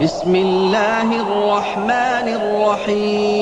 بسم اللہ الرحمن الرحیم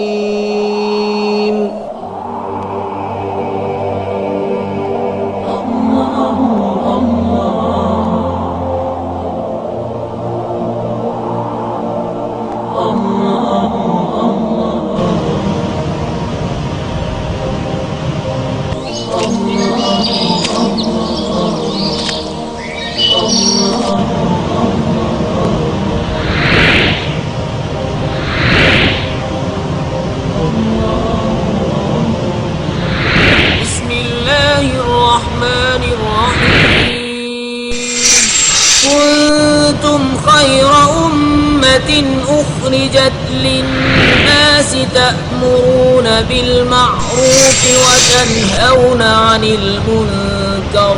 كنتم خير أمة أخرجت للناس تأمرون بالمعروف وتنهون عن المنكر.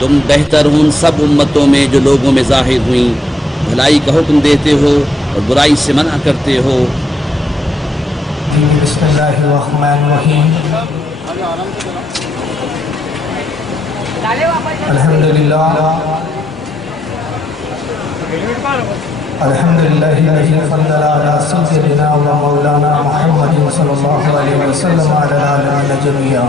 تم بہتر ان سب امتوں میں جو لوگوں میں ظاہر ہوئیں، بھلائی کا حکم دیتے ہو اور برائی سے منع کرتے ہو. بسم اللہ الرحمن الرحیم. الحمدللہ الذی فضل علی سیدنا و مولانا محمد صلی اللہ علیہ وسلم علی العالمین جميعا.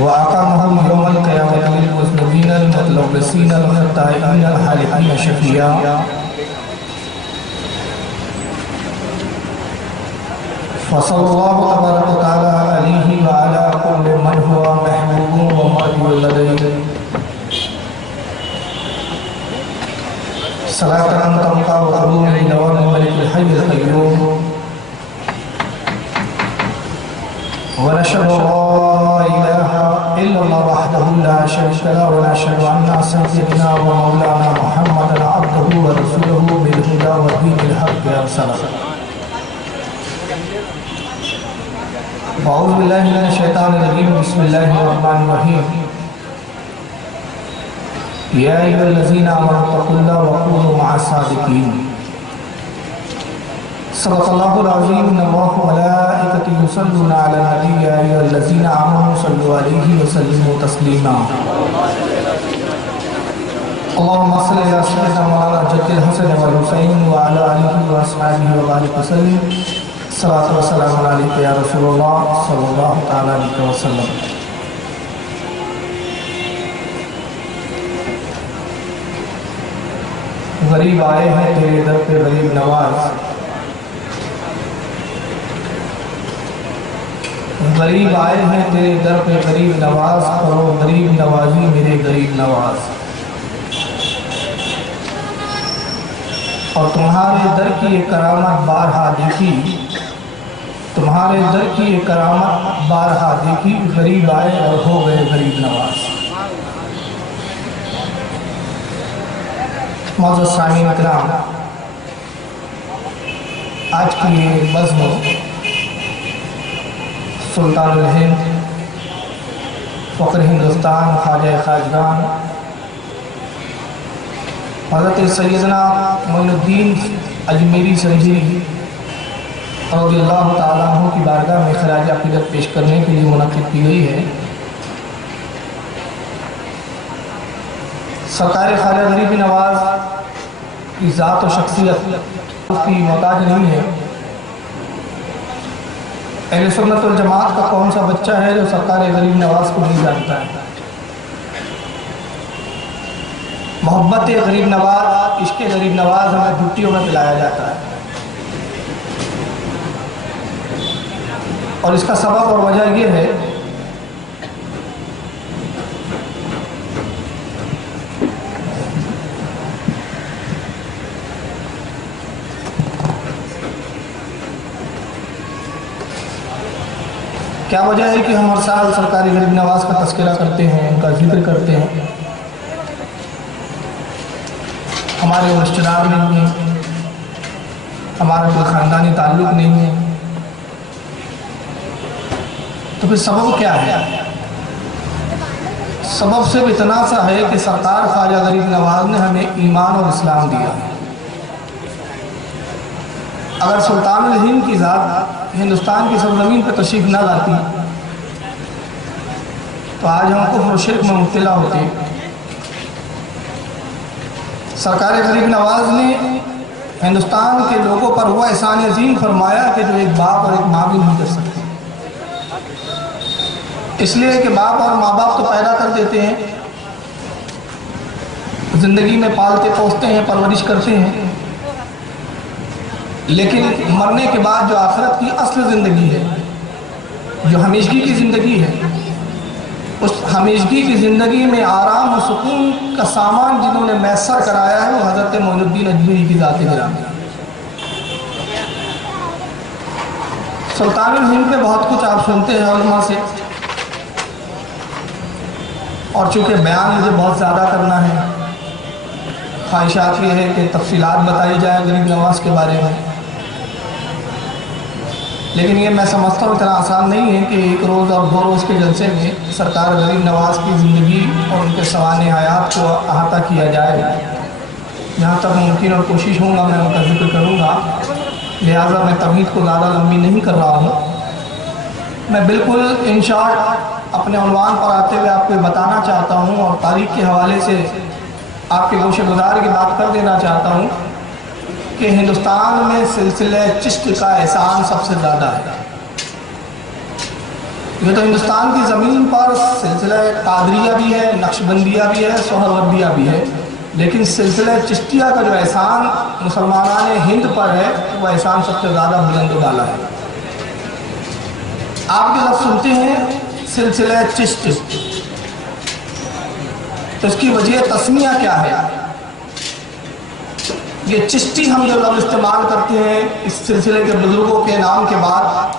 وأقامهم يوم القيامة للمذنبين المتلبسين الخطائين الحالقين شفيعا. فصلى الله تبارك وتعالى عليه وعلى كل من هو محبوب ومرجو لديه صلاة تبقى وتدوم بدوام الملك الحي القيوم. ونشهد لا إله إلا الله وحده لا شريك له ونشهد أن سيدنا ومولانا محمدا عبده ورسوله بالهدى ودين الحق أرسله. أعوذ بالله من الشيطان الرجيم. بسم الله الرحمن الرحيم. يا أيها الذين آمنوا اتقوا الله وكونوا مع الصادقين. صدق الله العظيم. إن الله وملائكته يصلون على النبي يا أيها الذين آمنوا صلوا عليه وسلموا تسليما. اللهم صل على سيدنا مولانا جد الحسن والحسين وعلى آله وأصحابه وبارك وسلم. صلاۃ و سلام علیک یا رسول اللہ صلی اللہ تعالیٰ علیہ وسلم. غریب آئے ہیں تیرے در پہ غریب نواز. غریب آئے ہیں تیرے در پہ غریب نواز. کرو غریب نوازی میرے غریب نواز. اور تمہارے در کی یہ کرامت بارہا دیکھی. تمہارے در کی یہ کرامت بارہا دیکھی. غریب آئے اور ہو گئے غریب نواز. معزز سامعین کرام، آج کی یہ بزم سلطان الہند فخر ہندوستان خواجہ خواجگان حضرت سیدنا معین الدین اجمیری سنجری رضی اللہ تعالیٰ عنہ کی بارگاہ میں خراج عقیدت پیش کرنے کے لیے منعقد کی گئی ہے. سرکار خواجہ غریب نواز کی ذات و شخصیت اس کی محتاج نہیں ہے. اہل سنت والجماعت کا کون سا بچہ ہے جو سرکار غریب نواز کو نہیں جانتا ہے؟ محبت غریب نواز، عشق غریب نواز ہمیں جھوٹیوں میں پلایا جاتا ہے. اور اس کا سبب اور وجہ یہ ہے کیا وجہ ہے کہ ہم ہر سال سرکاری غریب نواز کا تذکرہ کرتے ہیں، ان کا ذکر کرتے ہیں. ہمارے رشتہ دار نہیں ہیں، ہمارا کوئی خاندانی تعلق نہیں ہے، تو پھر سبب کیا ہے؟ سبب صرف اتنا سا ہے کہ سرکار خواجہ غریب نواز نے ہمیں ایمان اور اسلام دیا. اگر سلطان الہند کی ذات ہندوستان کی سرزمین پہ تشریف نہ لاتی تو آج ہم کفر و شرک میں مبتلا ہوتے. سرکار غریب نواز نے ہندوستان کے لوگوں پر وہ احسان عظیم فرمایا کہ جو ایک باپ اور ایک ماں بھی نہیں کر سکتے. اس لیے کہ باپ اور ماں باپ تو پیدا کر دیتے ہیں، زندگی میں پالتے پوستے ہیں، پرورش کرتے ہیں، لیکن مرنے کے بعد جو آخرت کی اصل زندگی ہے، جو ہمیشگی کی زندگی ہے، اس ہمیشگی کی زندگی میں آرام و سکون کا سامان جنہوں نے میسر کرایا ہے وہ حضرت معین الدین اجمیری کی ذات گرامی. سلطان الہند میں بہت کچھ آپ سنتے ہیں علماء سے، اور چونکہ بیان مجھے بہت زیادہ کرنا ہے، خواہشات یہ ہے کہ تفصیلات بتائی جائیں غریب نواز کے بارے میں، لیکن یہ میں سمجھتا ہوں اتنا آسان نہیں ہے کہ ایک روز اور 2 روز کے جلسے میں سرکار غریب نواز کی زندگی اور ان کے سوانح حیات کو احاطہ کیا جائے. جہاں تک ممکن اور کوشش ہوں گا میں ان کا ذکر کروں گا، لہٰذا میں تمہید کو زیادہ لمبی نہیں کر رہا ہوں. میں بالکل ان شارٹ اپنے عنوان پر آتے ہوئے آپ کو بتانا چاہتا ہوں اور تاریخ کے حوالے سے آپ کے گوشہ گزار کی بات کر دینا چاہتا ہوں کہ ہندوستان میں سلسلہ چشت کا احسان سب سے زیادہ ہے. یہ تو ہندوستان کی زمین پر سلسلہ قادریہ بھی ہے، نقشبندیہ بھی ہے، سہروردیہ بھی ہے، لیکن سلسلہ چشتیہ کا جو احسان مسلمانان ہند پر ہے وہ احسان سب سے زیادہ بلند و بالا ہے. آپ کے لفظ سنتے ہیں سلسلہ چشت، تو اس کی وجہ تسمیہ کیا ہے؟ یہ چشتی ہم جو لفظ استعمال کرتے ہیں اس سلسلے کے بزرگوں کے نام کے بعد،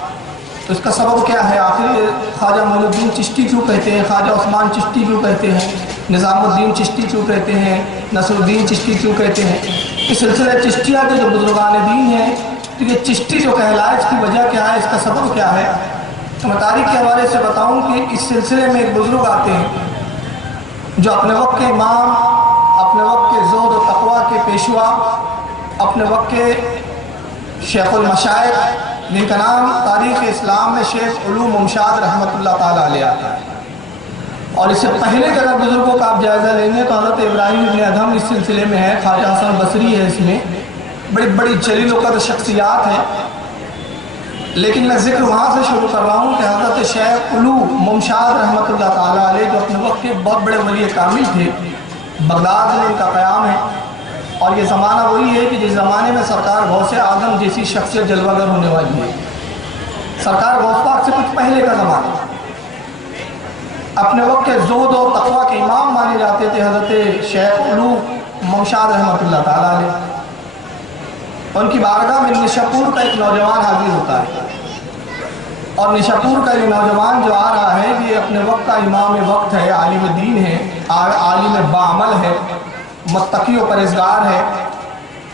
تو اس کا سبب کیا ہے؟ آخر خواجہ معین الدین چشتی کیوں کہتے ہیں، خواجہ عثمان چشتی کیوں کہتے ہیں، نظام الدین چشتی کیوں کہتے ہیں، نصر الدین چشتی کیوں کہتے ہیں؟ اس سلسلہ چشتیہ کے جو بزرگان دین ہیں، تو یہ چشتی جو کہلائے اس کی وجہ کیا ہے، اس کا سبب کیا ہے؟ تو میں تاریخ کے حوالے سے بتاؤں کہ اس سلسلے میں ایک بزرگ آتے ہیں جو اپنے وقت کے امام، اپنے وقت کے زہد و تقویٰ کے پیشوا، اپنے وقت کے شیخ المشائخ، جن کا نام تاریخ اسلام میں شیخ علوم ممشاد رحمۃ اللہ تعالیٰ علیہ آتا ہے. اور اس سے پہلے کے اگر بزرگوں کا آپ جائزہ لیں گے تو حضرت ابراہیم ابن ادھم اس سلسلے میں ہے، خواجہ حسن بصری ہے، اس میں بڑی بڑی جلیل القدر شخصیات ہیں. لیکن میں ذکر وہاں سے شروع کر رہا ہوں کہ حضرت شیخ علوم ممشاد رحمۃ اللہ تعالیٰ علیہ جو اپنے وقت کے بہت بڑے ولی کامل تھے، بغداد میں ان کا قیام ہے. اور یہ زمانہ وہی ہے کہ جس زمانے میں سرکار غوث اعظم جیسی شخصیت جلوہ گر ہونے والی ہے. سرکار غوث پاک سے کچھ پہلے کا زمانہ، اپنے وقت کے زہد و تقویٰ کے امام مانے جاتے تھے حضرت شیخ علوم ممشاد رحمۃ اللہ تعالیٰ علیہ. ان کی بارگاہ میں نشاپور کا ایک نوجوان حاضر ہوتا ہے، اور نشاپور کا یہ نوجوان جو آ رہا ہے یہ اپنے وقت کا امام وقت ہے، عالم دین ہے، عالم بعمل ہے، متقی و پرہیزگار ہے،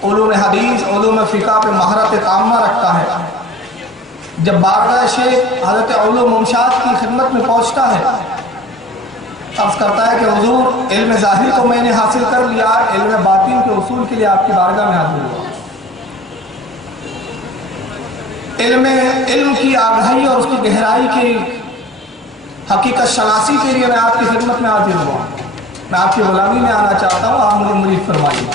علوم حدیث علوم فقہ پہ مہارت تامہ رکھتا ہے. جب بارگاہ شیخ حضرت علوم ممشاد کی خدمت میں پہنچتا ہے، عرض کرتا ہے کہ حضور علم ظاہر کو میں نے حاصل کر لیا، علم باطن کے اصول کے لیے آپ کی بارگاہ میں حاضر ہوا. علم کی آگاہی اور اس کی گہرائی کی حقیقت شناسی کے لیے میں آپ کی خدمت میں حاضر ہوا. میں آپ کی غلامی میں آنا چاہتا ہوں، آپ مجھے مرید فرمائیے.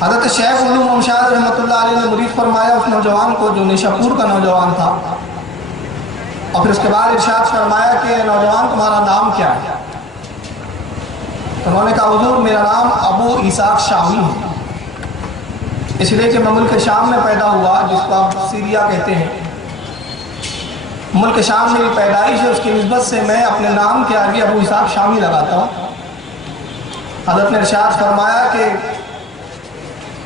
حضرت شیخ علوم ممشاد رحمۃ اللہ علیہ نے مرید فرمایا اس نوجوان کو جو نشاپور کا نوجوان تھا، اور پھر اس کے بعد ارشاد فرمایا کہ نوجوان تمہارا نام کیا ہے؟ انہوں نے کہا حضور میرا نام ابو اسحاق شامی ہے، اس لیے کہ میں ملک شام میں پیدا ہوا جس کو آپ سیریا کہتے ہیں. ملک شام میری پیدائش ہے، اس کی نسبت سے میں اپنے نام کے آگے ابو اسحاق شامی لگاتا ہوں. حضرت نے ارشاد فرمایا کہ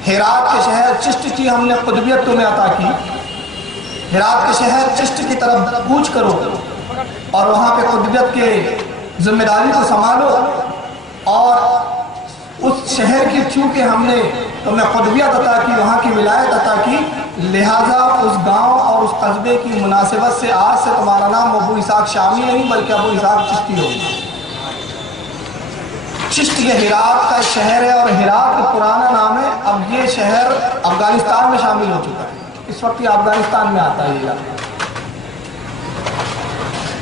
ہرات کے شہر چشت کی ہم نے قطبیت تمہیں عطا کی، ہرات کے شہر چشت کی طرف کوچ کرو اور وہاں پہ قطبیت کے ذمہ داری کو سنبھالو. اور اس شہر کی چونکہ ہم نے تمہیں قطبیت عطا کی، وہاں کی ولایت عطا کی، لہٰذا اس گاؤں اور اس قصبے کی مناسبت سے آج سے تمہارا نام ابو اسحاق شامی نہیں بلکہ ابو اسحاق چشتی ہوگا. چشت یہ ہرات کا شہر ہے اور ہرات کا پرانا نام ہے. اب یہ شہر افغانستان میں شامل ہو چکا ہے، اس وقت یہ افغانستان میں آتا ہے.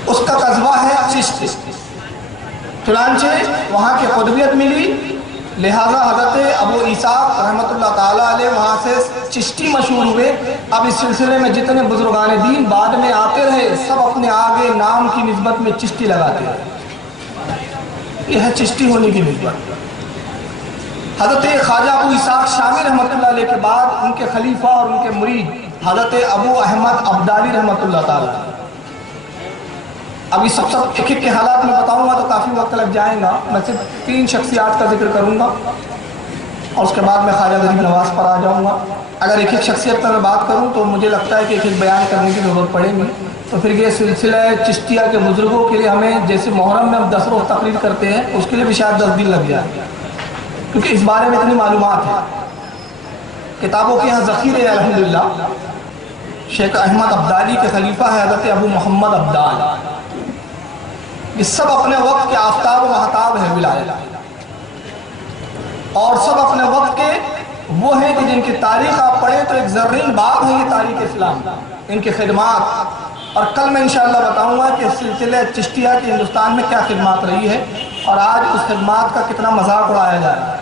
اس کا قصبہ ہے چشت. چنانچہ وہاں کی قطبیت ملی لہٰذا حضرت ابو اسحاق رحمۃ اللہ تعالیٰ علیہ وہاں سے چشتی مشہور ہوئے۔ اب اس سلسلے میں جتنے بزرگان دین بعد میں آتے رہے سب اپنے آگے نام کی نسبت میں چشتی لگاتے رہے، یہ ہے چشتی ہونے کی نسبت۔ حضرت خواجہ ابو اسحاق شامی رحمۃ اللہ علیہ کے بعد ان کے خلیفہ اور ان کے مرید حضرت ابو احمد ابدالی رحمۃ اللہ تعالیٰ۔ ابھی سب ایک ایک کے حالات میں بتاؤں گا تو کافی وقت لگ جائے گا، میں صرف 3 شخصیات کا ذکر کروں گا اور اس کے بعد میں خواجہ غریب نواز پر آ جاؤں گا۔ اگر ایک ایک شخصیت پر میں بات کروں تو مجھے لگتا ہے کہ ایک ایک بیان کرنے کی ضرورت پڑے گی، تو پھر یہ سلسلہ چشتیہ کے بزرگوں کے لیے ہمیں جیسے محرم میں ہم 10 روز تقریر کرتے ہیں اس کے لیے بھی شاید 10 دن لگ جائے، کیونکہ اس بارے میں اتنی معلومات ہے، کتابوں کے یہاں ذخیرے ہیں الحمدللہ۔ شیخ احمد ابدالی کے خلیفہ ہے حضرت ابو محمد ابدال، یہ سب اپنے وقت کے آفتاب و مہتاب ہیں ولایت، اور سب اپنے وقت کے وہ ہیں کہ جن کی تاریخ آپ پڑھیں تو ایک زرین باب ہے یہ تاریخ اسلام، ان کی خدمات، اور کل میں انشاءاللہ بتاؤں گا کہ سلسلہ چشتیہ کی ہندوستان میں کیا خدمات رہی ہے اور آج اس خدمات کا کتنا مذاق اڑایا جا رہا ہے،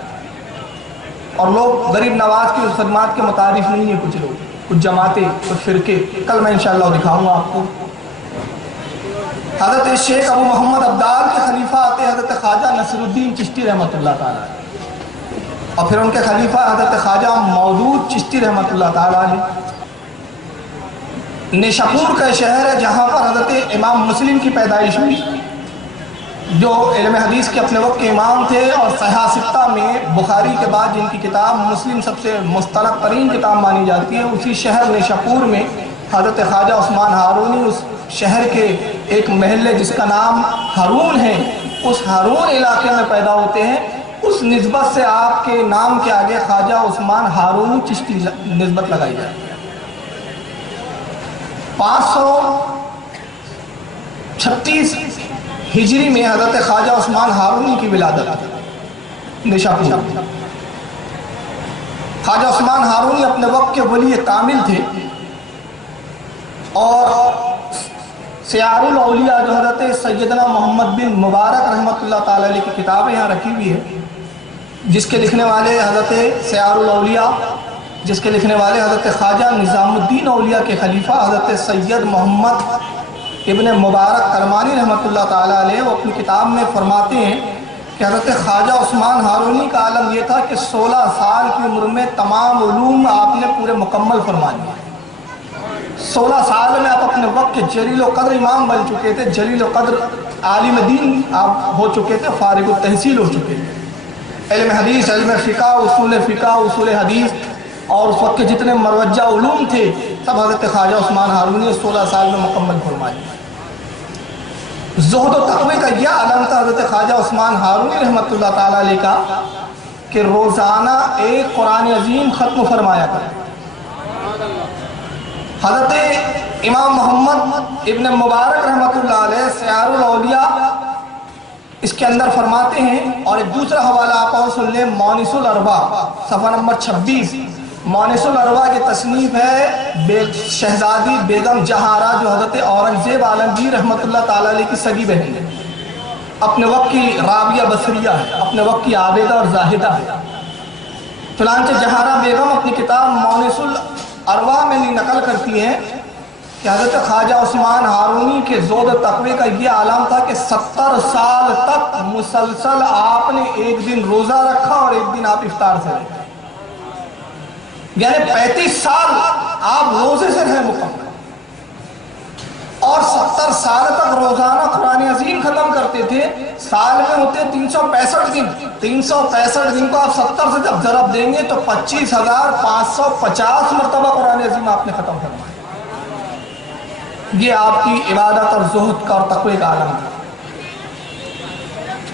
اور لوگ غریب نواز کی اس خدمات کے متعارف نہیں ہیں، کچھ لوگ، کچھ جماعتیں، کچھ فرقے، کل میں انشاءاللہ دکھاؤں گا آپ کو۔ حضرت شیخ ابو محمد ابدال کے خلیفہ آتے حضرت خواجہ نصر الدین چشتی رحمۃ اللہ تعالیٰ، اور پھر ان کے خلیفہ حضرت خواجہ مودود چشتی رحمۃ اللہ تعالیٰ علیہ۔ نیشاپور کا شہر ہے جہاں پر حضرت امام مسلم کی پیدائش ہوئی، جو علم حدیث کے اپنے وقت کے امام تھے، اور صحیح ستہ میں بخاری کے بعد جن کی کتاب مسلم سب سے مستند ترین کتاب مانی جاتی ہے، اسی شہر نیشاپور میں حضرت خواجہ عثمان ہارونی اس شہر کے ایک محلے جس کا نام ہارون ہے، اس ہارون علاقے میں پیدا ہوتے ہیں، اس نسبت سے آپ کے نام کے آگے خواجہ عثمان ہارونی چشتی نسبت لگائی جائے۔ 536 ہجری میں حضرت خواجہ عثمان ہارونی کی ولادت نیشاپور۔ خواجہ عثمان ہارونی اپنے وقت کے ولی کامل تھے، اور سیار الاولیاء جو حضرت سیدنا محمد بن مبارک رحمۃ اللہ تعالیٰ علیہ کی کتابیں یہاں رکھی ہوئی ہے، جس کے لکھنے والے حضرت سیار الاولیاء، جس کے لکھنے والے حضرت خواجہ نظام الدین اولیاء کے خلیفہ حضرت سید محمد ابن مبارک کرمانی رحمۃ اللہ تعالیٰ علیہ، وہ اپنی کتاب میں فرماتے ہیں کہ حضرت خواجہ عثمان ہارونی کا عالم یہ تھا کہ 16 سال کی عمر میں تمام علوم آپ نے پورے مکمل فرما لیے۔ 16 سال میں آپ اپنے وقت کے جلیل و قدر امام بن چکے تھے، جلیل و قدر عالم دین آپ ہو چکے تھے، فارغ التحصیل ہو چکے تھے، علم حدیث، علم فقہ، اصول حدیث، اور اس وقت کے جتنے مروجہ علوم تھے سب حضرت خواجہ عثمان ہارونی 16 سال میں مکمل فرما لیے۔ زہد و تقوی کا یہ عالم تھا حضرت خواجہ عثمان ہارونی رحمۃ اللہ تعالیٰ علیہ کا کہ روزانہ ایک قرآن عظیم ختم فرمایا کرتے۔ حضرت امام محمد ابن مبارک رحمۃ اللہ علیہ سیار الاولیاء اس کے اندر فرماتے ہیں، اور ایک دوسرا حوالہ آپ اور سن لیں، مونس الاربع صفحہ نمبر 26۔ مونس الاربع کی تصنیف ہے شہزادی بیگم جہارہ، جو حضرت اورنگزیب عالمگیر رحمۃ اللہ تعالیٰ علیہ کی سگی بہن ہے، اپنے وقت کی رابعہ بصریہ ہے، اپنے وقت کی عابدہ اور زاہدہ ہے۔ چنانچہ جہارہ بیگم اپنی کتاب مونس الاربع میں نقل کرتی ہیں کہ حضرت خواجہ عثمان ہارونی کے زہد و تقوی کا یہ عالم تھا کہ 70 سال تک مسلسل آپ نے ایک دن روزہ رکھا اور ایک دن آپ افطار سے رہے، یعنی 35 سال آپ روزے سے رہے مکمل، اور 70 سال تک روزانہ قرآن عظیم ختم کرتے تھے۔ سال میں ہوتے 365 دن، 365 دن کو آپ 70 سے جب ضرب دیں گے تو 25,550 مرتبہ قرآن عظیم آپ نے ختم کروایا۔ یہ آپ کی عبادت اور زہد کا اور تقوی کا عالم تھا۔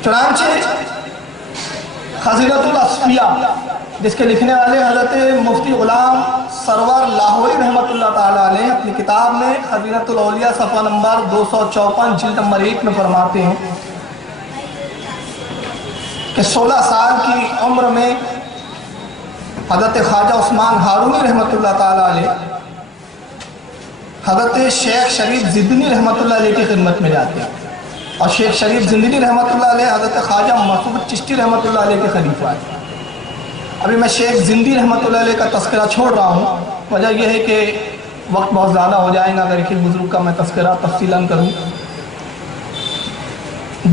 چنانچہ خزینۃ الاصفیاء جس کے لکھنے والے حضرت مفتی غلام سرور لاہوری رحمۃ اللہ تعالیٰ علیہ اپنی کتاب میں خزینۃ الاولیاء صفحہ نمبر 254 جلد نمبر 1 میں فرماتے ہیں کہ 16 سال کی عمر میں حضرت خواجہ عثمان ہارونی رحمۃ اللہ تعالیٰ علیہ حضرت شیخ شریف زدنی رحمۃ اللہ علیہ کی خدمت میں جاتے ہیں۔ اور شیخ شریف زندگی رحمۃ اللہ علیہ حضرت خواجہ مسعود چشتی رحمۃ اللہ علیہ کے خلیفہ ہیں۔ ابھی میں شیخ زندی رحمۃ اللہ علیہ کا تذکرہ چھوڑ رہا ہوں، وجہ یہ ہے کہ وقت بہت زیادہ ہو جائے گا اگر ایک بزرگ کا میں تذکرہ تفصیلاً کروں۔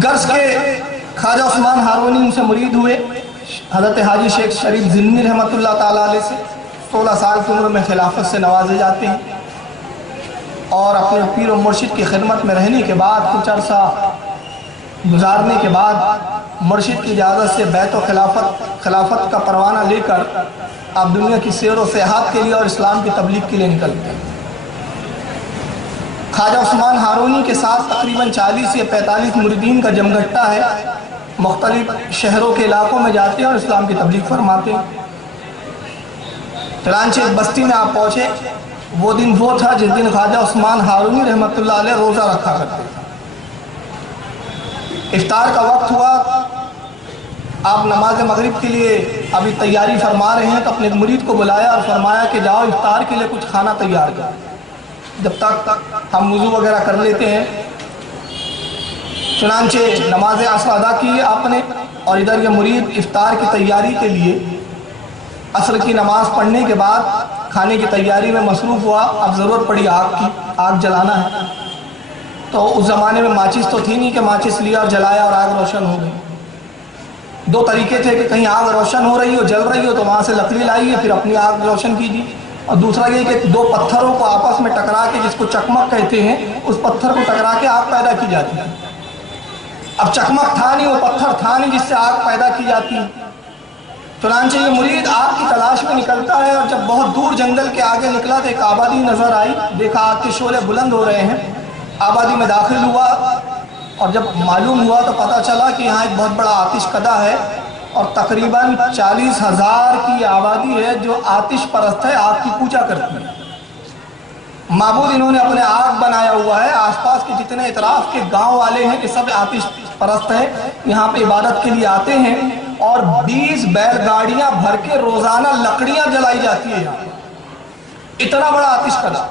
غرض کے خواجہ عثمان ہارونی ان سے مرید ہوئے، حضرت حاجی شیخ شریف زندی رحمۃ اللہ تعالیٰ علیہ سے 16 سال کی عمر میں خلافت سے نوازے جاتے ہیں، اور اپنے پیر و مرشد کی خدمت میں رہنے کے بعد کچھ عرصہ گزارنے کے بعد مرشد کی اجازت سے بیعت و خلافت کا پروانہ لے کر آپ دنیا کی سیر و سیاحت کے لیے اور اسلام کی تبلیغ کے لیے نکلتے ہیں۔ خواجہ عثمان ہارونی کے ساتھ تقریباً 40 یا 45 مریدین کا جمگٹا ہے، مختلف شہروں کے علاقوں میں جاتے ہیں اور اسلام کی تبلیغ فرماتے ہیں۔ چنانچہ ایک بستی میں آپ پہنچے، وہ دن وہ تھا جس دن خواجہ عثمان ہارونی رحمۃ اللہ علیہ روزہ رکھا کرتے تھے۔ افطار کا وقت ہوا، آپ نماز مغرب کے لیے ابھی تیاری فرما رہے ہیں تو اپنے مرید کو بلایا اور فرمایا کہ جاؤ افطار کے لیے کچھ کھانا تیار کرو، جب تک ہم وضو وغیرہ کر لیتے ہیں۔ چنانچہ نماز عصر ادا کی آپ نے، اور ادھر یہ مرید افطار کی تیاری کے لیے عصر کی نماز پڑھنے کے بعد کھانے کی تیاری میں مصروف ہوا۔ اب ضرورت پڑی آگ کی، آگ جلانا ہے، تو اس زمانے میں ماچس تو تھی نہیں کہ ماچس لیا اور جلایا اور آگ روشن ہو گئی۔ دو طریقے تھے کہ کہیں آگ روشن ہو رہی ہو، جل رہی ہو تو وہاں سے لکڑی لائیے پھر اپنی آگ روشن کیجیے، اور دوسرا یہ کہ دو پتھروں کو آپس میں ٹکرا کے، جس کو چکمک کہتے ہیں، اس پتھر کو ٹکرا کے آگ پیدا کی جاتی ہے۔ اب چکمک تھا نہیں، وہ پتھر تھا نہیں جس سے آگ پیدا کی جاتی ہے۔ چنانچہ یہ مرید آگ کی تلاش میں نکلتا ہے، اور جب بہت دور جنگل کے آگے نکلا تو ایک آبادی نظر آئی، دیکھا آگ کے شعلے بلند ہو رہے ہیں، آبادی میں داخل ہوا، اور جب معلوم ہوا تو پتہ چلا کہ یہاں ایک بہت بڑا آتش کدہ ہے، اور تقریباً 40,000 کی آبادی ہے جو آتش پرست ہے، آگ کی پوجا کرتی ہے۔ معبود انہوں نے اپنے آگ بنایا ہوا ہے، آس پاس کے جتنے اطراف کے گاؤں والے ہیں کہ سب آتش پرست ہیں، یہاں پہ عبادت کے لیے آتے ہیں، اور 20 بیل گاڑیاں بھر کے روزانہ لکڑیاں جلائی جاتی ہے یہاں، اتنا بڑا آتش کدہ۔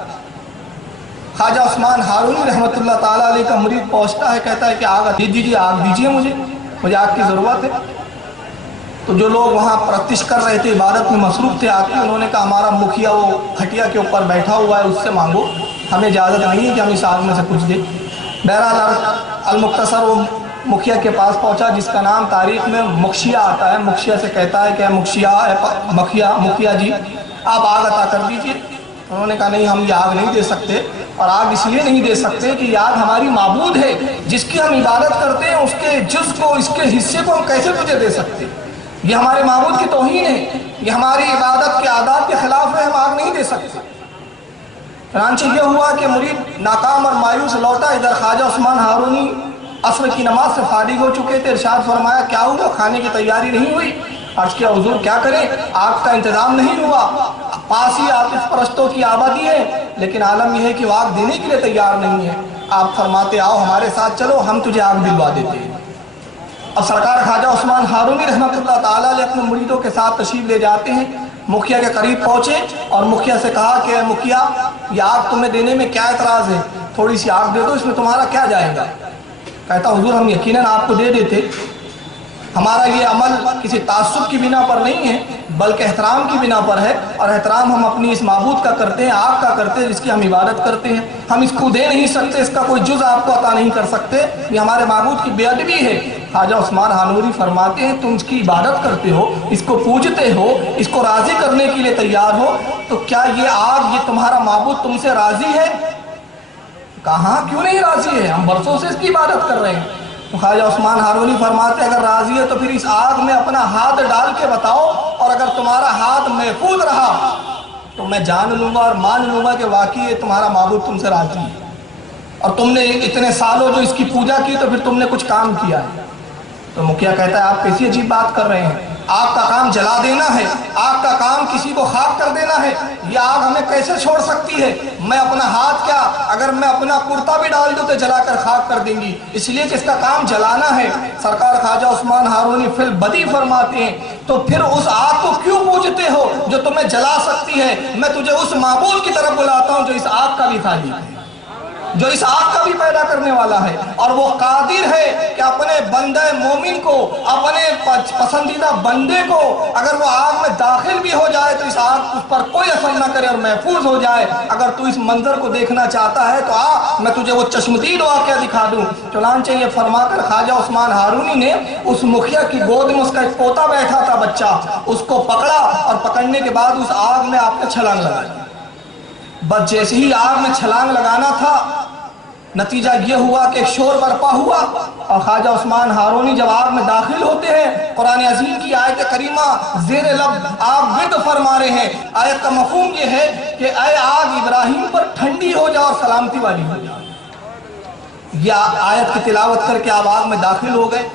خواجہ عثمان ہارونی رحمۃ اللہ تعالیٰ علیہ کا مرید پہنچتا ہے، کہتا ہے کہ آگ دیجیے، آگ دیجیے، مجھے آگ کی ضرورت ہے۔ تو جو لوگ وہاں پرستش کر رہے تھے، عبادت میں مصروف تھے، آ کے انہوں نے کہا ہمارا مکھیا وہ کھٹیا کے اوپر بیٹھا ہوا ہے، اس سے مانگو، ہمیں اجازت نہیں ہے کہ ہم اس آگ میں سے کچھ دیں۔ بہرحال المختصر وہ مکھیا کے پاس پہنچا، جس کا نام تاریخ میں مکشیہ آتا ہے۔ مکشیہ سے کہتا ہے کہ مکھیا جی آپ آگ عطا کر دیجیے۔ انہوں نے کہا نہیں، ہم یہ آگ نہیں دے سکتے، اور آگ اس لیے نہیں دے سکتے کہ یہ آگ ہماری معبود ہے، جس کی ہم عبادت کرتے ہیں، اس کے جز کو، اس کے حصے کو ہم کیسے تجھے دے سکتے؟ یہ ہمارے معبود کی توہین ہے، یہ ہماری عبادت کے عادات کے خلاف ہے، ہم آگ نہیں دے سکتے۔ چنانچہ یہ ہوا کہ مرید ناکام اور مایوس لوٹا، ادھر خواجہ عثمان ہارونی عصر کی نماز سے فارغ ہو چکے تھے۔ ارشاد فرمایا کیا ہوا، کھانے کی تیاری نہیں ہوئی؟ عرض کیا حضور کیا کریں، آگ کا انتظام نہیں ہوا، پاس ہی آتش پرستوں کی آبادی ہے، لیکن عالم یہ ہے کہ وہ آگ دینے کے لیے تیار نہیں ہے۔ آپ فرماتے آؤ ہمارے ساتھ چلو، ہم تجھے آگ دلوا دیتے ہیں۔ اب سرکار خواجہ عثمان ہارونی رحمۃ اللہ تعالیٰ علیہ اپنے مریدوں کے ساتھ تشریف لے جاتے ہیں، مکھیا کے قریب پہنچے اور مکھیا سے کہا کہ اے مکھیا، یہ آگ تمہیں دینے میں کیا اعتراض ہے، تھوڑی سی آگ دے دو، اس میں تمہارا کیا جائے گا؟ کہتا حضور ہم یقیناً آپ کو دے دیتے، ہمارا یہ عمل کسی تعصب کی بنا پر نہیں ہے بلکہ احترام کی بنا پر ہے، اور احترام ہم اپنی اس معبود کا کرتے ہیں، آگ کا کرتے ہیں جس کی ہم عبادت کرتے ہیں، ہم اس کو دے نہیں سکتے، اس کا کوئی جز آپ کو عطا نہیں کر سکتے، یہ ہمارے معبود کی بے ادبی ہے۔ خواجہ عثمان ہارونی فرماتے ہیں تم اس کی عبادت کرتے ہو، اس کو پوجتے ہو، اس کو راضی کرنے کے لیے تیار ہو، تو کیا یہ آگ، یہ تمہارا معبود تم سے راضی ہے؟ کہاں کیوں نہیں راضی ہے، ہم برسوں سے اس کی عبادت کر رہے ہیں۔ خواجہ عثمان ہارونی فرماتے ہیں اگر راضی ہے تو پھر اس آگ میں اپنا ہاتھ ڈال کے بتاؤ، اور اگر تمہارا ہاتھ محفوظ رہا تو میں جان لوں گا اور مان لوں گا کہ واقعی یہ تمہارا معبود تم سے راضی ہے، اور تم نے اتنے سالوں جو اس کی پوجا کی تو پھر تم نے کچھ کام کیا ہے۔ تو مکھیا کہتا ہے آپ کیسی عجیب بات کر رہے ہیں، آگ کا کام جلا دینا ہے، آگ کا کام کسی کو خاک کر دینا ہے، یہ آگ ہمیں کیسے چھوڑ سکتی ہے؟ میں اپنا ہاتھ کیا، اگر میں اپنا کرتا بھی ڈال دوں تو جلا کر خاک کر دیں گی، اس لیے کہ اس کا کام جلانا ہے۔ سرکار خواجہ عثمان ہارونی فی البدی فرماتے ہیں تو پھر اس آگ کو کیوں پوجتے ہو جو تمہیں جلا سکتی ہے؟ میں تجھے اس معبود کی طرف بلاتا ہوں جو اس آگ کا بھی خالق ہے۔ جو اس آگ کا بھی پیدا کرنے والا ہے، اور وہ قادر ہے کہ اپنے بندہ مومن کو، اپنے پسندیدہ بندے کو اگر وہ آگ میں داخل بھی ہو جائے تو اس آگ اس پر کوئی اثر نہ کرے اور محفوظ ہو جائے۔ اگر تو اس منظر کو دیکھنا چاہتا ہے تو میں تجھے وہ چشمدید واقعہ دکھا دوں۔ چنانچہ یہ فرما کر خواجہ عثمان ہارونی نے اس مکھیا کی گود میں اس کا ایک پوتا بیٹھا تھا بچہ، اس کو پکڑا اور پکڑنے کے بعد اس آگ میں آپ نے چھلانگ لگائی۔ بس جیسے ہی آگ میں چھلانگ لگانا تھا، نتیجہ یہ ہوا کہ ایک شور برپا ہوا، اور خواجہ عثمان ہارونی جب آگ میں داخل ہوتے ہیں، قرآن عظیم کی آیت کریمہ زیر لب آپ ورد فرما رہے ہیں۔ آیت کا مفہوم یہ ہے کہ اے آگ ابراہیم پر ٹھنڈی ہو جا اور سلامتی والی ہو جا۔ یہ آیت کی تلاوت کر کے آپ آگ میں داخل ہو گئے۔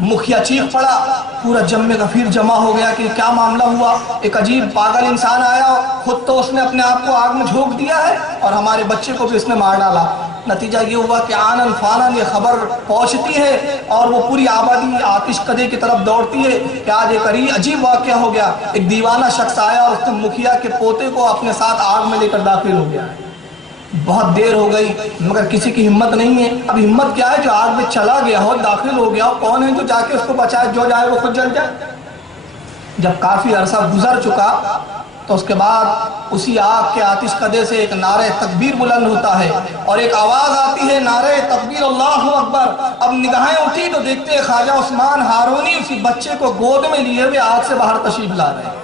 مکھیا چیخ پڑا، پورا جم غفیر جمع ہو گیا کہ کیا معاملہ ہوا۔ ایک عجیب پاگل انسان آیا، خود تو اس نے اپنے آپ کو آگ میں جھونک دیا ہے اور ہمارے بچے کو بھی اس نے مار ڈالا۔ نتیجہ یہ ہوا کہ آنن فانن یہ خبر پہنچتی ہے اور وہ پوری آبادی آتش کدے کی طرف دوڑتی ہے کہ آج ایک عجیب واقعہ ہو گیا۔ ایک دیوانہ شخص آیا اور اس نے مکھیا کے پوتے کو اپنے ساتھ آگ میں لے کر داخل ہو گیا۔ بہت دیر ہو گئی مگر کسی کی ہمت نہیں ہے۔ اب ہمت کیا ہے، جو آگ میں چلا گیا ہو، داخل ہو گیا ہو، کون ہے جو جا کے اس کو بچائے؟ جو جائے وہ خود جل جائے۔ جب کافی عرصہ گزر چکا تو اس کے بعد اسی آگ کے آتش کدے سے ایک نعرہ تکبیر بلند ہوتا ہے اور ایک آواز آتی ہے، نعرہ تکبیر اللہ اکبر۔ اب نگاہیں اٹھی تو دیکھتے ہیں خواجہ عثمان ہارونی اسی بچے کو گود میں لیے ہوئے آگ سے باہر تشریف لا رہے ہیں۔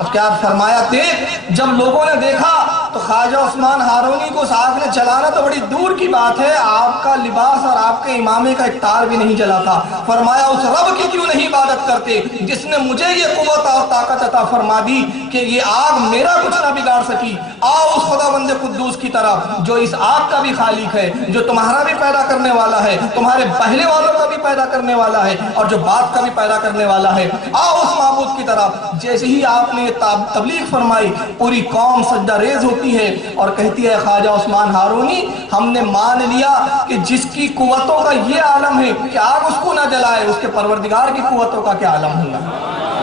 اس کے بعد فرمایا دیکھ، جب لوگوں نے دیکھا تو خواجہ عثمان ہارونی کو اس آگ نے جلانا تو بڑی دور کی بات ہے، آپ کا لباس اور آپ کے امامے کا ایک تار بھی نہیں جلا تھا۔ فرمایا اس رب کی کیوں نہیں عبادت کرتے جس نے مجھے یہ قوت اور طاقت عطا فرما دی کہ یہ آگ میرا کچھ نہ بگاڑ سکی۔ آؤ اس خدا بند قدوس کی طرف جو اس آگ کا بھی خالق ہے، جو تمہارا بھی پیدا کرنے والا ہے، تمہارے پہلے والوں کا بھی پیدا کرنے والا ہے اور جو بعد کا بھی پیدا کرنے والا ہے۔ آؤ اس معبود کی طرف۔ جیسے ہی آپ نے تبلیغ فرمائی، پوری قوم سجدہ ریز ہوتی ہے اور کہتی ہے خواجہ عثمان ہارونی ہم نے مان لیا کہ جس کی قوتوں کا یہ عالم ہے کہ آگ اس کو نہ جلائے، اس کے پروردگار کی قوتوں کا کیا عالم ہوگا۔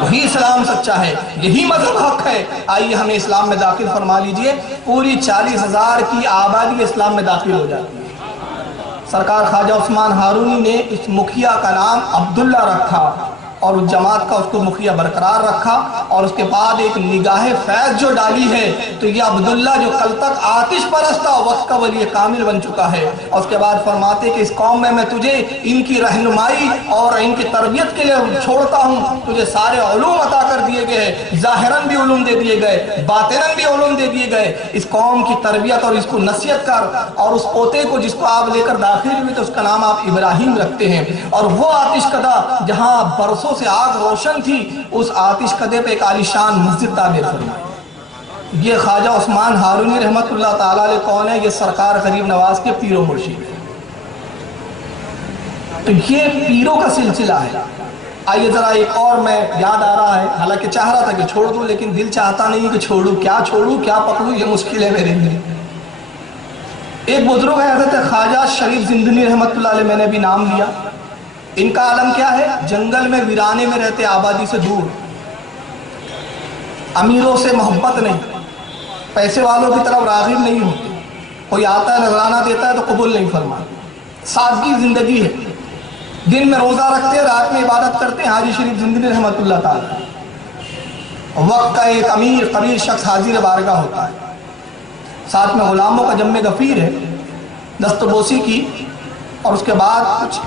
وہی اسلام سچا ہے، یہی مذہب حق ہے۔ آئیے ہمیں اسلام میں داخل فرما لیجئے۔ پوری 40,000 کی آبادی اسلام میں داخل ہو جاتی ہے۔ سرکار خواجہ عثمان ہارونی نے اس مکھیا کا نام عبداللہ رکھا اور اس جماعت کا اس کو مکھیا برقرار رکھا، اور اس کے بعد ایک نگاہ فیض جو ڈالی ہے تو یہ عبداللہ جو کل تک آتش پرست تھا وقت کا ولی کامل بن چکا ہے۔ اور اس کے بعد فرماتے کہ اس قوم میں تجھے ان کی رہنمائی اور ان کی تربیت کے لیے چھوڑتا ہوں، تجھے سارے علوم عطا کر دیے گئے، ظاہراً بھی علوم دے دیے گئے، باطناً بھی علوم دے دیے گئے۔ اس قوم کی تربیت اور اس کو نصیحت کر، اور اس پوتے کو جس کو آپ لے کر داخل ہوئے تو اس کا نام آپ ابراہیم رکھتے ہیں، اور وہ آتش کدہ جہاں برسوں سے آگ روشن تھی اس آتش کدے پہ ایک عالیشان مسجد تعمیر فرمائی۔ یہ خواجہ عثمان ہارونی رحمت اللہ تعالیٰ علیہ کون ہے؟ یہ سرکار غریب نواز کے پیر و مرشد ہے۔ تو یہ پیروں کا سلسلہ ہے۔ آئیے ذرا ایک اور میں یاد آ رہا ہے، حالانکہ چاہ رہا تھا کہ چھوڑ دوں لیکن دل چاہتا نہیں کہ چھوڑوں کیا پکڑوں، یہ مشکل ہے میرے لیے۔ ایک بزرگ ہے حضرت خواجہ شریف زندنی رحمت اللہ علیہ، میں نے بھی نام لیا۔ ان کا عالم کیا ہے؟ جنگل میں ویرانے میں رہتے، آبادی سے دور، امیروں سے محبت نہیں، پیسے والوں کی طرف راغب نہیں ہوتے، کوئی آتا ہے نذرانہ دیتا ہے تو قبول نہیں فرماتے، سادگی زندگی ہے، دن میں روزہ رکھتے ہیں، رات میں عبادت کرتے ہیں۔ حاجی شریف زندنی رحمت اللہ تعالی وقت کا ایک امیر قبیر شخص حاضر بارگاہ ہوتا ہے، ساتھ میں غلاموں کا جم غفیر ہے، دست بوسی کی، اور اس کے بعد کچھ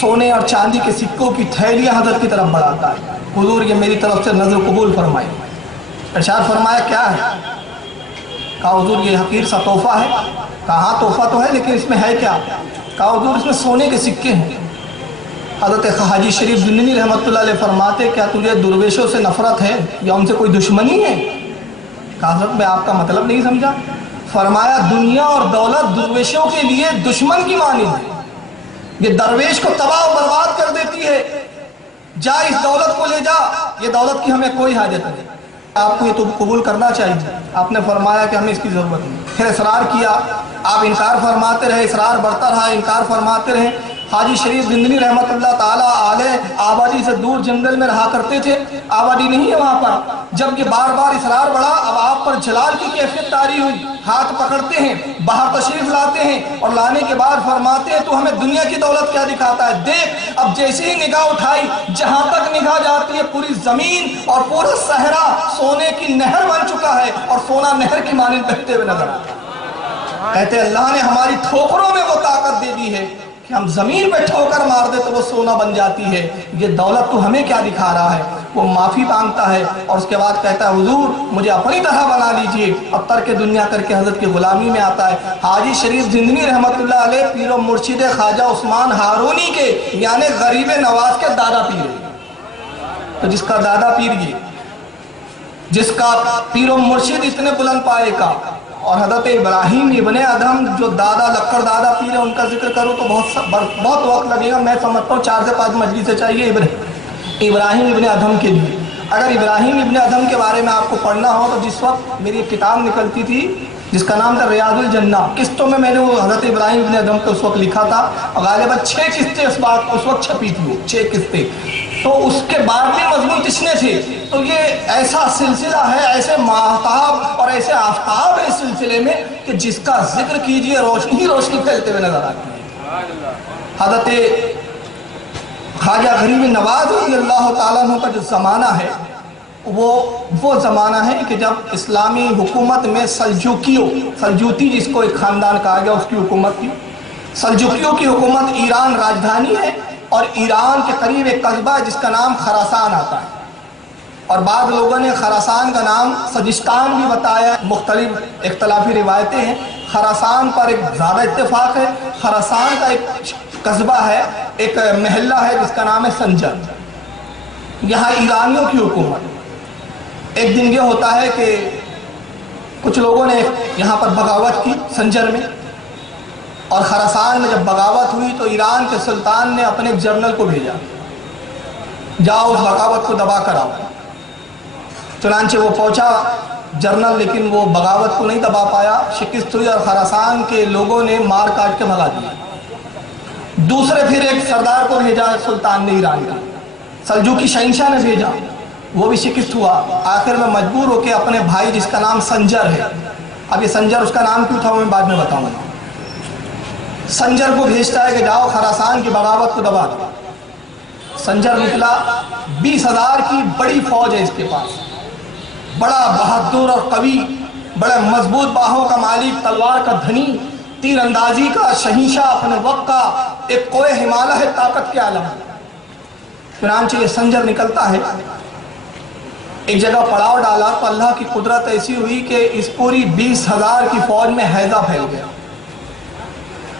سونے اور چاندی کے سکوں کی تھیلیاں حضرت کی طرف بڑھاتا ہے۔ حضور یہ میری طرف سے نظر قبول فرمائی۔ ارشاد فرمایا کیا ہے؟ کہا حضور یہ حقیر سا تحفہ ہے۔ کہا ہاں تحفہ تو ہے لیکن اس میں ہے کیا؟ کہا حضور اس میں سونے کے سکے ہیں۔ حضرت حاجی شریف زندنی رحمت اللہ علیہ فرماتے کیا تجھے درویشوں سے نفرت ہے یا ان سے کوئی دشمنی ہے؟ کہا حضرت میں آپ کا مطلب نہیں سمجھا۔ فرمایا دنیا اور دولت درویشوں کے لیے دشمن کی مانی ہے، یہ درویش کو تباہ و برباد کر دیتی ہے، جا اس دولت کو لے جا، یہ دولت کی ہمیں کوئی حاجت نہیں، آپ کو یہ تو قبول کرنا چاہیے۔ آپ نے فرمایا کہ ہمیں اس کی ضرورت نہیں۔ پھر اصرار کیا، آپ انکار فرماتے رہے، اصرار بڑھتا رہا، انکار فرماتے رہے۔ حاجی شریف زندنی رحمت اللہ تعالیٰ علیہ آبادی سے دور جنگل میں رہا کرتے تھے، آبادی نہیں ہے وہاں پر۔ جب یہ بار بار اصرار بڑھا، اب آپ پر جلال کی کیفیت طاری ہوئی، ہاتھ پکڑتے ہیں، باہر تشریف لاتے ہیں اور لانے کے بعد فرماتے ہیں تو ہمیں دنیا کی دولت کیا دکھاتا ہے، دیکھ اب جیسے ہی نگاہ اٹھائی جہاں تک نگاہ جاتی ہے پوری زمین اور پورا صحرا سونے کی نہر بن چکا ہے اور سونا نہر کی مانند بہتے ہوئے نظر آتا ہے۔ کہتے اللہ نے ہماری ٹھوکروں میں وہ طاقت دے دی ہے کہ ہم زمین پہ ٹھوکر مار دے تو وہ سونا بن جاتی ہے، یہ دولت تو ہمیں کیا دکھا رہا ہے۔ وہ معافی مانگتا ہے اور اس کے بعد کہتا ہے حضور مجھے اپنی طرح بنا لیجئے، اب ترک دنیا کر کے حضرت کی غلامی میں آتا ہے۔ حاجی شریف زندنی رحمت اللہ علیہ پیر و مرشد خواجہ عثمان ہارونی کے یعنی غریب نواز کے دادا پیر ہے، تو جس کا دادا پیر یہ، جس کا پیر و مرشد اتنے بلند پائے کا، اور حضرت ابراہیم ابن ادھم جو دادا لکڑ دادا پیر ہے ان کا ذکر کروں تو بہت وقت لگے گا، میں سمجھتا ہوں 4 سے 5 مجلسیں چاہیے ابراہیم ابن ادھم کے لیے۔ اگر ابراہیم ابن ادھم کے بارے میں آپ کو پڑھنا ہو تو جس وقت میری ایک کتاب نکلتی تھی جس کا نام تھا ریاض الجنہ، قسطوں میں نے وہ حضرت ابراہیم ابن ادھم کو اس وقت لکھا تھا، غالباً 6 قسطیں اس وقت چھپی تھی، وہ 6 قسطیں، تو اس کے بعد بھی مضمون کتنے تھے، تو یہ ایسا سلسلہ ہے، ایسے ماہتاب اور ایسے آفتاب ہے اس سلسلے میں کہ جس کا ذکر کیجئے روشنی ہی روشنی پھیلتے ہوئے نظر آتی ہے۔ حضرت خواجہ غریب نواز رضی اللہ تعالیٰ عنہ کا جو زمانہ ہے وہ زمانہ ہے کہ جب اسلامی حکومت میں سلجوتی جس کو ایک خاندان کہا گیا اس کی حکومت تھی۔ سلجوکیوں کی حکومت ایران راجدھانی ہے اور ایران کے قریب ایک قصبہ ہے جس کا نام خراسان آتا ہے، اور بعض لوگوں نے خراسان کا نام سجستان بھی بتایا، مختلف اختلافی روایتیں ہیں۔ خراسان پر ایک زیادہ اتفاق ہے، خراسان کا ایک قصبہ ہے، ایک محلہ ہے جس کا نام ہے سنجر، یہاں ایرانیوں کی حکومت۔ ایک دن یہ ہوتا ہے کہ کچھ لوگوں نے یہاں پر بغاوت کی سنجر میں، اور خراسان میں جب بغاوت ہوئی تو ایران کے سلطان نے اپنے جنرل کو بھیجا، جاؤ اس بغاوت کو دبا کر آؤ۔ چنانچہ وہ پہنچا جنرل، لیکن وہ بغاوت کو نہیں دبا پایا، شکست ہوئی اور خراسان کے لوگوں نے مار کاٹ کے بھگا دیا۔ دوسرے پھر ایک سردار کو بھیجا سلطان نے ایران کا، سلجوقی شہنشاہ نے بھیجا، وہ بھی شکست ہوا۔ آخر میں مجبور ہو کے اپنے بھائی جس کا نام سنجر ہے، اب یہ سنجر اس کا نام کیوں تھا میں بعد میں بتاؤں گا، سنجر کو بھیجتا ہے کہ جاؤ خراسان کی بغاوت کو دبا دو۔ سنجر نکلا، 20,000 کی بڑی فوج ہے اس کے پاس، بڑا بہادر اور قوی، بڑے مضبوط باہوں کا مالک، تلوار کا دھنی، تیر اندازی کا شہنشاہ، اپنے وقت کا ایک کوہ ہمالہ ہے، طاقت کے عالم۔ چنانچہ یہ سنجر نکلتا ہے، ایک جگہ پڑاؤ ڈالا تو اللہ کی قدرت ایسی ہوئی کہ اس پوری 20,000 کی فوج میں ہیضہ پھیل گیا،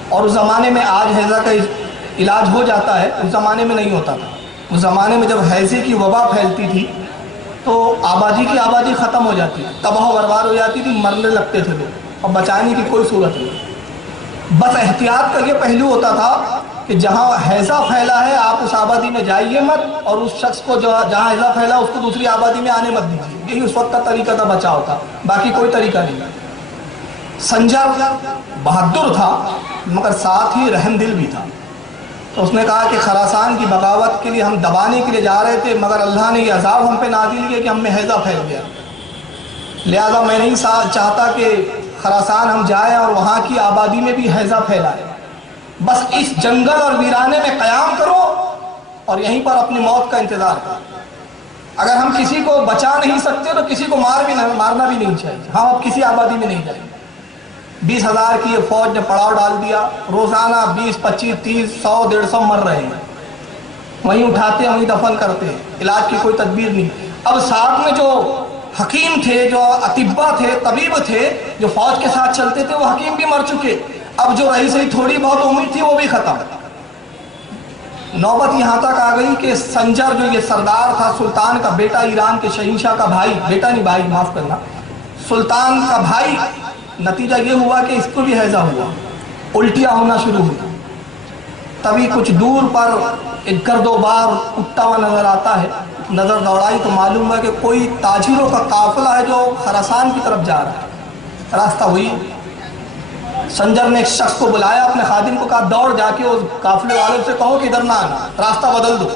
اور اس زمانے میں آج ہیضہ کا علاج ہو جاتا ہے، اس زمانے میں نہیں ہوتا تھا۔ اس زمانے میں جب ہیضے کی وبا پھیلتی تھی تو آبادی ختم ہو جاتی، تباہ و برباد ہو جاتی تھی، مرنے لگتے تھے لوگ، اور بچانے کی کوئی صورت نہیں۔ بس احتیاط کا یہ پہلو ہوتا تھا کہ جہاں ہیضہ پھیلا ہے آپ اس آبادی میں جائیے مت، اور اس شخص کو جہاں ہیضہ پھیلا اس کو دوسری آبادی میں آنے مت دیجیے، یہی اس وقت کا طریقہ تھا بچاؤ کا، باقی کوئی طریقہ نہیں۔ سنجر بہادر تھا مگر ساتھ ہی رحم دل بھی تھا، تو اس نے کہا کہ خراسان کی بغاوت کے لیے ہم دبانے کے لیے جا رہے تھے، مگر اللہ نے یہ عذاب ہم پہ نازل کیا کہ ہم میں ہیضہ پھیل گیا، لہذا میں نہیں چاہتا کہ خراسان ہم جائیں اور وہاں کی آبادی میں بھی ہیضہ پھیلائے، بس اس جنگل اور ویرانے میں قیام کرو اور یہیں پر اپنی موت کا انتظار کرو۔ اگر ہم کسی کو بچا نہیں سکتے تو کسی کو مارنا بھی نہیں چاہیے، ہم اب کسی آبادی میں نہیں جائیں گے۔ 20,000 کی یہ فوج نے پڑاؤ ڈال دیا، روزانہ 20، 25، 30، 100، 150 مر رہے ہیں، وہیں اٹھاتے وہیں دفن کرتے، علاج کی کوئی تدبیر نہیں۔ اب ساتھ میں جو حکیم تھے، جو اطباء تھے، طبیب تھے، جو فوج کے ساتھ چلتے تھے، وہ حکیم بھی مر چکے، اب جو رہی سہی تھوڑی بہت امید تھی وہ بھی ختم۔ نوبت یہاں تک آ گئی کہ سنجر جو یہ سردار تھا، سلطان کا بیٹا، ایران کے شہنشاہ کا بھائی، بیٹا نہیں بھائی معاف کرنا، سلطان کا بھائی، نتیجہ یہ ہوا کہ اس کو بھی ہیضہ ہوا، الٹیاں ہونا شروع ہوئی۔ تبھی کچھ دور پر ایک گرد و بار اٹھتا ہوا نظر آتا ہے، نظر دوڑائی تو معلوم ہوا کہ کوئی تاجروں کا قافلہ ہے جو خراسان کی طرف جا رہا ہے۔ راستہ ہوئی، سنجر نے ایک شخص کو بلایا، اپنے خادم کو کہا دوڑ جا کے اس قافلے والے سے کہو کہ ادھر نہ آنا، راستہ بدل دو۔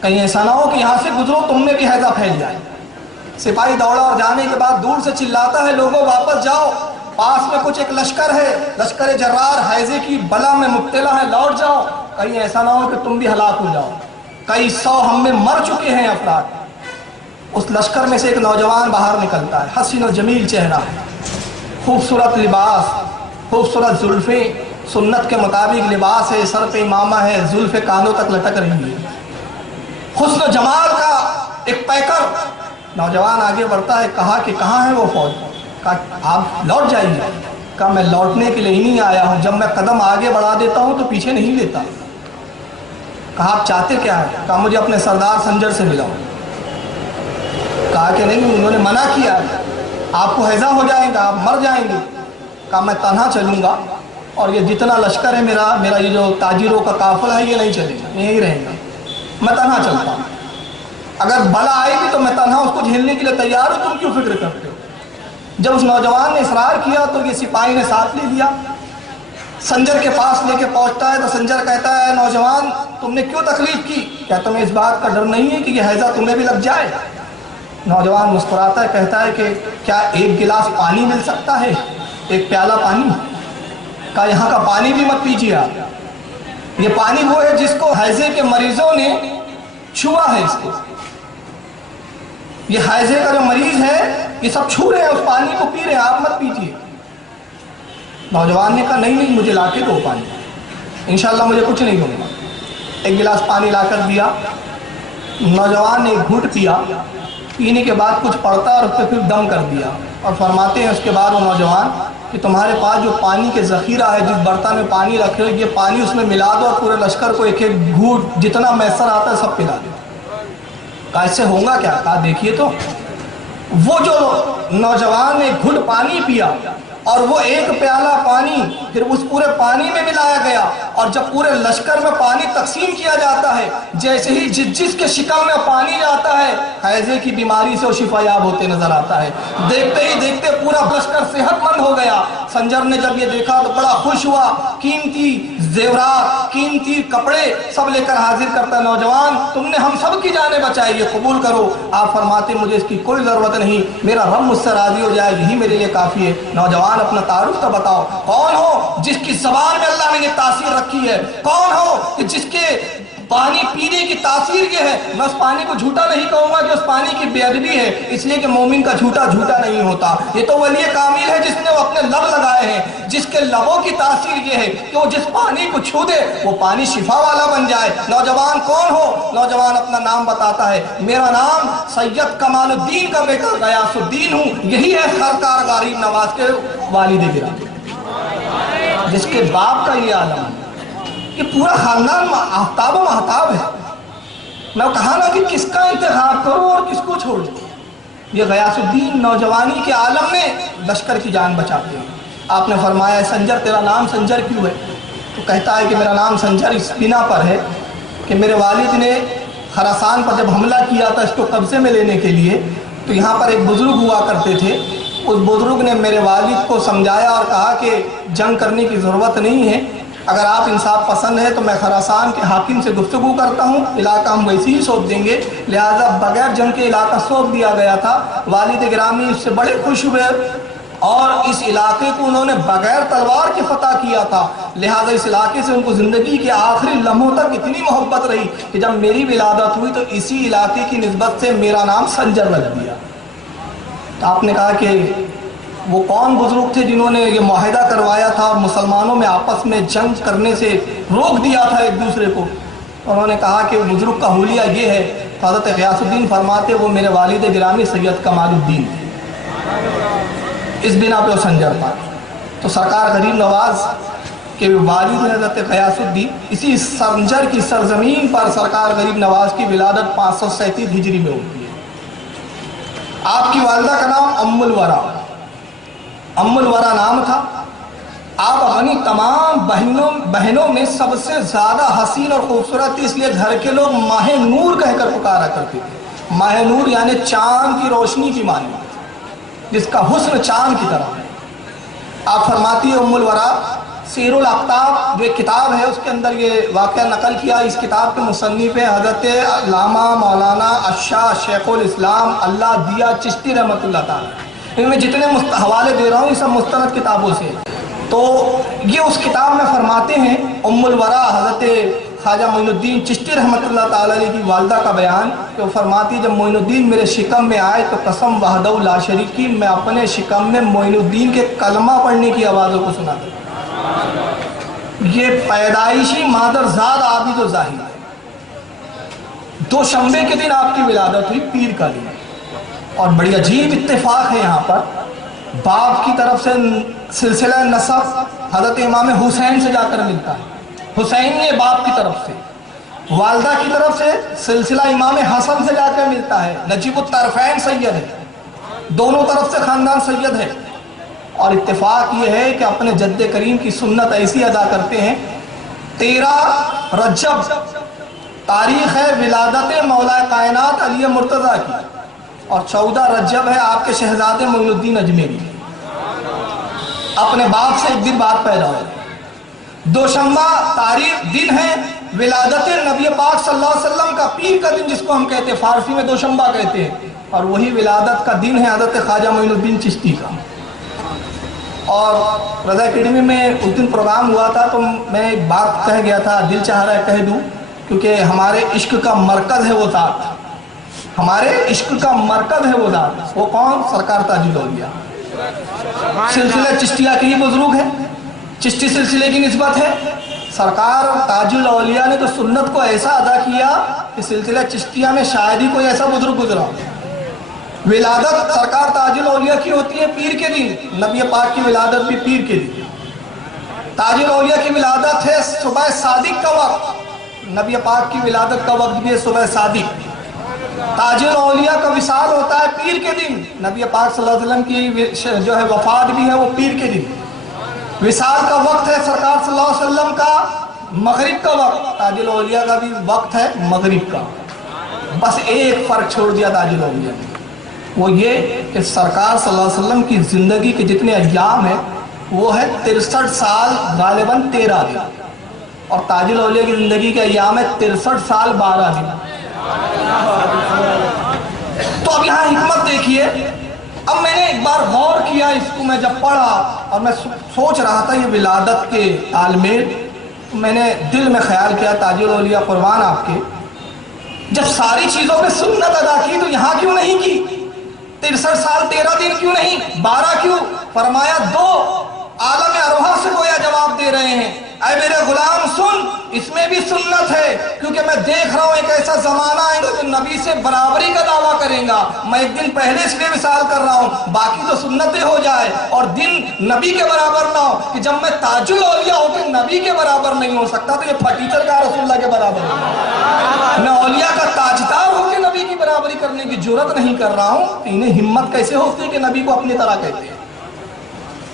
کہیں ایسا نہ ہو کہ یہاں سے گزرو تم میں بھی حیضہ پھیل جائے۔ سپاہی دوڑا اور جانے کے بعد دور سے چلاتا ہے لوگوں واپس جاؤ، پاس میں کچھ ایک لشکر ہے، لشکر جرار حیضے کی بلا میں مبتلا ہے، لوٹ جاؤ، کہیں ایسا نہ ہو کہ تم بھی ہلاک ہو جاؤ۔ کئی 100 ہم میں مر چکے ہیں افراد۔ اس لشکر میں سے ایک نوجوان باہر نکلتا ہے، حسین و جمیل چہرہ، خوبصورت لباس، خوبصورت زلفیں، سنت کے مطابق لباس ہے، سر پہ امامہ ہے، زلفیں کانوں تک لٹک رہی ہے، حسن و جمال کا ایک پیکر۔ نوجوان آگے بڑھتا ہے، کہا کہ کہاں ہے وہ فوج؟ کہا آپ لوٹ جائیے۔ کہا میں لوٹنے کے لیے ہی نہیں آیا ہوں، جب میں قدم آگے بڑھا دیتا ہوں تو پیچھے نہیں لیتا۔ کہا آپ چاہتے کیا ہے؟ کہا مجھے اپنے سردار سنجر سے ملاؤ۔ کہا کہ نہیں، انہوں نے منع کیا ہے، آپ کو ہیضہ ہو جائے گا، آپ مر جائیں گے۔ کہا میں تنہا چلوں گا، اور یہ جتنا لشکر ہے میرا یہ جو تاجروں کا قافلہ ہے یہ نہیں چلے گا، یہیں رہے گا، میں تنہا چلتا ہوں، اگر بلا آئے گی تو میں تنہا اس کو جھیلنے کے لیے تیار ہوں، تم کیوں فکر کرتے ہو؟ جب اس نوجوان نے اصرار کیا تو یہ سپاہی نے ساتھ لے لیا، سنجر کے پاس لے کے پہنچتا ہے تو سنجر کہتا ہے نوجوان تم نے کیوں تکلیف کی؟ کیا تمہیں اس بات کا ڈر نہیں ہے کہ یہ حیضہ تمہیں بھی لگ جائے؟ نوجوان مسکراتا ہے، کہتا ہے کہ کیا ایک گلاس پانی مل سکتا ہے، ایک پیالہ پانی؟ کہا یہاں کا پانی بھی مت پیجیے آپ، یہ پانی وہ ہے جس کو حیضے کے مریضوں نے چھوا ہے، اس کو یہ حیضے کا جو مریض ہے یہ سب چھو رہے ہیں، اس پانی کو پی رہے ہیں، آپ مت پیجیے۔ نوجوان نے کہا نہیں مجھے لا کے دو پانی، انشاءاللہ مجھے کچھ نہیں ہوگا۔ ایک گلاس پانی لا کر دیا، نوجوان نے ایک گھونٹ پیا، پینے کے بعد کچھ پڑتا اور اس پہ پھر دم کر دیا، اور فرماتے ہیں اس کے بعد وہ نوجوان کہ تمہارے پاس جو پانی کے ذخیرہ ہے، جس برتن میں پانی رکھے ہو، یہ پانی اس میں ملا دو اور پورے لشکر کو ایک ایک گھونٹ جتنا میسر آتا ہے سب پلا دو۔ کہا اس سے ہوگا کیا؟ کہا دیکھیے تو وہ جو نوجوان نے گھٹ پانی پیا اور وہ ایک پیالہ پانی پھر اس پورے پانی میں ملایا گیا، اور جب پورے لشکر میں پانی تقسیم کیا جاتا ہے، جیسے ہی جس کے شکم میں پانی جاتا ہے حیضے کی بیماری سے وہ شفا یاب ہوتے نظر آتا ہے۔ دیکھتے ہی دیکھتے پورا لشکر صحت مند ہو گیا۔ سنجر نے جب یہ دیکھا تو بڑا خوش ہوا، قیمتی زیورات، قیمتی کپڑے سب لے کر حاضر کرتا ہے، نوجوان تم نے ہم سب کی جانیں بچائی، یہ قبول کرو۔ آپ فرماتے مجھے اس کی کوئی ضرورت نہیں، میرا رب مجھ سے راضی ہو جائے، یہی میرے لیے کافی ہے۔ نوجوان اپنا تعارف تو بتاؤ، کون ہو جس کی زبان میں اللہ نے یہ تاثیر رکھی ہے؟ کون ہو کہ جس کے پانی پینے کی تاثیر یہ ہے؟ میں اس پانی کو جھوٹا نہیں کہوں گا کہ اس پانی کی بے ادبی ہے، اس لیے کہ مومن کا جھوٹا جھوٹا نہیں ہوتا۔ یہ تو ولی کامل ہے جس نے وہ اپنے لب لگائے ہیں، جس کے لبوں کی تاثیر یہ ہے کہ وہ جس پانی کو چھو دے وہ پانی شفا والا بن جائے۔ نوجوان کون ہو؟ نوجوان اپنا نام بتاتا ہے، میرا نام سید کمال الدین کا بیٹا غیاث الدین ہوں، یہی ہے سرکار غریب نواز کے والد گرامی، جس کے باپ کا یہ عالم ہے۔ یہ پورا خاندان آفتاب و محتاب ہے۔ میں کہا نا کہ کس کا انتخاب کروں اور کس کو چھوڑوں؟ یہ غیاث الدین نوجوانی کے عالم میں لشکر کی جان بچاتے ہیں۔ آپ نے فرمایا سنجر تیرا نام سنجر کیوں ہے؟ تو کہتا ہے کہ میرا نام سنجر اس بنا پر ہے کہ میرے والد نے خراسان پر جب حملہ کیا تھا اس کو قبضے میں لینے کے لیے، تو یہاں پر ایک بزرگ ہوا کرتے تھے، اس بزرگ نے میرے والد کو سمجھایا اور کہا کہ جنگ کرنے کی ضرورت نہیں ہے، اگر آپ انصاف پسند ہے تو میں خراسان کے حاکم سے گفتگو کرتا ہوں، علاقہ ہم ویسے ہی سونپ دیں گے، لہٰذا بغیر جنگ کے علاقہ سونپ دیا گیا تھا۔ والد گرامی اس سے بڑے خوش ہوئے اور اس علاقے کو انہوں نے بغیر تلوار کے فتح کیا تھا، لہٰذا اس علاقے سے ان کو زندگی کے آخری لمحوں تک اتنی محبت رہی کہ جب میری ولادت ہوئی تو اسی علاقے کی نسبت سے میرا نام سنجر رکھ دیا۔ تو آپ نے کہا کہ وہ کون بزرگ تھے جنہوں نے یہ معاہدہ کروایا تھا اور مسلمانوں میں آپس میں جنگ کرنے سے روک دیا تھا ایک دوسرے کو؟ انہوں نے کہا کہ بزرگ کا حلیہ یہ ہے، حضرت غیاث الدین فرماتے وہ میرے والد گرامی سید کمال الدین تھے، اس بنا پہ وہ سنجر تھا۔ تو سرکار غریب نواز کے والد حضرت غیاث الدین، اسی سنجر کی سرزمین پر سرکار غریب نواز کی ولادت 537 ہجری میں ہوتی ہے۔ آپ کی والدہ کا نام ام الورا، ام الورا نام تھا۔ آپ اپنی تمام بہنوں میں سب سے زیادہ حسین اور خوبصورت تھی، اس لیے گھر کے لوگ ماہ نور کہہ کر پکارا کرتے تھے۔ ماہ نور یعنی چاند کی روشنی کی معنی، جس کا حسن چاند کی طرح ہے۔ آپ فرماتی ہے ام الورا سیر الاقطاب جو ایک کتاب ہے اس کے اندر یہ واقعہ نقل کیا. اس کتاب کے مصنف ہیں حضرت علامہ مولانا الشاہ شیخ الاسلام اللہ دیا چشتی رحمۃ اللہ تعالیٰ. ان میں جتنے حوالے دے رہا ہوں یہ سب مستند کتابوں سے. تو یہ اس کتاب میں فرماتے ہیں ام الورا حضرت خواجہ معین الدین چشتی رحمۃ اللہ تعالیٰ علیہ کی والدہ کا بیان کہ وہ فرماتی جب معین الدین میرے شکم میں آئے تو قسم وحدہ لا شریک کی میں اپنے شکم میں معین الدین کے کلمہ پڑھنے کی آوازوں کو سنا تھا. یہ پیدائشی مادر زاد عابد و زاہد ہے. دوشنبے کے دن آپ کی ولادت ہوئی پیر کا دن. اور بڑی عجیب اتفاق ہے یہاں پر باپ کی طرف سے سلسلہ نسب حضرت امام حسین سے جا کر ملتا ہے. حسین نے باپ کی طرف سے, والدہ کی طرف سے سلسلہ امام حسن سے جا کر ملتا ہے. نجیب الطرفین سید ہے, دونوں طرف سے خاندان سید ہے. اور اتفاق یہ ہے کہ اپنے جد کریم کی سنت ایسی ادا کرتے ہیں. 13 رجب تاریخ ہے ولادت مولا کائنات علی مرتضیٰ کی, اور 14 رجب ہے آپ کے شہزادے معین الدین اجمیری. اپنے باپ سے ایک دن بعد پیدا ہوئے. دوشنبہ تاریخ دن ہے ولادت نبی پاک صلی اللہ علیہ وسلم کا, پیر کا دن جس کو ہم کہتے ہیں, فارسی میں دوشنبہ کہتے ہیں. اور وہی ولادت کا دن ہے حضرت خواجہ معین الدین چشتی کا. اور رضا اکیڈمی میں اس دن پروگرام ہوا تھا تو میں ایک بات کہہ گیا تھا, دل چاہ رہا ہے کہہ دوں, کیونکہ ہمارے عشق کا مرکز ہے وہ ذات, ہمارے عشق کا مرکز ہے وہ ذات. وہ کون؟ سرکار تاج الاولیاء. سلسلہ چشتیہ کے ہی بزرگ ہے, چشتی سلسلے کی نسبت ہے. سرکار تاج الاولیاء نے تو سنت کو ایسا ادا کیا کہ سلسلہ چشتیہ میں شاید ہی کوئی ایسا بزرگ گزرا. ولادت سرکار تاج الاولیاء کی ہوتی ہے پیر کے دن, نبی پاک کی ولادت بھی پیر کے دن. تاج الاولیاء کی ولادت ہے صبح صادق کا وقت, نبی پاک کی ولادت کا وقت بھی ہے صبح صادق. تاج الاولیاء کا وصال ہوتا ہے پیر کے دن, نبی پاک صلی اللہ علیہ وسلم کی جو ہے وفات بھی ہے وہ پیر کے دن. وصال کا وقت ہے سرکار صلی اللہ علیہ وسلم کا مغرب کا وقت, تاج الاولیاء کا بھی وقت ہے مغرب کا. بس ایک فرق چھوڑ دیا تاج الاولیاء نے, وہ یہ کہ سرکار صلی اللہ علیہ وسلم کی زندگی کے جتنے ایام ہیں وہ ہے 63 سال غالباً 13 دن, اور تاج الاولیاء کی زندگی کے ایام ہے 63 سال 12 دن. تو اب یہاں حکمت دیکھیے. اب میں نے ایک بار غور کیا اس کو, میں جب پڑھا اور میں سوچ رہا تھا یہ ولادت کے تال میل, میں نے دل میں خیال کیا تاج الاولیاء قربان آپ کے, جب ساری چیزوں پہ سنت ادا کی تو یہاں کیوں نہیں کی؟ 63 سال 13 دن کیوں نہیں, 12 کیوں؟ فرمایا 2 عالم ارواح سے گویا جواب دے رہے ہیں, اے میرے غلام سن, اس میں بھی سنت ہے, کیونکہ میں دیکھ رہا ہوں ایک ایسا زمانہ آئے گا جو نبی سے برابری کا دعویٰ کریں گا. میں ایک دن پہلے اس لیے وصال کر رہا ہوں باقی تو سنتیں ہو جائے اور دن نبی کے برابر نہ ہو, کہ جب میں تاج الاولیاء ہو کے نبی کے برابر نہیں ہو سکتا تو یہ پھٹیچر کا رسول اللہ کے برابر ہے. میں اولیاء کا تاجدار ہو کے نبی کی برابری کرنے کی جرت نہیں کر رہا ہوں. انہیں ہمت کیسے ہوتی ہے کہ نبی کو اپنی طرح کہتے ہیں؟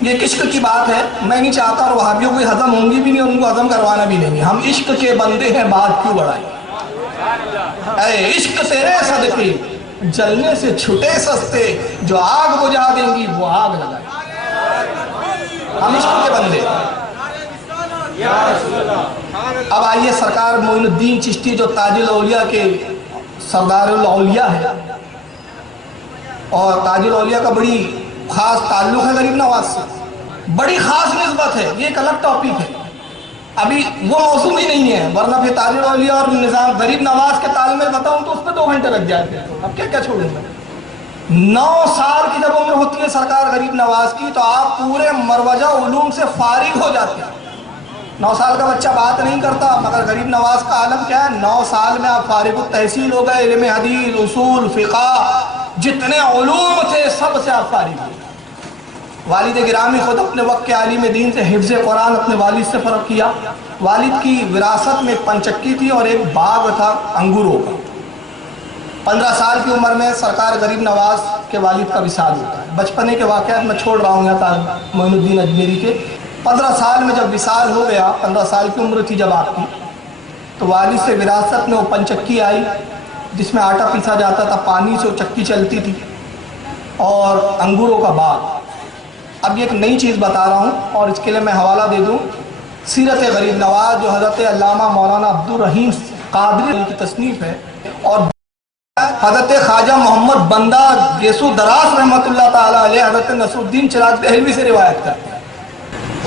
یہ عشق کی بات ہے. میں نہیں چاہتا اور وہابیوں کو ہضم ہوں گی بھی نہیں, ان کو ہضم کروانا بھی نہیں. ہم عشق کے بندے ہیں, بات کیوں بڑھائیں؟ اے عشق تیرے صدقے جلنے سے چھٹے سستے, جو آگ بجھا دیں گی وہ آگ لگائیں. ہم عشق کے بندے. اب آئیے سرکار معین الدین چشتی جو تاج الاولیاء کے سردار الاولیاء ہے, اور تاج الاولیاء کا بڑی خاص تعلق ہے غریب نواز سے, بڑی خاص نسبت ہے. یہ ایک الگ ٹاپک ہے, ابھی وہ موضوع ہی نہیں ہے, ورنہ پھر تاج الاولیاء اور نظام غریب نواز کے تال میل بتاؤں تو اس پہ 2 گھنٹے لگ جاتے ہیں. اب کیا کیا چھوڑیں گے. 9 سال کی جب عمر ہوتی ہے سرکار غریب نواز کی تو آپ پورے مروجہ علوم سے فارغ ہو جاتے ہیں. 9 سال کا بچہ بات نہیں کرتا, مگر غریب نواز کا عالم کیا ہے, 9 سال میں آپ فارغ التحصیل ہو گئے. علم حدیث, اصول, فقہ, جتنے علوم تھے سب سے آپ فارغ ہو. والد گرامی خود اپنے وقت کے عالم دین سے حفظ قرآن اپنے والد سے فرق کیا. والد کی وراثت میں ایک پنچکی تھی اور ایک باغ تھا انگوروں کا. 15 سال کی عمر میں سرکار غریب نواز کے والد کا وصال ہوتا ہے. بچپنے کے واقعات میں چھوڑ رہا ہوں یہاں معین الدین اجمیری کے. 15 سال میں جب وصال ہو گیا, 15 سال کی عمر تھی جب آپ کی, تو والد سے وراثت میں وہ پنچکی آئی جس میں آٹا پیسا جاتا تھا, پانی سے وہ چکی چلتی تھی, اور انگوروں کا باغ. اب یہ ایک نئی چیز بتا رہا ہوں اور اس کے لیے میں حوالہ دے دوں. سیرت غریب نواز جو حضرت علامہ مولانا عبدالرحیم قادری کی تصنیف ہے، اور حضرت خواجہ محمد بندہ گیسو دراز رحمۃ اللہ تعالیٰ علیہ حضرت نصر الدین چراغ دہلوی سے روایت کرتے ہیں۔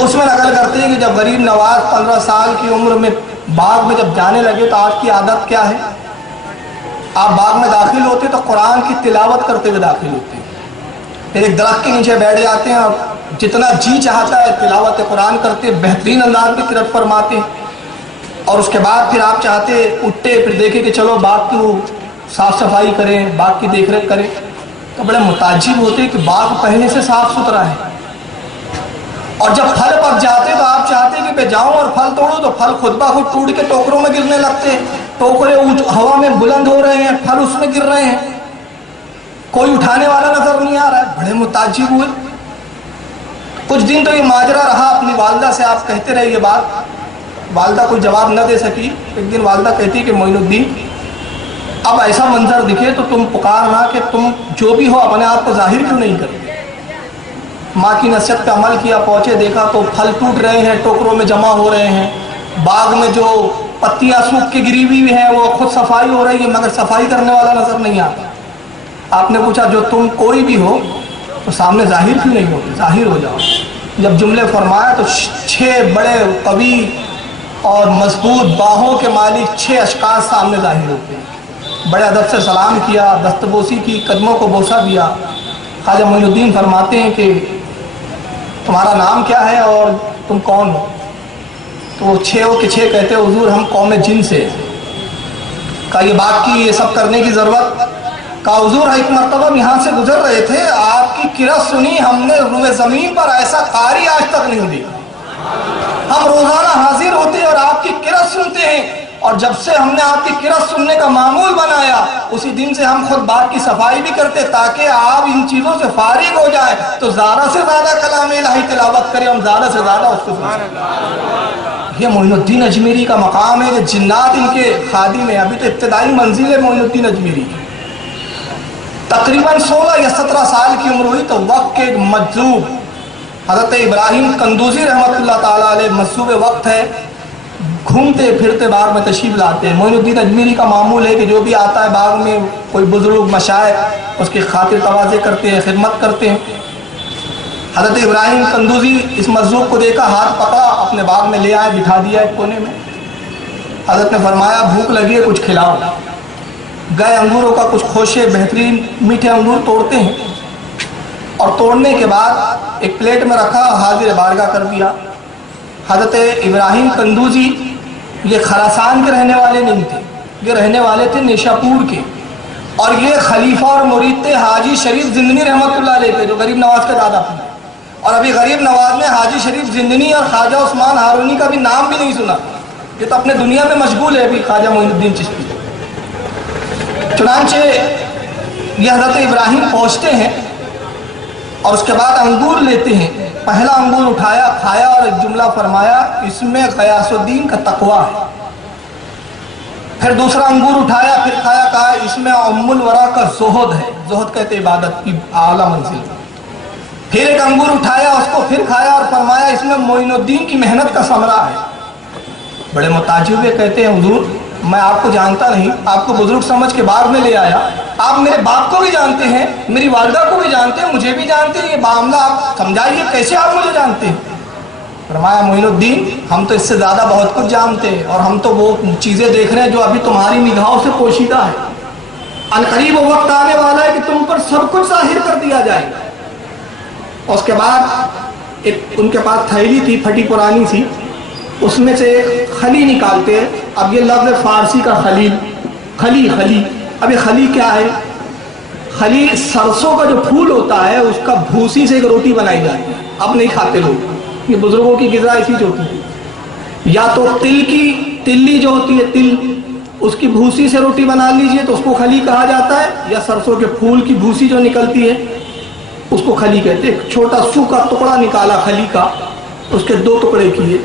اس میں نقل کرتے ہیں کہ جب غریب نواز 15 سال کی عمر میں باغ میں جب جانے لگے تو آپ کی عادت کیا ہے؟ آپ باغ میں داخل ہوتے تو قرآن کی تلاوت کرتے ہوئے داخل ہوتے ہیں، پھر ایک درخت کے نیچے بیٹھ جاتے ہیں اور جتنا جی چاہتا ہے تلاوت قرآن کرتے، بہترین انداز میں قرأت فرماتے ہیں، اور اس کے بعد پھر آپ چاہتے اٹھتے پھر دیکھیں کہ چلو باغ کی صاف صفائی کریں، باغ کی دیکھ ریکھ کریں، تو بڑے متعجب ہوتے کہ باغ پہلے سے صاف ستھرا ہے، اور جب پھل پک جاتے تو آپ چاہتے کہ میں جاؤں اور پھل توڑوں تو پھل خود بخود ٹوٹ کے ٹوکروں میں گرنے لگتے، ٹوکرے ہوا میں بلند ہو رہے ہیں، پھل اس میں گر رہے ہیں، کوئی اٹھانے والا نظر نہیں آ رہا ہے۔ بڑے متعجب ہوئے۔ کچھ دن تو یہ ماجرا رہا، اپنی والدہ سے آپ کہتے رہے یہ بات، والدہ کوئی جواب نہ دے سکی۔ ایک دن والدہ کہتی کہ معین الدین اب ایسا منظر دکھے تو تم پکارنا کہ تم جو بھی ہو اپنے آپ کو ظاہر کیوں نہیں کرتے۔ ماں کی نصیحت پہ عمل کیا، پہنچے دیکھا تو پھل ٹوٹ رہے ہیں، ٹوکروں میں جمع ہو رہے ہیں، باغ میں جو پتیاں سوکھ کے گری ہوئی ہیں وہ خود صفائی ہو رہی ہے مگر صفائی کرنے والا نظر نہیں آتا۔ آپ نے پوچھا جو تم کوئی بھی ہو تو سامنے ظاہر کیوں نہیں ہوتے، ظاہر ہو جاؤ۔ جب جملے فرمایا تو 6 بڑے قوی اور مضبوط باہوں کے مالک 6 اشخاص سامنے ظاہر ہوتے ہیں۔ بڑے ادب سے سلام کیا، دستبوسی کی، قدموں کو بوسہ دیا۔ خواجہ معین الدین فرماتے ہیں کہ تمہارا نام کیا ہے اور تم کون ہو؟ تو وہ 6 کے 6 کہتے حضور ہم قوم جن سے۔ کہا یہ بات کی یہ سب کرنے کی ضرورت؟ کہا حضور ایک مرتبہ ہم یہاں سے گزر رہے تھے، آپ کی قرأت سنی، ہم نے روئے زمین پر ایسا قاری آج تک نہیں دیکھا۔ ہم روزانہ حاضر ہوتے ہیں اور آپ کی قرأت سنتے ہیں، اور جب سے ہم نے آپ کی قرأت سننے کا معمول بنایا اسی دن سے ہم خود باغ کی صفائی بھی کرتے تاکہ آپ ان چیزوں سے فارغ ہو جائیں تو زیادہ سے زیادہ کلام الہی تلاوت کریں، ہم زیادہ سے زیادہ اس کو سنیں۔ یہ معین الدین اجمیری کا مقام ہے کہ جنات ان کے خادم ہیں۔ ابھی تو ابتدائی منزل ہے معین الدین اجمیری کی۔ تقریباً 16 یا 17 سال کی عمر ہوئی تو وقت کے ایک مجذوب حضرت ابراہیم قندوزی رحمۃ اللہ تعالیٰ علیہ مجذوب وقت ہے، گھومتے پھرتے باغ میں تشریف لاتے ہیں۔ معین الدین اجمیری کا معمول ہے کہ جو بھی آتا ہے باغ میں کوئی بزرگ مشائخ اس کی خاطر تواضع کرتے ہیں، خدمت کرتے ہیں۔ حضرت ابراہیم قندوزی اس مجذوب کو دیکھا، ہاتھ پکڑا، اپنے باغ میں لے آئے، بٹھا دیا ایک کونے میں۔ حضرت نے فرمایا بھوک لگی ہے کچھ کھلاؤ۔ گئے انگوروں کا کچھ خوشے بہترین میٹھے انگور توڑتے ہیں، اور توڑنے کے بعد ایک پلیٹ میں رکھا، حاضر بارگاہ کر دیا۔ حضرت ابراہیم قندوزی یہ خراسان کے رہنے والے نہیں تھے، یہ رہنے والے تھے نیشا پور کے، اور یہ خلیفہ اور مرید تھے حاجی شریف زندنی رحمۃ اللہ علیہ کے، جو غریب نواز کے دادا تھے۔ اور ابھی غریب نواز نے حاجی شریف زندنی اور خواجہ عثمان ہارونی کا بھی نام بھی نہیں سنا، یہ تو اپنے دنیا میں مشغول ہے ابھی خواجہ معین الدین چشتی۔ چنانچہ یہ حضرت ابراہیم پہنچتے ہیں اور اس کے بعد انگور لیتے ہیں۔ پہلا انگور اٹھایا، کھایا اور ایک جملہ فرمایا اس میں غیاث الدین کا تقویٰ ہے۔ پھر دوسرا انگور اٹھایا، پھر کھایا، کہا اس میں ام الورا کا زہد ہے، زہد کہتے عبادت کی اعلیٰ منزل۔ پھر ایک انگور اٹھایا، اس کو پھر کھایا اور فرمایا اس میں معین الدین کی محنت کا ثمرہ ہے۔ بڑے متعجب ہوئے، کہتے ہیں حضور میں آپ کو جانتا نہیں، آپ کو بزرگ سمجھ کے بعد میں لے آیا، آپ میرے باپ کو بھی جانتے ہیں، میری والدہ کو بھی جانتے ہیں، مجھے بھی جانتے ہیں، یہ معاملہ آپ سمجھائیے کیسے آپ مجھے جانتے ہیں؟ فرمایا معین الدین ہم تو اس سے زیادہ بہت کچھ جانتے ہیں، اور ہم تو وہ چیزیں دیکھ رہے ہیں جو ابھی تمہاری نگاہوں سے پوشیدہ ہے۔ عنقریب وہ وقت آنے والا ہے کہ تم پر سب کچھ ظاہر کر دیا جائے گا۔ اور اس کے بعد ایک ان کے پاس تھیلی تھی پھٹی پرانی سی، اس میں سے خلی نکالتے ہیں۔ اب یہ لفظ فارسی کا خلیل، خلی، اب یہ خلی کیا ہے؟ خلی سرسوں کا جو پھول ہوتا ہے اس کا بھوسی سے ایک روٹی بنائی جاتی ہے، اب نہیں کھاتے لوگ، یہ بزرگوں کی غذا اسی جو ہوتی ہے۔ یا تو تل کی تلی جو ہوتی ہے، تل، اس کی بھوسی سے روٹی بنا لیجئے تو اس کو خلی کہا جاتا ہے، یا سرسوں کے پھول کی بھوسی جو نکلتی ہے اس کو خلی کہتے ہیں۔ ایک چھوٹا سوکھا ٹکڑا نکالا خلی کا، اس کے 2 ٹکڑے کیے۔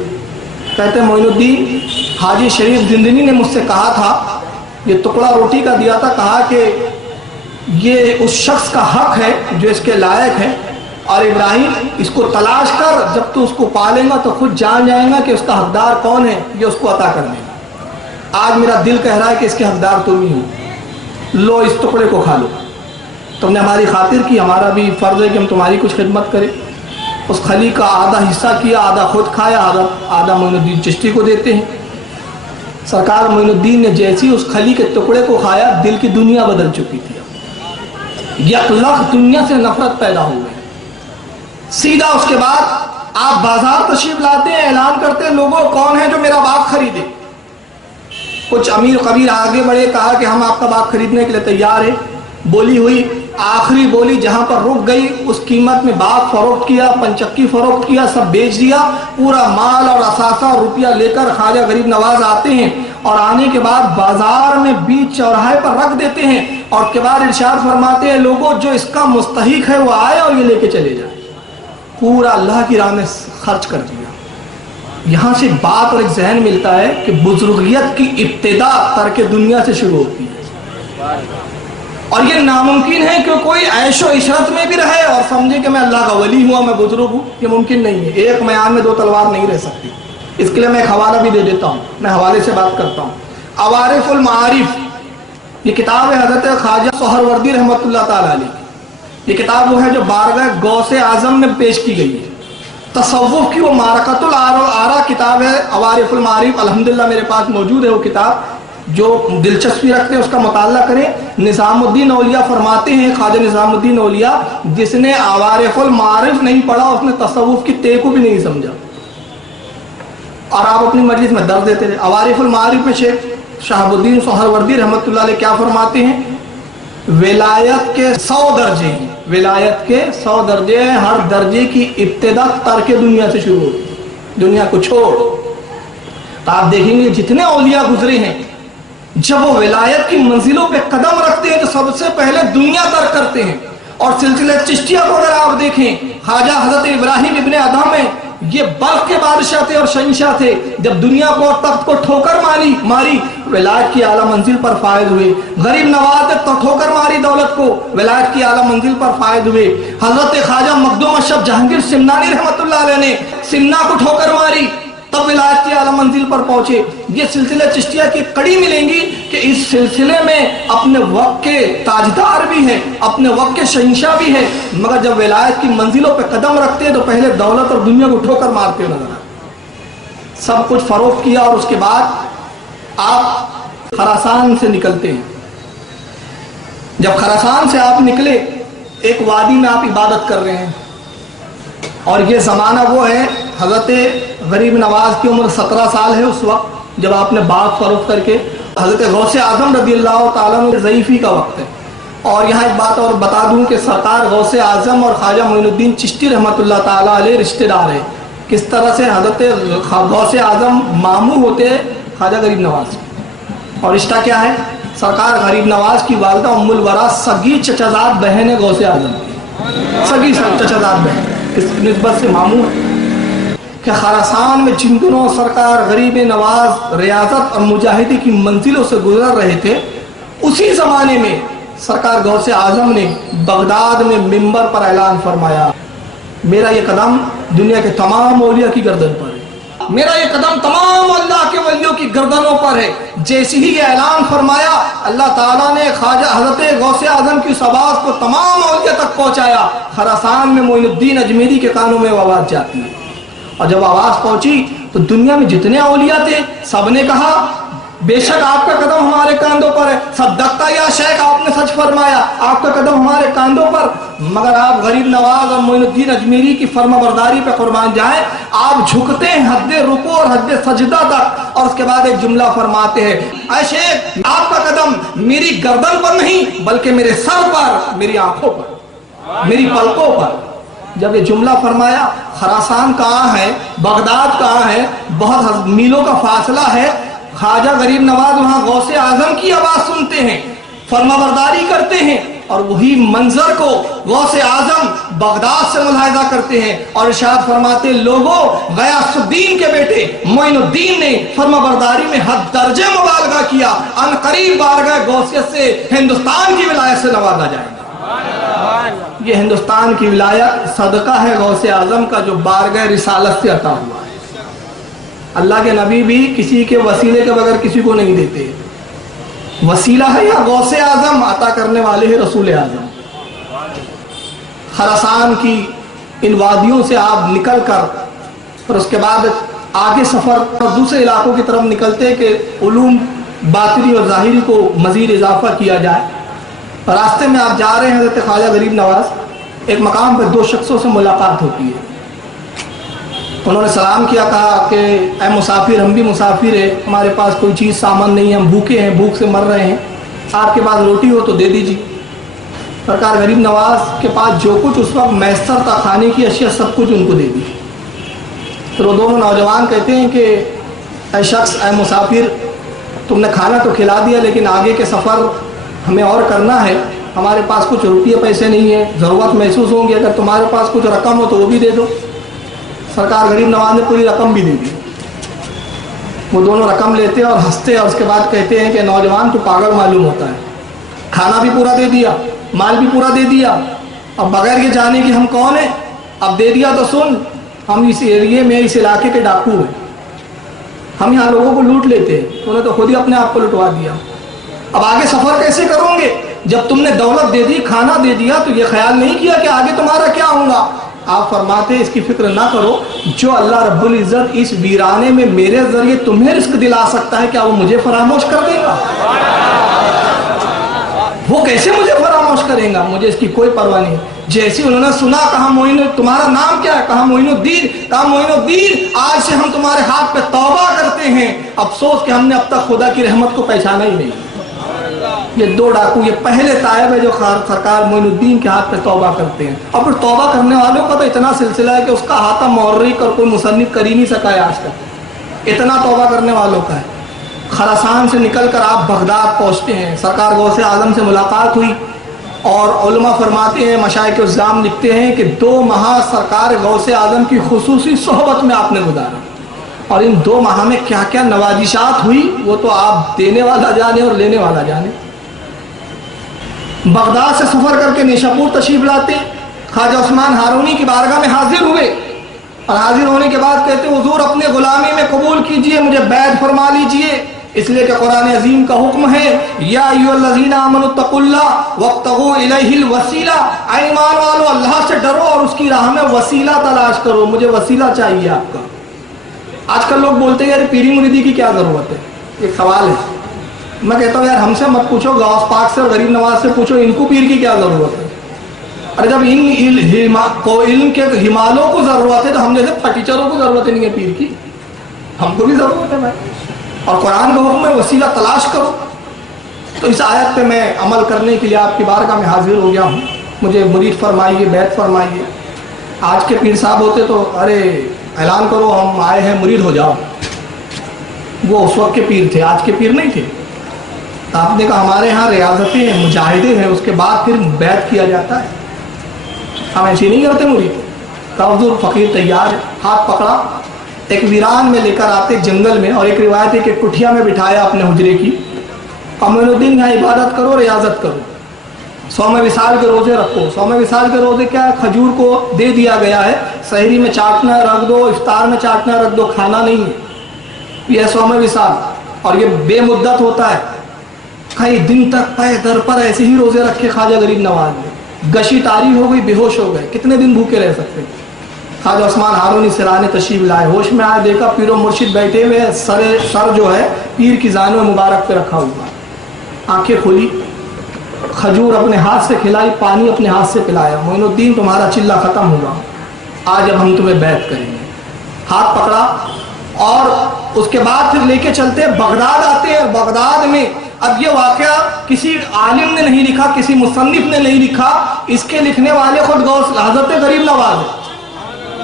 کہتے ہیں معین الدین حاجی شریف زندنی نے مجھ سے کہا تھا، یہ ٹکڑا روٹی کا دیا تھا، کہا کہ یہ اس شخص کا حق ہے جو اس کے لائق ہے، اور ابراہیم اس کو تلاش کر، جب تو اس کو پالے گا تو خود جان جائے گا کہ اس کا حقدار کون ہے، یہ اس کو عطا کر دے گا۔ آج میرا دل کہہ رہا ہے کہ اس کے حقدار تم ہی ہو، لو اس ٹکڑے کو کھا لو، تم نے ہماری خاطر کی، ہمارا بھی فرض ہے کہ ہم تمہاری کچھ خدمت کریں۔ اس کھلی کا آدھا حصہ کیا، آدھا خود کھایا، آدھا معین الدین چشتی کو دیتے ہیں۔ سرکار معین الدین نے جیسی اس کھلی کے ٹکڑے کو کھایا، دل کی دنیا بدل چکی تھی، یک لخت دنیا سے نفرت پیدا ہو گئی۔ سیدھا اس کے بعد آپ بازار تشریف لاتے ہیں، اعلان کرتے ہیں لوگوں کون ہے جو میرا باغ خریدے۔ کچھ امیر قبیر آگے بڑھے، کہا کہ ہم آپ کا باغ خریدنے کے لیے تیار ہیں۔ بولی ہوئی، آخری بولی جہاں پر رک گئی اس قیمت میں باغ فروخت کیا، پنچکی فروخت کیا، سب بیچ دیا، پورا مال اور اثاثہ اور روپیہ لے کر خواجہ غریب نواز آتے ہیں، اور آنے کے بعد بازار میں بیچ چوراہے پر رکھ دیتے ہیں، اور اس کے بعد ارشاد فرماتے ہیں لوگوں جو اس کا مستحق ہے وہ آئے اور یہ لے کے چلے جائے۔ پورا اللہ کی راہ میں خرچ کر دیا۔ یہاں سے بات اور ایک ذہن ملتا ہے کہ بزرگیت کی ابتدا ترک دنیا سے شروع ہوتی ہے، اور یہ ناممکن ہے کہ کوئی عیش و عشرت میں بھی رہے اور سمجھے کہ میں اللہ کا ولی ہوا، میں بزرگ ہوں، یہ ممکن نہیں ہے۔ ایک میان میں دو تلوار نہیں رہ سکتی۔ اس کے لیے میں ایک حوالہ بھی دے دیتا ہوں، میں حوالے سے بات کرتا ہوں۔ عوارف المعارف، یہ کتاب ہے حضرت خواجہ سہروردی رحمۃ اللہ تعالیٰ علیہ۔ یہ کتاب وہ ہے جو بارگاہ غوث اعظم میں پیش کی گئی ہے۔ تصوف کی وہ معرکۃ الآراء کتاب ہے عوارف المعارف، الحمدللہ میرے پاس موجود ہے وہ کتاب، جو دلچسپی رکھتے ہیں اس کا مطالعہ کریں۔ نظام الدین اولیاء فرماتے ہیں، خواجہ نظام الدین اولیاء، جس نے عوارف المعارف نہیں پڑھا اس نے تصوف کی تے کو بھی نہیں سمجھا، اور آپ اپنی مجلس میں درد دیتے رہے۔ عوارف المعارف میں شیخ شہاب الدین سہروردی رحمۃ اللہ علیہ کیا فرماتے ہیں؟ ولایت کے 100 درجے ہیں، ولایت کے 100 درجے ہیں، ہر درجے کی ابتدا ترک دنیا سے شروع ہوتی ہے، دنیا کو چھوڑ۔ تو آپ دیکھیں گے جتنے اولیاء گزرے ہیں جب وہ ولایت کی منزلوں پہ قدم رکھتے ہیں تو سب سے پہلے دنیا ترک کرتے ہیں۔ اور سلسلہ چشتیہ کو اگر آپ دیکھیں، خواجہ حضرت ابراہیم ابن ادہم میں یہ بلخ کے بادشاہ تھے اور شہنشاہ تھے، جب دنیا کو اور تخت کو ٹھوکر ماری ولایت کی اعلیٰ منزل پر فائز ہوئے۔ غریب نواز نے ٹھوکر ماری دولت کو، ولایت کی اعلیٰ منزل پر فائز ہوئے۔ حضرت خواجہ مخدوم اشرف جہانگیر سمنانی رحمۃ اللہ علیہ نے سمنا کو ٹھوکر ماری، تب ولایت کی اعلیٰ منزل پر پہنچے۔ یہ سلسلہ چشتیہ کی کڑی ملیں گی کہ اس سلسلے میں اپنے وقت کے تاجدار بھی ہیں، اپنے وقت کے شہنشاہ بھی ہیں، مگر جب ولایت کی منزلوں پہ قدم رکھتے ہیں تو پہلے دولت اور دنیا کو ٹھوکر مارتے ہوئے نظر آتے۔ سب کچھ فروخت کیا، اور اس کے بعد آپ خراسان سے نکلتے ہیں۔ جب خراسان سے آپ نکلے، ایک وادی میں آپ عبادت کر رہے ہیں، اور یہ زمانہ وہ ہے حضرت غریب نواز کی عمر 17 سال ہے اس وقت جب آپ نے باغ فروخت کر کے، حضرت غوث اعظم رضی اللہ تعالیٰ عنہ ضعیفی کا وقت ہے۔ اور یہاں ایک بات اور بتا دوں کہ سرکار غوث اعظم اور خواجہ معین الدین چشتی رحمۃ اللہ تعالیٰ علیہ رشتہ دار ہیں۔ کس طرح سے حضرت غوث اعظم ماموں ہوتے ہیں خواجہ غریب نواز، اور رشتہ کیا ہے؟ سرکار غریب نواز کی والدہ ام الورا سگی چچازاد بہن ہے غوث اعظم کی، سگی چچازاد بہن، اس نسبت سے ماموں ہے۔ کہ خراسان میں جن دنوں سرکار غریب نواز ریاضت اور مجاہدی کی منزلوں سے گزر رہے تھے، اسی زمانے میں سرکار غوث اعظم نے بغداد میں منبر پر اعلان فرمایا، میرا یہ قدم دنیا کے تمام اولیاء کی گردن پر ہے، میرا یہ قدم تمام اللہ کے ولیوں کی گردنوں پر ہے۔ جیسے ہی یہ اعلان فرمایا، اللہ تعالیٰ نے خواجہ حضرت غوث اعظم کی اس آواز کو تمام اولیاء تک پہنچایا۔ خراسان میں معین الدین اجمیری کے کانوں میں وہ آواز جاتی ہے، اور جب آواز پہنچی تو دنیا میں جتنے اولیاء تھے سب نے کہا بے شک آپ کا قدم ہمارے کاندھوں پر ہے، صدقتا یا شیخ، آپ نے سچ فرمایا، آپ کا قدم ہمارے کاندھوں پر۔ مگر آپ غریب نواز اور معین الدین اجمیری کی فرما برداری پہ قربان جائیں، آپ جھکتے ہیں حد رکوع اور حد سجدہ تک، اور اس کے بعد ایک جملہ فرماتے ہیں، اے شیخ آپ کا قدم میری گردن پر نہیں بلکہ میرے سر پر، میری آنکھوں پر، میری پلکوں پر۔ جب یہ جملہ فرمایا، خراسان کہاں ہے، بغداد کہاں ہے، بہت میلوں کا فاصلہ ہے، خواجہ غریب نواز وہاں غوث اعظم کی آواز سنتے ہیں، فرما برداری کرتے ہیں، اور وہی منظر کو غوث اعظم بغداد سے ملاحظہ کرتے ہیں، اور ارشاد فرماتے لوگوں غیاث الدین کے بیٹے معین الدین نے فرما برداری میں حد درجے مبالغہ کیا، ان قریب بارگاہ غوثیت سے ہندوستان کی ولایت سے نوازا جائے گا۔ یہ ہندوستان کی ولایت صدقہ ہے غوث اعظم کا جو بارگاہ رسالت سے عطا ہوا ہے۔ اللہ کے نبی بھی کسی کے وسیلے کے بغیر کسی کو نہیں دیتے، وسیلہ ہے یا غوث اعظم عطا کرنے والے ہیں رسول اعظم۔ خراسان کی ان وادیوں سے آپ نکل کر اور اس کے بعد آگے سفر اور دوسرے علاقوں کی طرف نکلتے کہ علوم باطنی اور ظاہری کو مزید اضافہ کیا جائے۔ راستے میں آپ جا رہے ہیں، حضرت خواجہ غریب نواز ایک مقام پہ دو شخصوں سے ملاقات ہوتی ہے۔ انہوں نے سلام کیا، کہا کہ اے مسافر، ہم بھی مسافر ہیں، ہمارے پاس کوئی چیز سامان نہیں ہے، ہم بھوکے ہیں، بھوک سے مر رہے ہیں، آپ کے پاس روٹی ہو تو دے دیجیے۔ سرکار غریب نواز کے پاس جو کچھ اس وقت میسر تھا کھانے کی اشیاء سب کچھ ان کو دے دی۔ پھر وہ دونوں نوجوان کہتے ہیں کہ اے شخص، اے مسافر، تم نے کھانا تو کھلا دیا لیکن آگے کے سفر ہمیں اور کرنا ہے، ہمارے پاس کچھ روپیے پیسے نہیں ہیں، ضرورت محسوس ہوں گی، اگر تمہارے پاس کچھ رقم ہو تو وہ بھی دے دو۔ سرکار غریب نواز نے پوری رقم بھی دے دی۔ وہ دونوں رقم لیتے اور ہنستے اور اس کے بعد کہتے ہیں کہ نوجوان تو پاگل معلوم ہوتا ہے، کھانا بھی پورا دے دیا، مال بھی پورا دے دیا، اب بغیر یہ جانے کہ ہم کون ہیں، اب دے دیا تو سن، ہم اس ایریے میں اس علاقے کے ڈاکو ہیں، ہم یہاں لوگوں کو لوٹ لیتے ہیں، انہوں نے تو خود ہی اپنے آپ کو لٹوا دیا، اب آگے سفر کیسے کرو گے؟ جب تم نے دولت دے دی، کھانا دے دیا تو یہ خیال نہیں کیا کہ آگے تمہارا کیا ہوگا؟ آپ فرماتے اس کی فکر نہ کرو، جو اللہ رب العزت اس ویرانے میں میرے ذریعے تمہیں رزق دلا سکتا ہے کیا وہ مجھے فراموش کر دے گا؟ وہ کیسے مجھے فراموش کرے گا؟ مجھے اس کی کوئی پرواہ نہیں۔ جیسے انہوں نے سنا، کہا معین، تمہارا نام کیا ہے؟ کہا معین الدین۔ کہا معین الدین، آج سے ہم تمہارے ہاتھ پہ توبہ کرتے ہیں، افسوس کہ ہم نے اب تک خدا کی رحمت کو پہچانا ہی نہیں۔ یہ دو ڈاکو، یہ پہلے تائب ہے جو سرکار معین الدین کے ہاتھ پہ توبہ کرتے ہیں، اور پھر توبہ کرنے والوں کا تو اتنا سلسلہ ہے کہ اس کا احاطہ محرک اور کوئی مصنف کر ہی نہیں سکا ہے آج تک، اتنا توبہ کرنے والوں کا ہے۔ خراسان سے نکل کر آپ بغداد پہنچتے ہیں، سرکار غوث اعظم سے ملاقات ہوئی، اور علماء فرماتے ہیں، مشائخ الزام لکھتے ہیں کہ 2 ماہ سرکار غوث اعظم کی خصوصی صحبت میں آپ نے گزارا، اور ان 2 ماہ میں کیا کیا نوازشات ہوئی وہ تو آپ دینے والا جانے اور لینے والا جانے۔ بغداد سے سفر کر کے نیشاپور تشریف لاتے، خواجہ عثمان ہارونی کی بارگاہ میں حاضر ہوئے، اور حاضر ہونے کے بعد کہتے حضور اپنے غلامی میں قبول کیجئے، مجھے بیعت فرما لیجئے، اس لیے کہ قرآن عظیم کا حکم ہے یا ایھا الذین آمنوا اتقوا اللہ وابتغوا الیہ الوسیلہ، اے ایمان والو اللہ سے ڈرو اور اس کی راہ میں وسیلہ تلاش کرو، مجھے وسیلہ چاہیے آپ کا۔ آج کل لوگ بولتے ہیں یار پیری مریدی کی کیا ضرورت ہے؟ ایک سوال ہے، میں کہتا ہوں یار ہم سے مت پوچھو، غوث پاک سے اور غریب نواز سے پوچھو، ان کو پیر کی کیا ضرورت ہے؟ ارے جب علم کے ہمالوں کو ضرورت ہے تو ہم جیسے پھٹیچروں کو ضرورت نہیں ہے پیر کی، ہم کو بھی ضرورت ہے بھائی، اور قرآن کا حکم ہے وسیلہ تلاش کرو۔ تو اس آیت پہ میں عمل کرنے کے لیے آپ کی بارگاہ میں حاضر ہو گیا ہوں، مجھے مرید فرمائیے، بیعت فرمائیے۔ آج کے پیر صاحب ہوتے تو ارے اعلان کرو ہم آئے ہیں، مرید ہو جاؤ، وہ اس وقت کے پیر تھے، آج کے پیر نہیں تھے۔ آپ نے کہا ہمارے ہاں ریاضتیں ہیں، مجاہدے ہیں، اس کے بعد پھر بیعت کیا جاتا ہے، ہم ایسے نہیں کرتے مرید۔ حضور فقیر تیار ہے، ہاتھ پکڑا، ایک ویران میں لے کر آتے جنگل میں، اور ایک روایت ہے کہ کٹھیا میں بٹھایا اپنے حجرے کی، معین الدین یہاں عبادت کرو، ریاضت کرو، 100 وصال کے روزے رکھو۔ 100 وصال کے روزے کیا ہے؟ کھجور کو دے دیا گیا ہے، سحری میں چاٹنا رکھ دو، افطار میں چاٹنا رکھ دو، کھانا نہیں ہے، یہ 100 وصال، اور یہ بے مدت ہوتا ہے۔ کئی دن تک پے در پر ایسے ہی روزے رکھے خواجہ غریب نواز نے، گشی طاری ہو گئی، بے ہوش ہو گئے، کتنے دن بھوکے رہ سکتے؟ خواجہ عثمان ہارونی سرانے تشریف لائے، ہوش میں آئے، دیکھا پیر و مرشد بیٹھے ہوئے، سر جو ہے پیر کی زانو مبارک پہ رکھا ہوا، آنکھیں کھولی، کھجور اپنے ہاتھ سے کھلائی، پانی اپنے ہاتھ سے پلایا، معین الدین تمہارا چلہ ختم ہوا، آج اب ہم تمہیں بیعت کریں گے۔ ہاتھ پکڑا، اور اس کے بعد پھر لے کے چلتے بغداد آتے ہیں۔ بغداد میں اب یہ واقعہ کسی عالم نے نہیں لکھا، کسی مصنف نے نہیں لکھا، اس کے لکھنے والے خود غوث حضرت غریب نواز ہے۔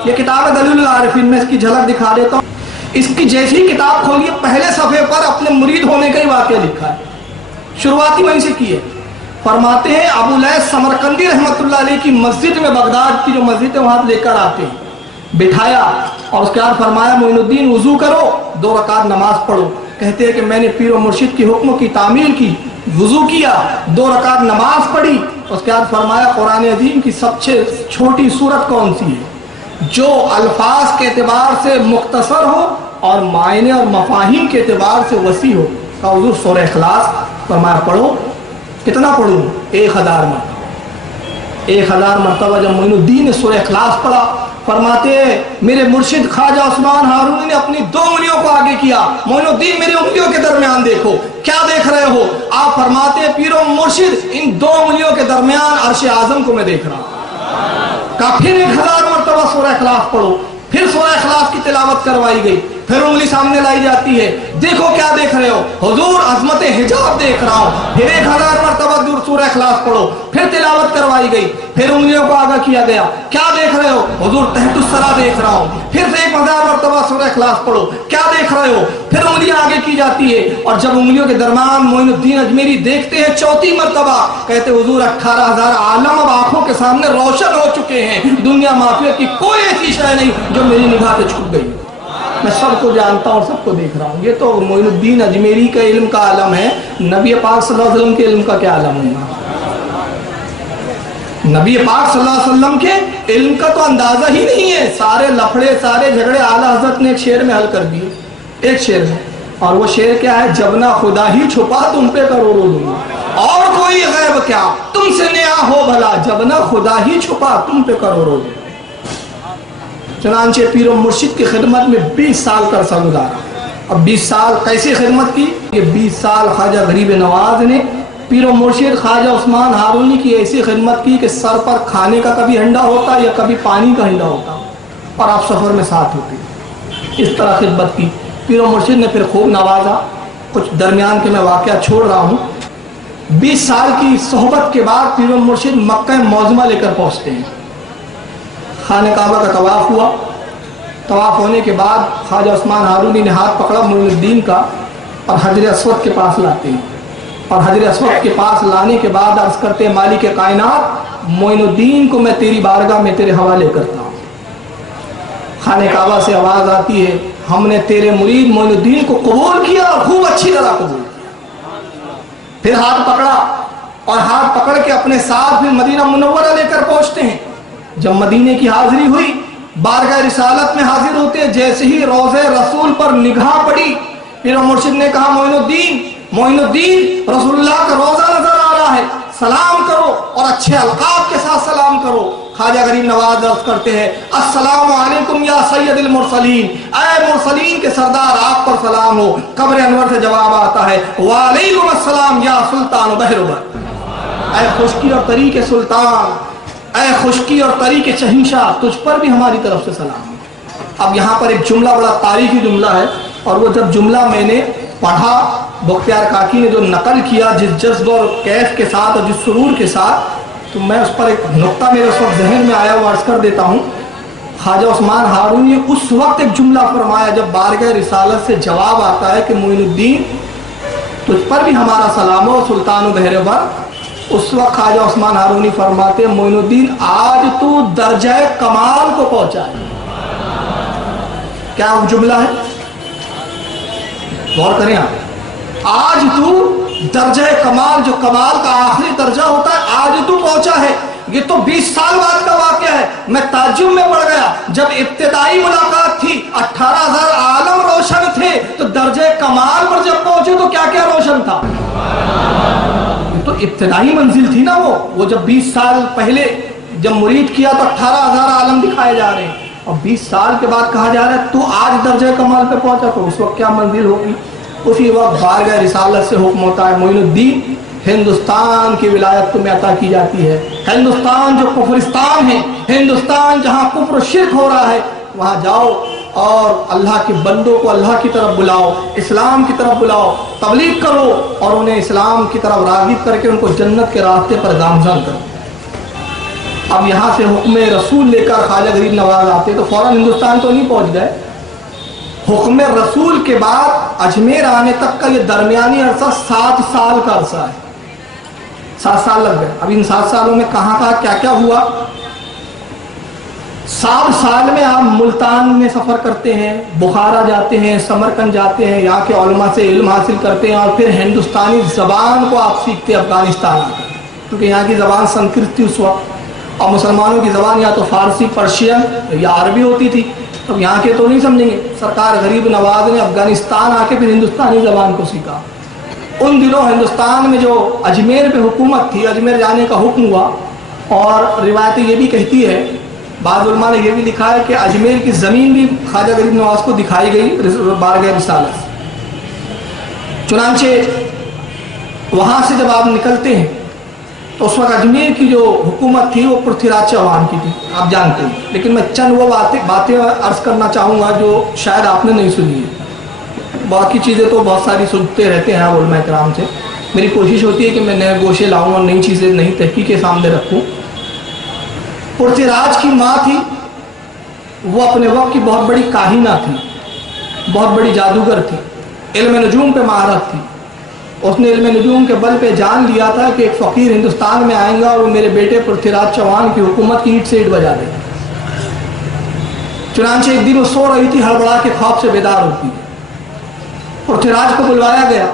یہ کتاب ہے دلیل العارفین، میں اس کی جھلک دکھا دیتا ہوں۔ اس کی جیسی کتاب کھولیے، پہلے صفحے پر اپنے مرید ہونے کا ہی واقعہ لکھا ہے، شروعاتی وہیں سے کی ہے۔ فرماتے ہیں ابو لیث سمرقندی رحمۃ اللہ علیہ کی مسجد میں، بغداد کی جو مسجد ہے وہاں لے کر آتے ہیں، بٹھایا، اور اس کے بعد فرمایا معین الدین وضو کرو، 2 رکعت نماز پڑھو۔ کہتے ہیں کہ میں نے پیر و مرشد کی حکم کی تعمیل کی، وضو کیا، 2 رکعت نماز پڑھی، اس کے بعد فرمایا قرآن عظیم کی سب سے چھوٹی سورت کون سی ہے جو الفاظ کے اعتبار سے مختصر ہو اور معنی اور مفاہیم کے اعتبار سے وسیع ہو؟ کہا حضور سورہ اخلاص۔ فرمایا پڑھو۔ کتنا پڑھوں؟ 1000 مرتبہ۔ 1000 مرتبہ جب معین الدین نے سورہ اخلاص پڑھا، فرماتے میرے مرشد خواجہ عثمان ہارونی نے اپنی 2 انگلیوں کو آگے کیا۔ معین الدین میری انگلیوں کے درمیان دیکھو۔ کیا دیکھ رہے ہو؟ آپ فرماتے پیرو مرشد ان 2 انگلیوں کے درمیان عرش اعظم کو میں دیکھ رہا ہوں۔ کہا پھر 1000 مرتبہ سورہ اخلاص پڑھو۔ پھر سورہ اخلاص کی تلاوت کروائی گئی۔ پھر انگلی سامنے لائی جاتی ہے، دیکھو کیا دیکھ رہے ہو؟ حضور عظمت حجاب دیکھ رہا ہوں۔ پھر 1000 مرتبہ دور سورہ اخلاص پڑھو۔ پھر تلاوت کروائی گئی، پھر انگلیوں کو آگاہ کیا گیا، کیا دیکھ رہے ہو؟ حضور تحت الثری دیکھ رہا ہوں۔ پھر سے 1000 مرتبہ سورہ اخلاص پڑھو، کیا دیکھ رہے ہو؟ پھر انگلیاں آگے کی جاتی ہے، اور جب انگلیوں کے درمیان معین الدین اجمیری دیکھتے ہیں 4تھی مرتبہ، کہتے حضور 18000 عالم اب آنکھوں کے سامنے روشن ہو چکے ہیں، دنیا معافیت کی کوئی ایسی شے نہیں جو میری نگاہ سے چھپ گئی۔ میں سب کو جانتا ہوں اور سب کو دیکھ رہا ہوں۔ یہ تو معین الدین اجمیری کا علم کا عالم ہے، نبی پاک صلی اللہ علیہ وسلم کے علم کا کیا عالم ہوگا؟ نبی پاک صلی اللہ علیہ وسلم کے علم کا تو اندازہ ہی نہیں ہے۔ سارے لفڑے سارے جھگڑے اعلیٰ حضرت نے ایک شعر میں حل کر دیے، ایک شعر میں، اور وہ شعر کیا ہے؟ جب نہ خدا ہی چھپا تم پہ کروڑوں دنیا، اور کوئی غیب کیا تم سے نیا ہو بھلا، جب نہ خدا ہی چھپا تم پہ کروڑوں دنیا۔ چنانچہ پیر و مرشد کی خدمت میں 20 سال کا عرصہ گزارا۔ اب 20 سال کیسی خدمت کی؟ یہ 20 سال خواجہ غریب نواز نے پیر و مرشد خواجہ عثمان ہارونی کی ایسی خدمت کی کہ سر پر کھانے کا کبھی ہنڈا ہوتا یا کبھی پانی کا ہنڈا ہوتا، اور آپ سفر میں ساتھ ہوتے، اس طرح خدمت کی۔ پیر و مرشد نے پھر خوب نوازا۔ کچھ درمیان کے میں واقعہ چھوڑ رہا ہوں۔ 20 سال کی صحبت کے بعد پیر و مرشد مکہ معظمہ لے کر پہنچتے ہیں۔ خانہ کعبہ کا طواف ہوا۔ طواف ہونے کے بعد خواجہ عثمان ہارونی نے ہاتھ پکڑا معین الدین کا اور حجر اسود کے پاس لاتے ہیں، اور حجر اسود کے پاس لانے کے بعد عرض کرتے ہیں مالک کائنات معین الدین کو میں تیری بارگاہ میں تیرے حوالے کرتا ہوں۔ خانہ کعبہ سے آواز آتی ہے ہم نے تیرے مرید معین الدین کو قبول کیا، اور خوب اچھی طرح قبول کیا۔ پھر ہاتھ پکڑا، اور ہاتھ پکڑ کے اپنے ساتھ پھر مدینہ منورہ لے کر پہنچتے ہیں۔ جب مدینے کی حاضری ہوئی، بارگاہ رسالت میں حاضر ہوتے، جیسے ہی روضہ رسول پر نگاہ پڑی، پیر و مرشد نے کہا معین الدین رسول اللہ کا روضہ نظر آ رہا ہے، سلام کرو، اور اچھے القاب کے ساتھ سلام کرو۔ خواجہ غریب نواز عرض کرتے ہیں السلام علیکم یا سید المرسلین، اے مرسلین کے سردار آپ پر سلام ہو۔ قبر انور سے جواب آتا ہے وعلیکم السلام یا سلطان بہروبر، اے خشکی اور تری کے سلطان، اے خشکی اور تری کے شہنشاہ، تجھ پر بھی ہماری طرف سے سلام۔ اب یہاں پر ایک جملہ بڑا تاریخی جملہ ہے، اور وہ جب جملہ میں نے پڑھا، بختیار کاکی نے جو نقل کیا جس جذب اور کیف کے ساتھ اور جس سرور کے ساتھ، تو میں اس پر ایک نقطہ میرے اس وقت ذہن میں آیا وہ عرض کر دیتا ہوں۔ خواجہ عثمان ہارونی نے اس وقت ایک جملہ فرمایا جب بارگاہ رسالت سے جواب آتا ہے کہ معین الدین تجھ پر بھی ہمارا سلام ہو سلطان و بہرور۔ اس وقت خواجہ عثمان ہارونی فرماتے معین الدین آج تو درجہ کمال کو پہنچا ہے۔ کیا وہ جملہ ہے؟ غور کریں آپ، آج تو درجہ کمال، جو کمال کا آخری درجہ ہوتا ہے، آج تو پہنچا ہے۔ یہ تو 20 سال بعد کا واقعہ ہے۔ میں تعجب میں پڑ گیا، جب ابتدائی ملاقات تھی 18000 عالم روشن تھے، تو درجہ کمال پر جب پہنچے تو کیا کیا روشن تھا؟ تو ابتدائی منزل تھی نا وہ جب 20 سال پہلے جب مرید کیا تو 18000 عالم دکھائے جا رہے ہیں، اور 20 سال کے بعد کہا جا رہا ہے تو آج درجہ کمال پہ پہنچا، تو اس وقت کیا منزل ہوگی؟ اسی وقت بارگاہ رسالت سے حکم ہوتا ہے معین الدین ہندوستان کی ولایت تمہیں عطا کی جاتی ہے۔ ہندوستان جو کفرستان ہے، ہندوستان جہاں کفر و شرک ہو رہا ہے، وہاں جاؤ اور اللہ کے بندوں کو اللہ کی طرف بلاؤ، اسلام کی طرف بلاؤ، تبلیغ کرو، اور انہیں اسلام کی طرف راغب کر کے ان کو جنت کے راستے پر گامزن کرو۔ اب یہاں سے حکم رسول لے کر خواجہ غریب نواز آتے تو فوراً ہندوستان تو نہیں پہنچ گئے۔ حکم رسول کے بعد اجمیر آنے تک کا یہ درمیانی عرصہ 7 سال کا عرصہ ہے۔ 7 سال لگ گئے۔ اب ان 7 سالوں میں کہاں کہاں کیا کیا ہوا؟ 7 سال میں آپ ملتان میں سفر کرتے ہیں، بخارا جاتے ہیں، سمرقند جاتے ہیں، یہاں کے علماء سے علم حاصل کرتے ہیں، اور پھر ہندوستانی زبان کو آپ سیکھتے ہیں افغانستان آ کر۔ کیونکہ یہاں کی زبان سنسکرت تھی اس وقت، اور مسلمانوں کی زبان یا تو فارسی، پرشین یا عربی ہوتی تھی. تو یہاں کے تو نہیں سمجھیں گے. سرکار غریب نواز نے افغانستان آ کے پھر ہندوستانی زبان کو سیکھا. ان دنوں ہندوستان میں جو اجمیر پہ حکومت تھی، اجمیر جانے کا حکم ہوا، اور روایتیں یہ بھی کہتی ہے، بعض علماء نے یہ بھی لکھا ہے کہ اجمیر کی زمین بھی خواجہ غریب نواز کو دکھائی گئی بارگاہ رسالت. چنانچہ وہاں سے جب آپ نکلتے ہیں تو اس وقت اجمیر کی جو حکومت تھی وہ پرتھوی راج چوہان کی تھی، آپ جانتے ہیں. لیکن میں چند وہ باتیں عرض کرنا چاہوں گا جو شاید آپ نے نہیں سنی ہے. باقی چیزیں تو بہت ساری سنتے رہتے ہیں علماء کرام سے. میری کوشش ہوتی ہے کہ میں نئے گوشے لاؤں اور نئی چیزیں، نئی تحقیقیں سامنے رکھوں. پرتھوی راج کی ماں تھی، وہ اپنے وقت کی بہت بڑی کاہنہ تھی، بہت بڑی جادوگر تھی، علم نجوم پہ مہارت تھی. اس نے علم نجوم کے بل پہ جان لیا تھا کہ ایک فقیر ہندوستان میں آئیں گا اور وہ میرے بیٹے پرتھوی راج چوہان کی حکومت کی اینٹ سے اینٹ بجا دے گا. چنانچہ ایک دن وہ سو رہی تھی، ہڑبڑا کے خواب سے بیدار ہوتی ہے. پرتھوی راج کو بلوایا گیا.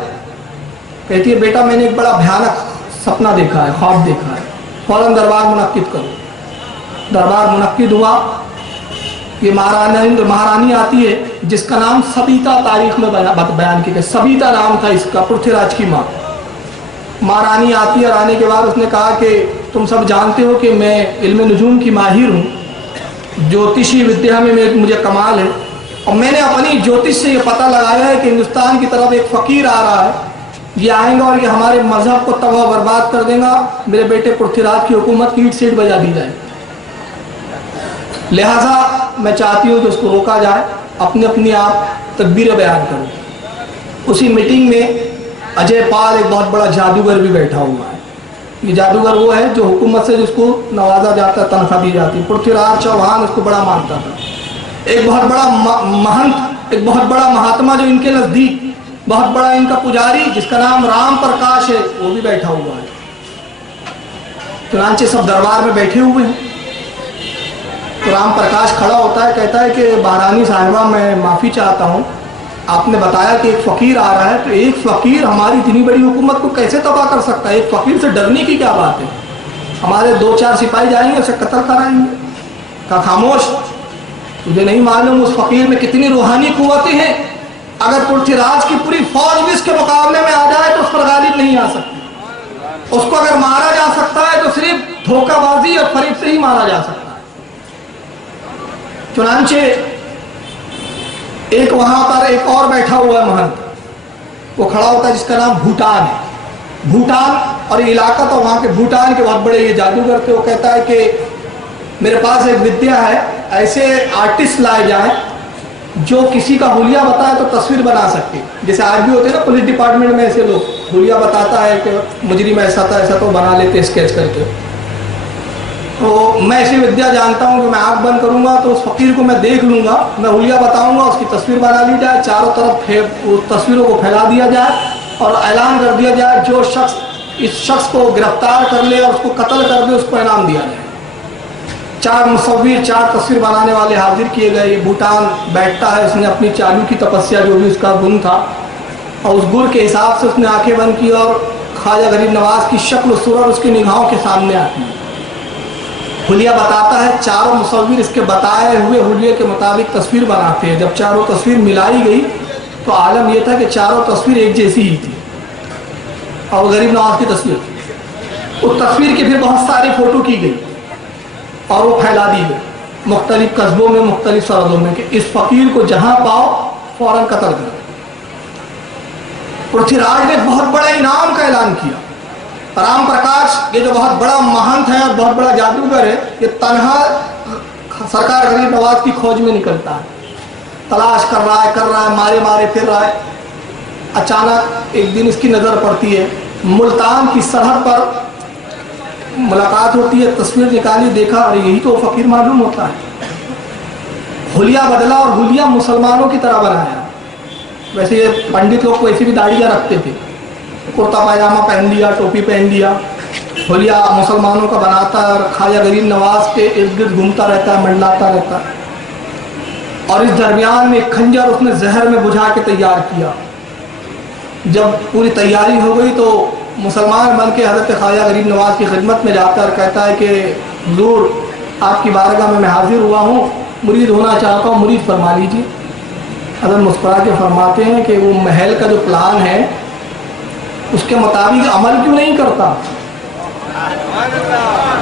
کہتی ہے بیٹا میں نے ایک بڑا بھیانک سپنا دیکھا ہے، خواب دیکھا ہے، فوراً دربار منعقد کرو. دربار منعقد ہوا. یہ مہارانی آتی ہے جس کا نام سبیتا تاریخ میں بیان کیا گیا. سبیتا نام تھا اس کا، پرتھوی راج کی ماں. مہارانی آتی ہے اور آنے کے بعد اس نے کہا کہ تم سب جانتے ہو کہ میں علم نجوم کی ماہر ہوں، جوتشی ودیا میں مجھے کمال ہے، اور میں نے اپنی جوتش سے یہ پتہ لگایا ہے کہ ہندوستان کی طرف ایک فقیر آ رہا ہے، یہ آئیں گا اور یہ ہمارے مذہب کو تباہ برباد کر دے گا، میرے بیٹے پرتھوی راج کی حکومت کی اینٹ سے اینٹ بجا دی جائے. لہٰذا میں چاہتی ہوں کہ اس کو روکا جائے. اپنی آپ تدبیریں بیان کرو. اسی میٹنگ میں اجے پال ایک بہت بڑا جادوگر بھی بیٹھا ہوا ہے. یہ جادوگر وہ ہے جو حکومت سے جس کو نوازا جاتا ہے، تنخواہ دی جاتی ہے. پرتھوی راج چوہان اس کو بڑا مانتا تھا. ایک بہت بڑا مہنت، ایک بہت بڑا مہاتما جو ان کے نزدیک بہت بڑا ان کا پجاری جس کا نام رام پرکاش ہے، وہ بھی بیٹھا ہوا ہے. چنانچہ سب دربار میں بیٹھے ہوئے ہیں. تو رام پرکاش کھڑا ہوتا ہے، کہتا ہے کہ مہارانی صاحبہ میں معافی چاہتا ہوں، آپ نے بتایا کہ ایک فقیر آ رہا ہے، تو ایک فقیر ہماری اتنی بڑی حکومت کو کیسے تباہ کر سکتا ہے؟ ایک فقیر سے ڈرنے کی کیا بات ہے؟ ہمارے 2-4 سپاہی جائیں گے، اسے قتل کرائیں گے. کہا خاموش، تجھے نہیں معلوم اس فقیر میں کتنی روحانی قوتیں ہیں. اگر پرتھوی راج کی پوری فوج بھی اس کے مقابلے میں آ جائے تو اس پر غالب نہیں آ سکتی. اس کو اگر مارا جا سکتا ہے تو صرف دھوکہ بازی اور فریب سے ہی مارا جا سکتا ہے. چنانچہ ایک وہاں پر ایک اور بیٹھا ہوا ہے مہنت، وہ کھڑا ہوتا ہے جس کا نام بھوٹان ہے. بھوٹان اور یہ علاقہ تو وہاں کے بھوٹان کے بہت بڑے یہ جادوگر تھے. وہ کہتا ہے کہ میرے پاس ایک ودیا ہے، ایسے آرٹسٹ لائے جائیں جو کسی کا حلیہ بتائے تو تصویر بنا سکتے. جیسے آج بھی ہوتے ہیں نا پولیس ڈپارٹمنٹ میں، ایسے لوگ حلیہ بتاتا ہے کہ مجرم ایسا تھا ایسا، تو بنا لیتے اسکیچ کر کے. تو میں ایسی ودیا جانتا ہوں کہ میں آنکھ بند کروں گا تو اس فقیر کو میں دیکھ لوں گا، میں حلیہ بتاؤں گا، اس کی تصویر بنا لی جائے، چاروں طرف تصویروں کو پھیلا دیا جائے اور اعلان کر دیا جائے جو شخص اس شخص کو گرفتار کر لے اور اس کو قتل کر دے اس کو انعام دیا جائے. 4 مصور، 4 تصویر بنانے والے حاضر کیے گئے. یہ بھوٹان بیٹھتا ہے، اس نے اپنی چالو کی تپسیا جو بھی اس کا گن تھا، اور اس گر کے حساب سے اس نے آنکھیں بند کی اور خواجہ غریب نواز کی شکل و صورت اس کی نگاہوں کے سامنے آتی ہے. حلیہ بتاتا ہے، 4 مصور اس کے بتائے ہوئے حلیے کے مطابق تصویر بناتے ہیں. جب 4 تصویر ملائی گئی تو عالم یہ تھا کہ 4 تصویر ایک جیسی ہی تھی اور غریب نواز کی تصویر تھی. اس تصویر کی پھر بہت ساری فوٹو کی گئی اور وہ پھیلا دی گئی مختلف قصبوں میں، مختلف سرحدوں میں، کہ اس فقیر کو جہاں پاؤ فوراً قتل کرو. پرتھوی راج نے بہت بڑا انعام کا اعلان کیا. رام پرکاش یہ جو بہت بڑا مہنت ہے اور بہت بڑا جادوگر ہے، یہ تنہا سرکار غریب نواز کی کھوج میں نکلتا ہے، تلاش کر رہا ہے، مارے مارے پھر رہا ہے. اچانک ایک دن اس کی نظر پڑتی ہے، ملتان کی سرحد پر ملاقات ہوتی ہے. تصویر نکالی، دیکھا اور یہی تو فقیر معلوم ہوتا ہے. حلیہ بدلا اور حلیہ مسلمانوں کی طرح بنایا. ویسے یہ پنڈت لوگ ویسے بھی داڑھیاں رکھتے تھے، کرتا پائجامہ پہن لیا، ٹوپی پہن لیا. حلیہ مسلمانوں کا بناتا ہے اور خواجہ غریب نواز کے ارد گرد گھومتا رہتا ہے، منڈلاتا رہتا ہے. اور اس درمیان میں ایک خنجر اس نے زہر میں بجھا کے تیار کیا. جب پوری تیاری ہو گئی تو مسلمان بن کے حضرت خواجہ غریب نواز کی خدمت میں جاتا ہے اور کہتا ہے کہ حضور آپ کی بارگاہ میں میں حاضر ہوا ہوں، مرید ہونا چاہتا ہوں، مرید فرما لیجیے۔ حضرت مسکرا کے فرماتے ہیں کہ وہ محل کا جو پلان ہے اس کے مطابق عمل کیوں نہیں کرتا؟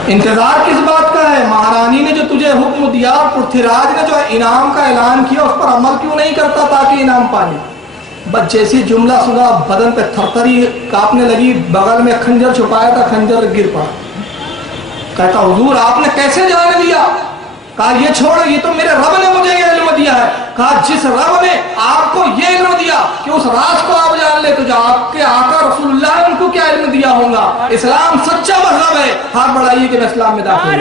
انتظار کس بات کا ہے؟ مہارانی نے جو تجھے حکم دیا، پرتھی راج نے جو انعام کا اعلان کیا، اس پر عمل کیوں نہیں کرتا تاکہ انعام پالے؟ بس جیسی جملہ سنا بدن پہ تھرتھری کانپنے لگی، بغل میں خنجر چھپایا تھا، خنجر گر پڑا۔ کہتا حضور آپ نے کیسے جان لیا؟ کہا یہ چھوڑو، یہ تو میرے رب نے مجھے یہ علم دیا ہے۔ کہا جس رب نے آپ کو یہ علم دیا کہ اس راز کو آپ جان لے تو جو آپ کے آقا رسول اللہ نے ان کو کیا علم دیا ہوگا؟ اسلام سچا مذہب ہے، ہاتھ بڑھائیے کہ میں اسلام میں داخل ہوں۔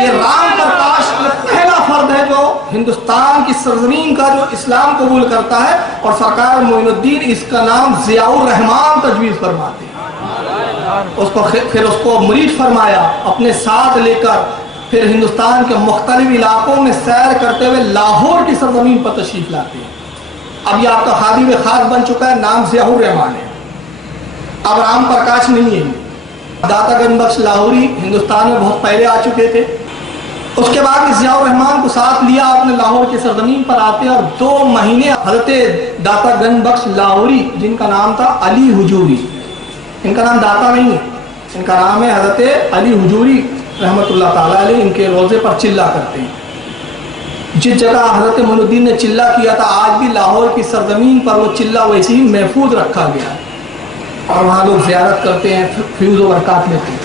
یہ رام پرکاش پہلا فرد ہے جو ہندوستان کی سرزمین کا جو اسلام قبول کرتا ہے، اور سرکار معین الدین اس کا نام ضیاء الرحمان تجویز فرماتے ہیں۔ پھر اس کو مرید فرمایا، اپنے ساتھ لے کر پھر ہندوستان کے مختلف علاقوں میں سیر کرتے ہوئے لاہور کی سرزمین پر تشریف لاتے ہیں۔ اب یہ آپ کا خادم خاص بن چکا ہے، نام ضیاء الرحمان ہے، اب رام پرکاش نہیں ہے۔ داتا گنج بخش لاہوری ہندوستان میں بہت پہلے آ چکے تھے۔ اس کے بعد ضیاء الرحمان کو ساتھ لیا، اپنے لاہور کی سرزمین پر آتے اور 2 مہینے حضرت داتا گنج بخش لاہوری، جن کا نام تھا علی حجوری، ان کا نام داتا نہیں ہے، ان کا نام ہے حضرت علی حجوری رحمۃ اللہ تعالیٰ علیہ، ان کے روزے پر چلہ کرتے ہیں۔ جس جگہ حضرت معین الدین نے چلہ کیا تھا، آج بھی لاہور کی سرزمین پر وہ چلہ ویسے ہی محفوظ رکھا گیا ہے، اور وہاں لوگ زیارت کرتے ہیں، فیوز و برکات لیتے ہیں۔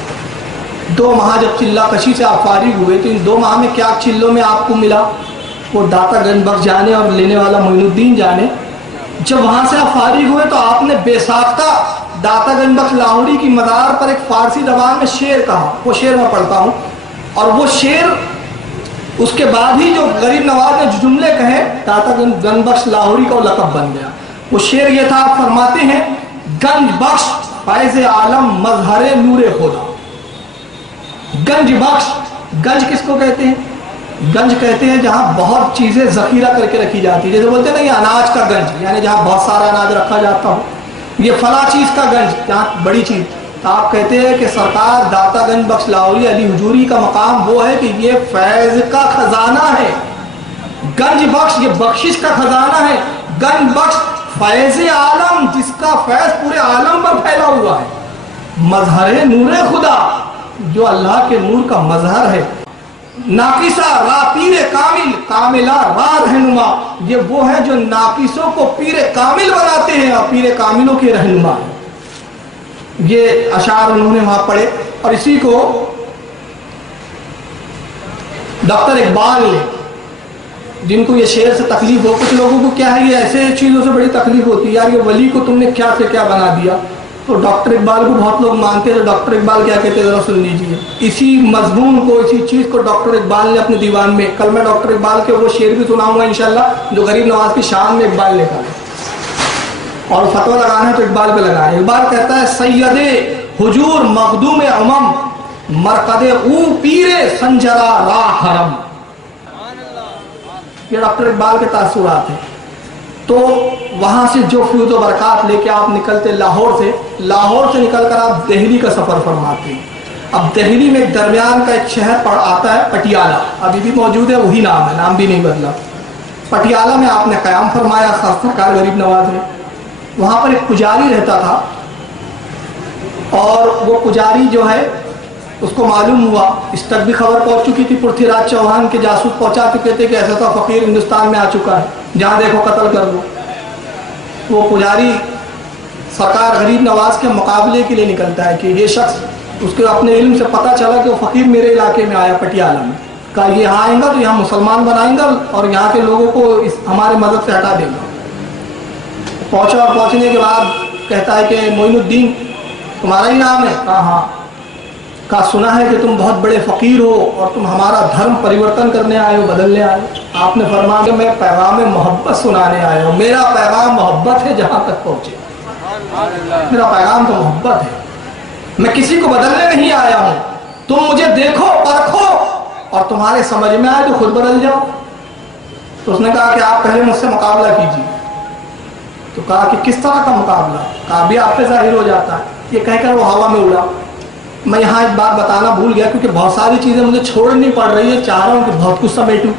2 ماہ جب چلہ کشی سے آپ فارغ ہوئے تو ان 2 ماہ میں کیا چلوں میں آپ کو ملا وہ داتا گنج بخش جانے اور لینے والا معین الدین جانے۔ جب وہاں سے آپ فارغ ہوئے تو آپ نے بے ساختہ داتا گنج بخش لاہوری کی مزار پر ایک فارسی زبان میں شعر کہا، وہ شعر میں پڑھتا ہوں، اور وہ شعر اس کے بعد ہی جو غریب نواز نے جملے کہے داتا گنج بخش لاہوری کا وہ لقب بن گیا۔ وہ شعر یہ تھا، آپ فرماتے ہیں گنج بخش فیض عالم مظہر نور خدا۔ گنج بخش، گنج کس کو کہتے ہیں؟ گنج کہتے ہیں جہاں بہت چیزیں ذخیرہ کر کے رکھی جاتی ہے، جیسے بولتے ہیں نا یہ اناج کا گنج، یعنی جہاں بہت سارا اناج رکھا جاتا ہو، یہ فلاں چیز کا گنج، جہاں بڑی چیز۔ تو آپ کہتے ہیں کہ سرکار داتا گنج بخش لاہوری علی حجوری کا مقام وہ ہے کہ یہ فیض کا خزانہ ہے۔ گنج بخش یہ بخشش کا خزانہ ہے، گنج بخش فیض عالم جس کا فیض پورے عالم پر پھیلا ہوا ہے، مظہر نور خدا جو اللہ کے نور کا مظہر ہے، ناقصہ را پیر کامل کاملہ را رہنما، یہ وہ ہے جو ناقصوں کو پیر کامل بناتے ہیں اور پیر کاملوں کے رہنما ہیں۔ یہ اشعار انہوں نے وہاں پڑھے، اور اسی کو ڈاکٹر اقبال نے، جن کو یہ شعر سے تکلیف ہو، کچھ لوگوں کو کیا ہے یہ ایسے چیزوں سے بڑی تکلیف ہوتی ہے، یار یہ ولی کو تم نے کیا سے کیا بنا دیا، تو ڈاکٹر اقبال کو بہت لوگ مانتے ہیں، تو ڈاکٹر اقبال کیا کہتے ہیں ذرا سن لیجیے۔ اسی مضمون کو، اسی چیز کو ڈاکٹر اقبال نے اپنے دیوان میں، کل میں ڈاکٹر اقبال کے وہ شعر بھی سناؤں گا انشاءاللہ جو غریب نواز کی شان میں اقبال لکھا ہے، اور فتویٰ لگانا ہے تو اقبال پہ لگائیں۔ اقبال کہتا ہے سید حجور مخدوم امم مرقد او پیر سنجرا راہ حرم۔ یہ ڈاکٹر اقبال کے تاثرات ہیں۔ تو وہاں سے جو فیوز و برکات لے کے آپ نکلتے لاہور سے نکل کر آپ دہلی کا سفر فرماتے ہیں۔ اب دہلی میں ایک درمیان کا ایک شہر آتا ہے پٹیالہ، ابھی بھی موجود ہے، وہی نام ہے، نام بھی نہیں بدلا۔ پٹیالہ میں آپ نے قیام فرمایا سرکار غریب نواز نے۔ وہاں پر ایک پجاری رہتا تھا، اور وہ پجاری جو ہے اس کو معلوم ہوا، اس تک بھی خبر پہنچ چکی تھی، پرتھی راج چوہان کے جاسوس پہنچا چکے تھے کہ ایسا ایسا فقیر ہندوستان میں آ چکا ہے، جہاں دیکھو قتل کر دو۔ وہ پجاری سرکار غریب نواز کے مقابلے کے لیے نکلتا ہے کہ یہ شخص، اس کے اپنے علم سے پتہ چلا کہ وہ فقیر میرے علاقے میں آیا پٹیالہ میں، کہا یہ یہاں آئیں گا تو یہاں مسلمان بنائیں گا اور یہاں کے لوگوں کو ہمارے مذہب سے ہٹا دیں گا۔ پہنچا، اور پہنچنے کے بعد کہتا ہے کہ معین الدین تمہارا ہی نام ہے؟ کہا ہاں۔ کہا سنا ہے کہ تم بہت بڑے فقیر ہو اور تم ہمارا دھرم پریورتن کرنے آئے ہو، بدلنے آئے ہو۔ آپ نے فرمایا کہ میں پیغام محبت سنانے آیا ہوں، میرا پیغام محبت ہے جہاں تک پہنچے، میرا پیغام تو محبت ہے، میں کسی کو بدلنے نہیں آیا ہوں، تم مجھے دیکھو پرکھو اور تمہارے سمجھ میں آئے تو خود بدل جاؤ۔ تو اس نے کہا کہ آپ پہلے مجھ سے مقابلہ کیجیے۔ تو تو کہا کہ کس طرح کا مقابلہ؟ کہا بھی آپ پہ ظاہر ہو جاتا ہے. یہ کہہ کر وہ ہوا میں اڑا. میں یہاں ایک بات بتانا بھول گیا کیونکہ بہت ساری چیزیں مجھے چھوڑنی پڑ رہی ہے, چاہ رہا ہوں کہ بہت کچھ سمیٹوں.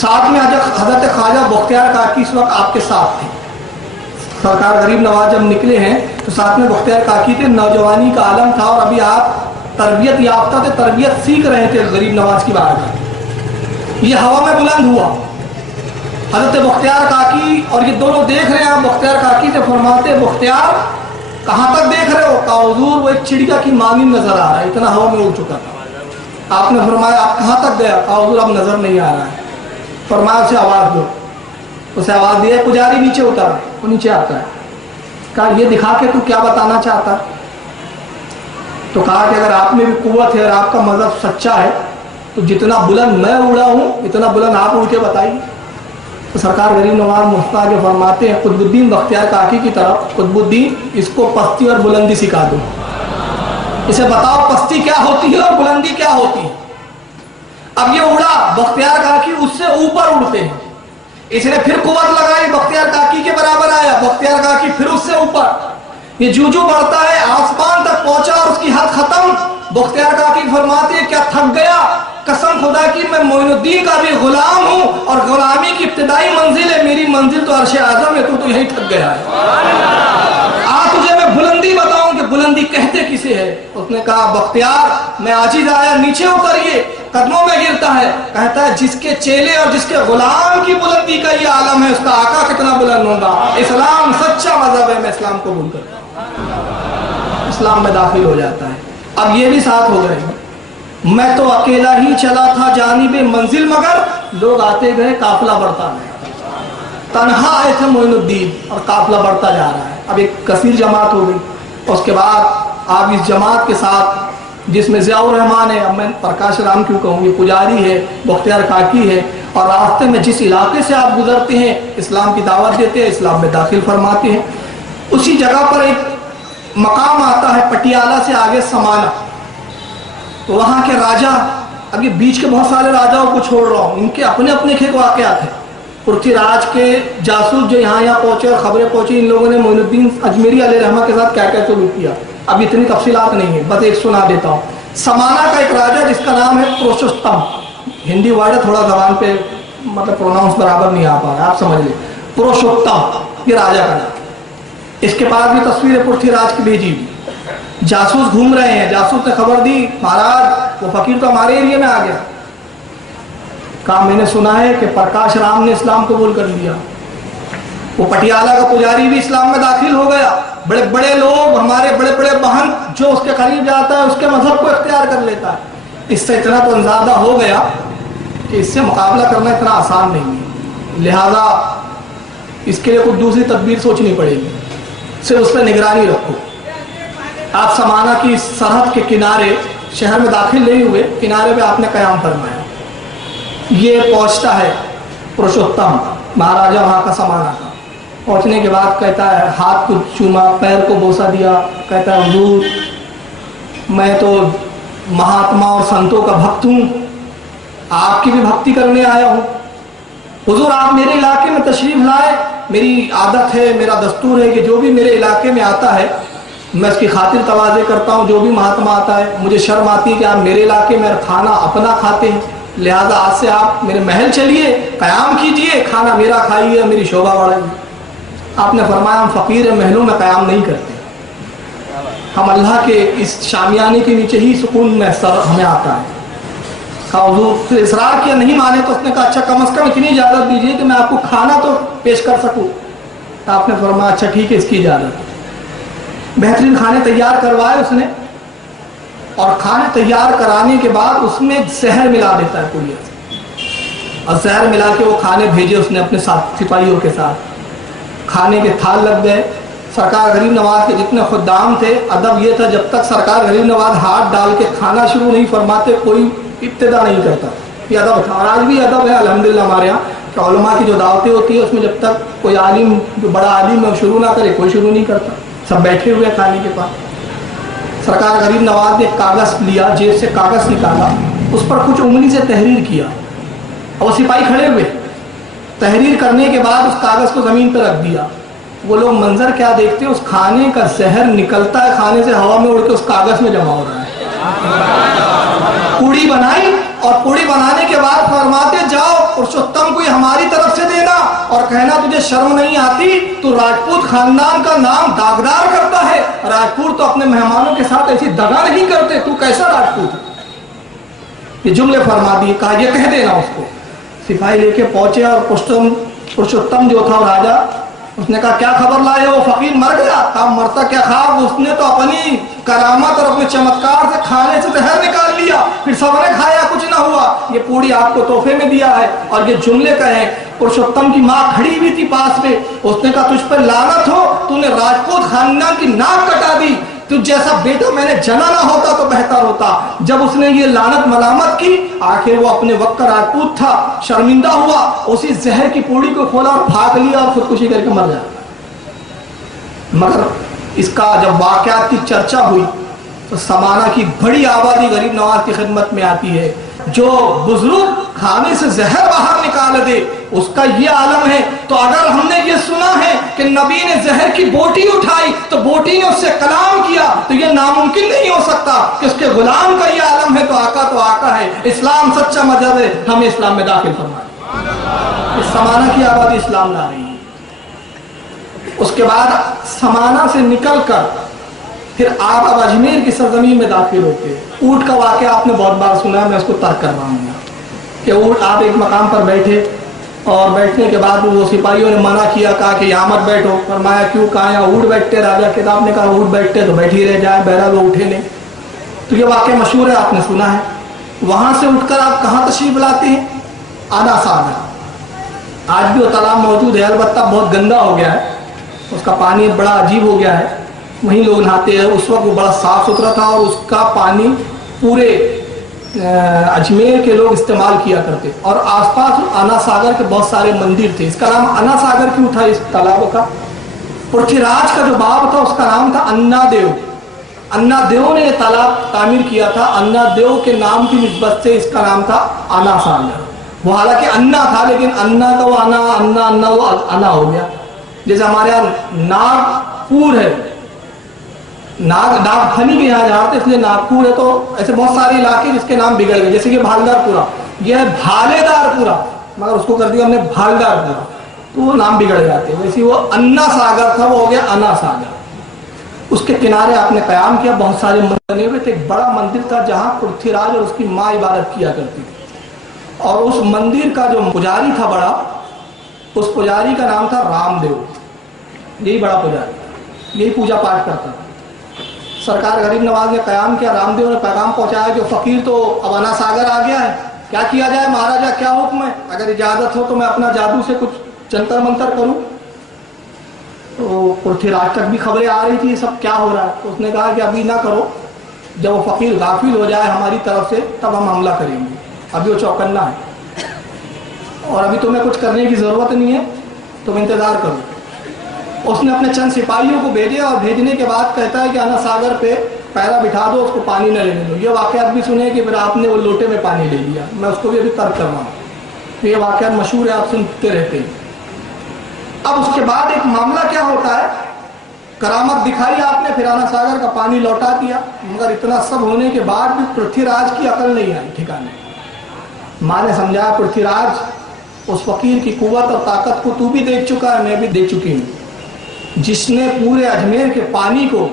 ساتھ میں حضرت خواجہ بختیار کاکی اس وقت آپ کے ساتھ تھے. سرکار غریب نواز جب نکلے ہیں تو ساتھ میں بختیار کاکی تھے. نوجوانی کا عالم تھا اور ابھی آپ تربیت یافتہ تھے, تربیت سیکھ رہے تھے غریب نواز کی بارگاہ. یہ ہوا میں بلند ہوا حضرت بختیار کاکی, اور یہ دونوں دیکھ رہے ہیں. آپ بختیار کاکی سے فرماتے بختیار کہاں تک دیکھ رہے ہو؟ کہا حضور وہ ایک چڑیا کی مانند نظر آ رہا ہے, اتنا ہوا میں اڑ چکا تھا. آپ نے فرمایا آپ کہاں تک گیا؟ کہا حضور اب نظر نہیں آ رہا ہے. فرمایا اسے آواز دو. اسے آواز دیا, پجاری نیچے اترا. وہ نیچے آتا ہے. کہا یہ دکھا کے تو کیا بتانا چاہتا؟ تو کہا کہ اگر آپ میں بھی قوت ہے اور آپ کا مذہب سچا ہے تو جتنا بلند میں اڑا ہوں اتنا بلند آپ اڑ کے بتائیے. تو سرکار غریب نواز مفتا کے فرماتے ہیں قطب الدین بختیار کاکی کی طرف, قطب الدین اس کو پستی اور بلندی سکھا دو. اسے بتاؤ پستی کیا ہوتی ہے اور بلندی کیا ہوتی ہے. اب یہ اڑا, بختیار کاکی اس سے اوپر اڑتے ہیں. اس نے پھر قوت لگائی, بختیار کاکی کے برابر آیا, بختیار کاکی پھر اس سے اوپر. یہ جو بڑھتا ہے آسمان تک پہنچا اور اس کی حد ختم. بختیار کاکی فرماتے ہیں کیا تھک گیا؟ قسم خدا کی میں معین الدین کا بھی غلام ہوں اور غلامی کی ابتدائی منزل ہے, میری منزل تو عرش اعظم ہے, تو یہی تھک گیا ہے. آج تجھے میں بلندی بتاؤں کہ بلندی کہتے کسے ہے. اس نے کہا بختیار میں عاجز آیا, نیچے اتریے, قدموں میں گرتا ہے. کہتا ہے جس کے چیلے اور جس کے غلام کی بلندی کا یہ عالم ہے اس کا آقا کتنا بلند ہوگا. اسلام سچا مذہب ہے, میں اسلام قبول کرتا ہوں. اسلام میں داخل ہو جاتا ہے. اب یہ بھی ساتھ ہو گئے. میں تو اکیلا ہی چلا تھا جانب منزل مگر لوگ آتے گئے قافلہ بڑھتا گیا. تنہا آئے تھے معین الدین اور قافلہ بڑھتا جا رہا ہے. اب ایک کثیر جماعت ہو گئی. اس کے بعد آپ اس جماعت کے ساتھ جس میں ضیاء الرحمان ہے, اب میں پرکاش رام کیوں کہوں, یہ پجاری ہے, بختیار کاکی ہے, اور راستے میں جس علاقے سے آپ گزرتے ہیں اسلام کی دعوت دیتے ہیں, اسلام میں داخل فرماتے ہیں. اسی جگہ پر ایک مقام آتا ہے پٹیالہ سے آگے سمانا. وہاں کے راجا, اب یہ بیچ کے بہت سارے راجاؤں کو چھوڑ رہا ہوں, ان کے اپنے اپنے ایک واقعات ہیں. پرتھی راج کے جاسوس جو یہاں پہنچے اور خبریں پہنچی, ان لوگوں نے معین الدین اجمیری علیہ رحمہ کے ساتھ کیا کیا سلوک کیا. اب اتنی تفصیلات نہیں ہے, بس ایک سنا دیتا ہوں. سمانا کا ایک راجا جس کا نام ہے پروشستم, ہندی ورڈ ہے, تھوڑا زبان پہ مطلب پروناؤنس برابر نہیں آ پا رہا, آپ سمجھ لیں. پروشوتم یہ راجا کا نام. اس کے پاس بھی تصویر پرتھی راج کی بھیجی. جاسوس گھوم رہے ہیں, جاسوس نے خبر دی مہاراج وہ فقیر تو ہمارے ایریا میں آ گیا. کہا میں نے سنا ہے کہ پرکاش رام نے اسلام قبول کر لیا. وہ پٹیالہ کا پجاری بھی اسلام میں داخل ہو گیا. بڑے بڑے لوگ, ہمارے بڑے بڑے بہن, جو اس کے قریب جاتا ہے اس کے مذہب کو اختیار کر لیتا ہے. اس سے اتنا تو اندازہ ہو گیا کہ اس سے مقابلہ کرنا اتنا آسان نہیں ہے, لہذا اس کے لیے کوئی دوسری تدبیر سوچنی پڑے گی. صرف اس پہ نگرانی رکھو. آپ سمانا کی سرحد کے کنارے, شہر میں داخل نہیں ہوئے, کنارے پہ آپ نے قیام فرمایا. یہ پہنچتا ہے پروشوتم مہاراجا وہاں کا سمانا کا. پہنچنے کے بعد کہتا ہے, ہاتھ کو چوما, پیر کو بوسا دیا, کہتا ہے حضور میں تو مہاتما اور سنتوں کا بھکت ہوں, آپ کی بھی بھکتی کرنے آیا ہوں. حضور آپ میرے علاقے میں تشریف لائے, میری عادت ہے, میرا دستور ہے کہ جو بھی میرے علاقے میں آتا ہے میں اس کی خاطر تواضع کرتا ہوں. جو بھی مہاتما آتا ہے مجھے شرم آتی ہے کہ آپ میرے علاقے میں کھانا اپنا کھاتے ہیں, لہذا آج سے آپ میرے محل چلیے, قیام کیجئے, کھانا میرا کھائیے, میری شوبہ بڑھائیے. آپ نے فرمایا ہم فقیر محلوں میں قیام نہیں کرتے, ہم اللہ کے اس شامیانے کے نیچے ہی سکون میسر ہمیں آتا ہے. کہا حضور, پھر اصرار کیا, نہیں مانے تو اس نے کہا اچھا کم از کم اتنی اجازت دیجیے کہ میں آپ کو کھانا تو پیش کر سکوں. تو آپ نے فرمایا اچھا ٹھیک ہے, اس کی اجازت. بہترین کھانے تیار کروائے اس نے, اور کھانے تیار کرانے کے بعد اس میں زہر ملا دیتا ہے پوریا سے, اور زہر ملا کے وہ کھانے بھیجے اس نے اپنے ساتھ سپاہیوں کے ساتھ. کھانے کے تھال لگ گئے. سرکار غریب نواز کے جتنے خدام تھے, ادب یہ تھا جب تک سرکار غریب نواز ہاتھ ڈال کے کھانا شروع نہیں فرماتے کوئی ابتدا نہیں کرتا. یہ ادب تھا, اور آج بھی ادب ہے الحمدللہ ہمارے یہاں کہ علماء کی جو دعوتیں ہوتی ہیں اس میں جب تک کوئی عالم, جو بڑا عالم ہے, شروع نہ کرے کوئی شروع نہیں کرتا, سب بیٹھے ہوئے کھانے کے پاس. سرکار غریب نواز نے کاغذ لیا, جیب سے کاغذ نکالا, اس پر کچھ انگلی سے تحریر کیا, اور وہ سپاہی کھڑے ہوئے. تحریر کرنے کے بعد اس کاغذ کو زمین پر رکھ دیا. وہ لوگ منظر کیا دیکھتے ہیں, اس کھانے کا زہر نکلتا ہے کھانے سے ہوا میں اڑ کے اس کاغذ میں جمع ہو رہا ہے. پوڑی بنائی اور پوڑی بنانے کے بعد فرماتے جاؤ پرشوتم کو ہماری طرف سے دینا اور کہنا تجھے شرم نہیں آتی, تو راجپوت خاندان کا نام داغدار کرتا ہے. راجپوت تو اپنے مہمانوں کے ساتھ ایسی دغا نہیں کرتے, تو کیسا راجپوت ہے. یہ جملے فرما دیے, کہا یہ کہہ دینا اس کو. سپاہی لے کے پہنچے اور پرشوتم جو تھا راجا, اس نے کہا کیا خبر لائے ہو, فقیر مر گیا. کہا مرتا کیا خواب, اس نے تو اپنی کرامت اور اپنے چمتکار سے کھانے سے زہر نکال لیا, پھر سب نے کھایا کچھ نہ ہوا, یہ پوڑی آپ کو تحفے میں دیا ہے. اور یہ جملے کہیں. پرشوتم کی ماں کھڑی ہوئی تھی پاس میں, اس نے کہا تجھ پر لعنت ہو, تو نے راجپوت خاندان کی ناک کٹا دی, تجھ جیسا بیٹا میں نے جنا نہ ہوتا تو بہتر ہوتا. جب اس نے یہ لعنت ملامت کی, آخر وہ اپنے وقت کا راجپوت تھا, شرمندہ ہوا, اسی زہر کی پوڑی کو کھولا اور پھاک لیا اور خودکشی کر کے مر گیا. مگر اس کا جب واقعات کی چرچا ہوئی تو سمانہ کی بڑی آبادی غریب نواز کی خدمت میں آتی ہے. جو بزرگ کھانے سے زہر باہر نکال دے اس کا یہ عالم ہے. تو اگر ہم نے یہ سنا ہے کہ نبی نے زہر کی بوٹی اٹھائی تو بوٹی نے اس سے کلام کیا, تو یہ ناممکن نہیں ہو سکتا کہ اس کے غلام کا یہ عالم ہے. تو آقا ہے. اسلام سچا مذہب ہے, ہمیں اسلام میں داخل فرمائے. اس سمانہ کی آبادی اسلام لا رہی ہے. اس کے بعد سمانہ سے نکل کر پھر آپ اب اجمیر کی سرزمین میں داخل ہوتے. اونٹ کا واقعہ آپ نے بہت بار سنا ہے, میں اس کو ترک کر رہا ہوں کہ اونٹ آپ ایک مقام پر بیٹھے اور بیٹھنے کے بعد وہ سپاہیوں نے منع کیا, کہا کہ یہاں مت بیٹھو. فرمایا کیوں, کہا یہاں اونٹ بیٹھتے. راجا کتاب نے کہا اونٹ بیٹھتے تو بیٹھ ہی رہ جائیں, بہرحال وہ اٹھے نہیں. تو یہ واقعہ مشہور ہے, آپ نے سنا ہے. وہاں سے اٹھ کر آپ کہاں تشریف لاتے ہیں, آنا ساگر. آج بھی وہ تالاب موجود ہے, البتہ بہت گندا ہو گیا ہے, اس کا پانی بڑا عجیب ہو گیا ہے, وہیں لوگ نہاتے ہیں. اس وقت وہ بڑا صاف ستھرا تھا اور اس کا پانی پورے اجمیر کے لوگ استعمال کیا کرتے. اور آس پاس انا ساگر کے بہت سارے مندر تھے. اس کا نام انا ساگر کیوں تھا اس تالاب کا؟ پرتھی راج کا جو باب تھا اس کا نام تھا انا دیو. انا دیو نے یہ تالاب تعمیر کیا تھا. انا دیو کے نام کی نسبت سے اس کا نام تھا انا ساگر. وہ حالانکہ انا تھا لیکن انا کا وہ انا وہ انا ہو گیا. جیسے ہمارے یہاں ناگپور ہے, ناگ کھنی کے یہاں جہاں تھے اس لیے ناگپور ہے. تو ایسے بہت سارے علاقے جس کے نام بگڑ گئے, جیسے کہ بھالدار پورا, یہ ہے بھالے دار پورا, مگر اس کو کر دیا ہم نے بھالدار پورا, تو وہ نام بگڑ جاتے. ویسے وہ انا ساگر تھا, وہ ہو گیا انا ساگر. اس کے کنارے آپ نے قیام کیا, بہت سارے مندر بنے ہوئے تھے. ایک بڑا مندر تھا جہاں پرتھی راج اور اس کی ماں عبادت کیا کرتی تھی. اور اس مندر کا جو پجاری تھا بڑا, اس پجاری کا نام تھا رام دیو. یہی بڑا پجاری, یہی پوجا پاٹ کرتا تھا. سرکار غریب نواز نے قیام کیا, رام دیو نے پیغام پہنچایا کہ فقیر تو اب انا ساگر آ گیا ہے, کیا کیا جائے مہاراجا, کیا حکم ہے؟ اگر اجازت ہو تو میں اپنا جادو سے کچھ جنتر منتر کروں. تو پرتھی راج تک بھی خبریں آ رہی تھی یہ سب کیا ہو رہا ہے. تو اس نے کہا کہ ابھی نہ کرو, جب وہ فقیر غافل ہو جائے ہماری طرف سے تب ہم حملہ کریں گے. ابھی وہ چوکنا ہے اور ابھی تمہیں کچھ کرنے کی ضرورت نہیں ہے, تم انتظار کرو. اس نے اپنے چند سپاہیوں کو بھیجے اور بھیجنے کے بعد کہتا ہے کہ انا ساگر پہ پہرا بٹھا دو, اس کو پانی نہ لینے دو. یہ واقعات بھی سنے کہ پھر آپ نے وہ لوٹے میں پانی لے لیا, میں اس کو بھی ابھی ترک کر رہا ہوں. یہ واقعات مشہور ہے, آپ سنتے رہتے ہیں. اب اس کے بعد ایک معاملہ کیا ہوتا ہے, کرامت دکھائی آپ نے, پھر انا ساگر کا پانی لوٹا دیا. مگر اتنا سب ہونے کے بعد بھی پرتھی راج کی عقل نہیں آئی ٹھکانے. ماں نے سمجھایا پرتھی راج اس فقیر کی قوت اور طاقت کو تو بھی دیکھ چکا ہے, میں بھی دیکھ چکی ہوں, جس نے پورے اجمیر کے پانی کو,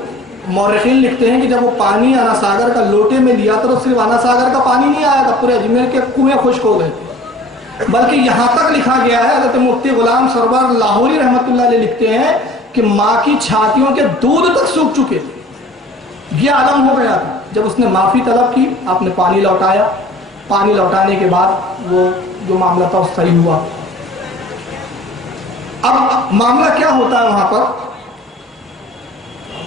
مورخین لکھتے ہیں کہ جب وہ پانی انا ساگر کا لوٹے میں لیا تو صرف انا ساگر کا پانی نہیں آیا تھا, پورے اجمیر کے کنویں خشک ہو گئے. بلکہ یہاں تک لکھا گیا ہے, حضرت مفتی غلام سرور لاہوری رحمۃ اللہ علیہ لکھتے ہیں کہ ماں کی چھاتیوں کے دودھ تک سوکھ چکے تھے. یہ عالم ہو گیا تھا. جب اس نے معافی طلب کی, آپ نے پانی لوٹایا. پانی لوٹانے کے بعد وہ جو معاملہ تھا وہ صحیح ہوا. اب معاملہ کیا ہوتا ہے وہاں پر,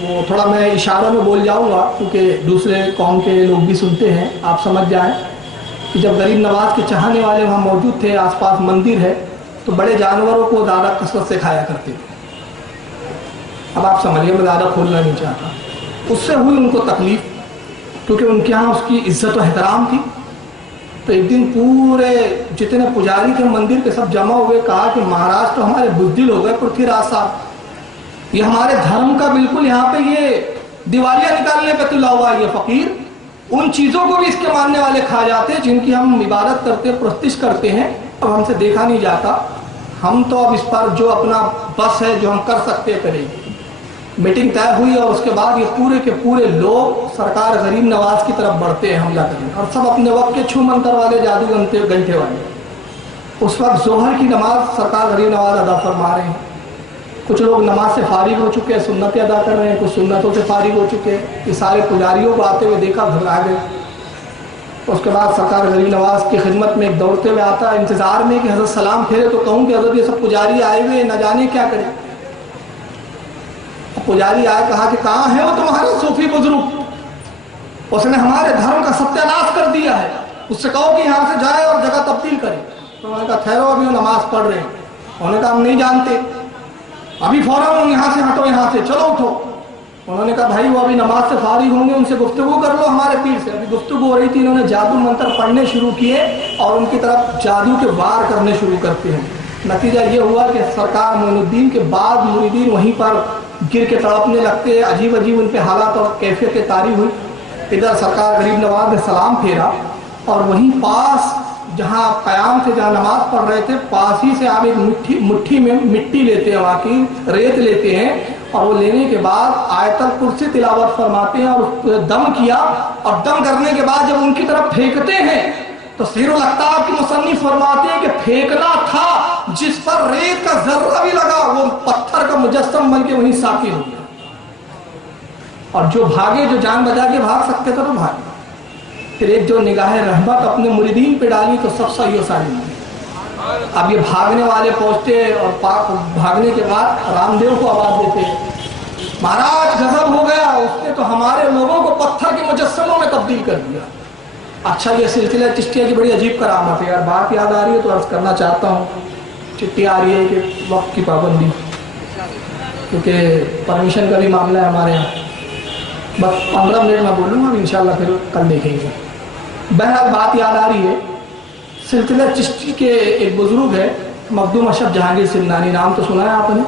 وہ تھوڑا میں اشارہ میں بول جاؤں گا کیونکہ دوسرے قوم کے لوگ بھی سنتے ہیں, آپ سمجھ جائیں کہ جب غریب نواز کے چاہنے والے وہاں موجود تھے, آس پاس مندر ہے, تو بڑے جانوروں کو زیادہ کثرت سے کھایا کرتے تھے. اب آپ سمجھیے, میں زیادہ کھولنا نہیں چاہتا. اس سے ہوئی ان کو تکلیف, کیونکہ ان کے یہاں اس کی عزت و احترام تھی. تو ایک دن پورے جتنے پجاری تھے مندر کے سب جمع ہوئے, کہا کہ مہاراج تو ہمارے بزدل ہو گئے پرتھی راج صاحب, یہ ہمارے دھرم کا بالکل یہاں پہ یہ دیوالیاں نکالنے پہ تلا ہوا ہے یہ فقیر. ان چیزوں کو بھی اس کے ماننے والے کھا جاتے ہیں جن کی ہم عبادت کرتے پرستش کرتے ہیں، اب ہم سے دیکھا نہیں جاتا. ہم تو اب اس پر جو اپنا بس ہے جو ہم کر سکتے کریں. میٹنگ طے ہوئی اور اس کے بعد یہ پورے کے پورے لوگ سرکار غریب نواز کی طرف بڑھتے ہیں حملہ کرنے، اور سب اپنے وقت کے چھو منتر والے جادو گھنٹے والے. اس وقت ظہر کی نماز سرکار غریب نواز ادا فرما رہے ہیں. کچھ لوگ نماز سے فارغ ہو چکے ہیں، سنتیں ادا کر رہے ہیں، کچھ سنتوں سے فارغ ہو چکے ہیں. یہ سارے پجاریوں کو آتے ہوئے دیکھا، گھبرا گئے. اس کے بعد سرکار غریب نواز کی خدمت میں ایک دوڑتے ہوئے آتا ہے انتظار میں کہ حضرت سلام پھیرے تو کہوں کہ حضرت یہ سب پجاری آئے ہوئے نہ جانے کیا کریں. پجاری آئے، کہا کہ کہاں ہے وہ تمہارا صوفی بزرگ، اس نے ہمارے دھرم کا ستیہ ناش کر دیا ہے، اس سے کہو کہ یہاں سے جائے اور جگہ تبدیل کرے. تو انہوں نے کہا ٹھہرو، ابھی وہ نماز پڑھ رہے ہیں. انہوں نے کہا ہم نہیں جانتے، ابھی فوراً یہاں سے ہٹو، یہاں سے چلو اٹھو. انہوں نے کہا بھائی وہ ابھی نماز سے فارغ ہوں گے، ان سے گفتگو کر لو ہمارے پیر سے. ابھی گفتگو ہو رہی تھی، انہوں نے جادو منتر پڑھنے شروع کیے اور ان کی طرف جادو کے وار کرنے شروع کرتے ہیں. نتیجہ یہ ہوا کہ سرکار معین الدین کے بعد مریدین وہیں پر گر کے تڑپنے لگتے، عجیب عجیب ان پہ حالات اور کیفیتیں طاری ہوئی. ادھر سرکار غریب نواز نے سلام پھیرا اور وہیں پاس جہاں قیام تھے، جہاں نماز پڑھ رہے تھے، پاس ہی سے آپ ایک مٹھی میں مٹی لیتے ہیں، واقعی ریت لیتے ہیں، اور وہ لینے کے بعد آیت الکرسی تلاوت فرماتے ہیں اور اس پہ دم کیا. اور دم کرنے کے بعد جب ان کی طرف پھینکتے ہیں تو سیر الاقطاب کی مصنف فرماتے ہیں کہ پھینکنا تھا جس پر ریت کا ذرہ بھی لگا وہ پتھر کا مجسم بن کے وہیں ساکن ہو گیا. اور جو بھاگے، جو جان بچا کے بھاگ سکتے تھے تو بھاگے. پھر ایک جو نگاہ رحمت اپنے مریدین پہ ڈالی تو سب صحیح و سالم. اب یہ بھاگنے والے پہنچتے اور بھاگنے کے بعد رام دیو کو آواز دیتے، مہاراج غضب ہو گیا، اس نے تو ہمارے لوگوں کو پتھر کے مجسموں میں تبدیل کر دیا. اچھا یہ سلسلہ چشتیہ کی بڑی عجیب کرامت ہے یار. بات یاد آ رہی ہے تو عرض کرنا چاہتا ہوں. چٹھی آ رہی ہے کہ وقت کی پابندی، کیونکہ پرمیشن کا بھی معاملہ ہے ہمارے یہاں. بس 15 منٹ میں بولوں گا، انشاءاللہ پھر کل دیکھیں گے. بہرحال بات یاد آ رہی ہے. سلسلہ چشتی کے ایک بزرگ ہے مخدوم اشرف جہانگیر سمنانی، نام تو سنا ہے آپ نے،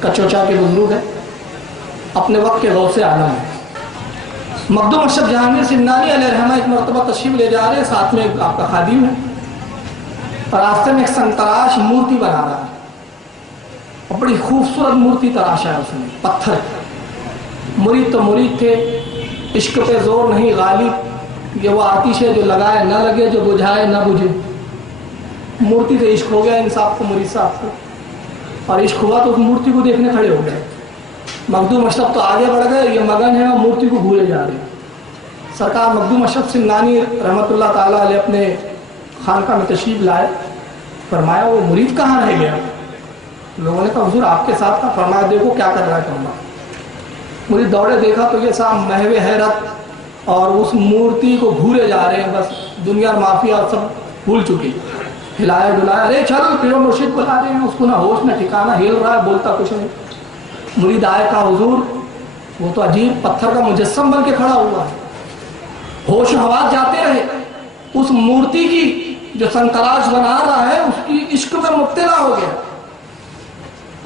کچوچا کے بزرگ ہے، اپنے وقت کے غوث عالم ہے. مخدوم اشرف جہانگیر سمنانی علیہ رحمہ ایک مرتبہ تشریف لے جا رہے ہیں، ساتھ میں آپ کا خادم ہے، اور راستے میں ایک سنتراش مورتی بنا رہا ہے، اور بڑی خوبصورت مورتی تراشا ہے اس نے پتھر. مرید تو مرید تھے، عشق پہ زور نہیں غالب، یہ وہ آتش ہے جو لگائے نہ لگے، جو بجھائے نہ بجھے. مورتی سے عشق ہو گیا ان صاحب کو، مرید صاحب کو، اور عشق ہوا تو اس مورتی کو دیکھنے کھڑے ہو گئے. مخدوم اشرف تو آگے بڑھ گئے، یہ مگن ہے اور مورتی کو بھولے جا رہے ہیں. سرکار مخدوم اشرف سمنانی رحمۃ اللہ تعالیٰ علیہ اپنے خانقاہ میں تشریف لائے. فرمایا وہ مرید کہاں رہ گیا؟ لوگوں نے کہا حضور آپ کے ساتھ تھا. فرمایا دیکھو کیا کر رہا ہے کمبا. مرید دوڑے، دیکھا تو یہ صاحب محو حیرت اور اس مورتی کو بھولے جا رہے ہیں، بس دنیا مافیا سب بھول چکی. ہلایا ڈلایا، ارے چل پیر و مرشد بلا رہے ہیں، اس کو نہ ہوش نہ ٹھکانا، ہل رہا ہے، بولتا کچھ نہیں. مرید آئے، کہا حضور وہ تو عجیب پتھر کا مجسم بن کے کھڑا ہوا ہے. ہوش و حواس جاتے رہے. اس مورتی کی جو سنتراش بنا رہا ہے اس کی عشق میں مبتلا ہو گیا.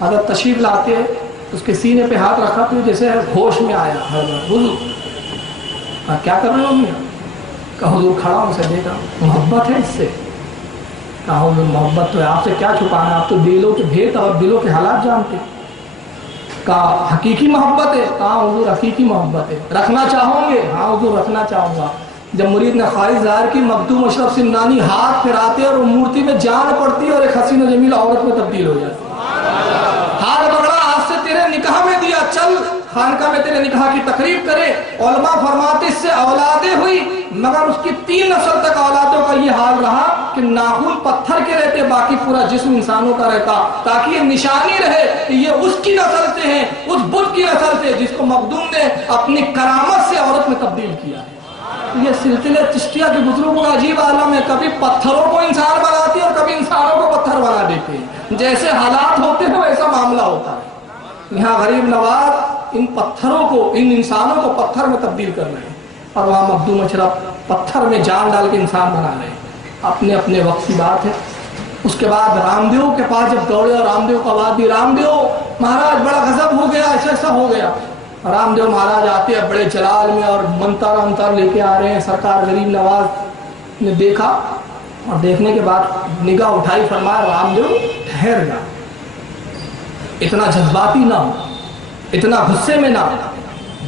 حضرت تشریف لاتے اس کے سینے پہ ہاتھ رکھا تو جیسے ہوش میں آیا. حضور کیا کر رہے ہو؟ کہا حضور کھڑا ہوں، سے دیکھا محبت ہے اس سے. کہا حضور محبت تو ہے، آپ سے کیا چھپانا ہے، آپ تو دلوں کے بھید اور دلوں کے حالات جانتے. کہا حقیقی محبت ہے؟ کہا حضور حقیقی محبت ہے. رکھنا چاہوں گے؟ ہاں حضور رکھنا چاہوں گا. جب مرید نے خواہش ظاہر کی، مخدوم اشرف سمنانی ہاتھ پھراتے اور وہ مورتی میں جان پڑتی اور ایک حسین و جمیل عورت میں تبدیل ہو جاتی. ہاتھ پکڑا، آج سے تیرے نکاح میں دیا، چل خانقاہ میں تیرے نکاح کی تقریب کرے. علماء فرماتے اس سے اولادیں ہوئی، مگر اس کی 3 نسل تک اولادوں کا یہ حال رہا کہ ناخن پتھر کے رہتے، باقی پورا جسم انسانوں کا رہتا، تاکہ یہ نشانی رہے کہ یہ اس کی نسل سے ہیں، اس بت کی نسل سے جس کو مخدوم نے اپنی کرامت سے عورت میں تبدیل کیا ہے. یہ سلسلے چشتیہ کے بزرگوں کا عجیب عالم ہے، کبھی پتھروں کو انسان بناتے ہیں اور کبھی انسانوں کو پتھر بنا دیتے ہیں. جیسے حالات ہوتے ہیں ویسا معاملہ ہوتا ہے. یہاں غریب نواز ان پتھروں کو، ان انسانوں کو پتھر میں تبدیل کر رہے ہیں، اور وہاں مخدوم اشرف پتھر میں جان ڈال کے انسان بنا رہے ہیں. اپنے اپنے وقت کی بات ہے. اس کے بعد رامدیو کے پاس جب دوڑے اور رامدیو کو آواز دی، رامدیو مہاراج بڑا غضب ہو گیا، ایسا ایسا ہو گیا. رامدیو مہاراج آتے ہیں بڑے جلال میں اور منتر لے کے آ رہے ہیں. سرکار غریب نواز نے دیکھا اور دیکھنے کے بعد نگاہ اٹھائی، فرمایا رامدیو ٹھہر جا، اتنا جذباتی نہ ہو، اتنا غصے میں نہ ہو.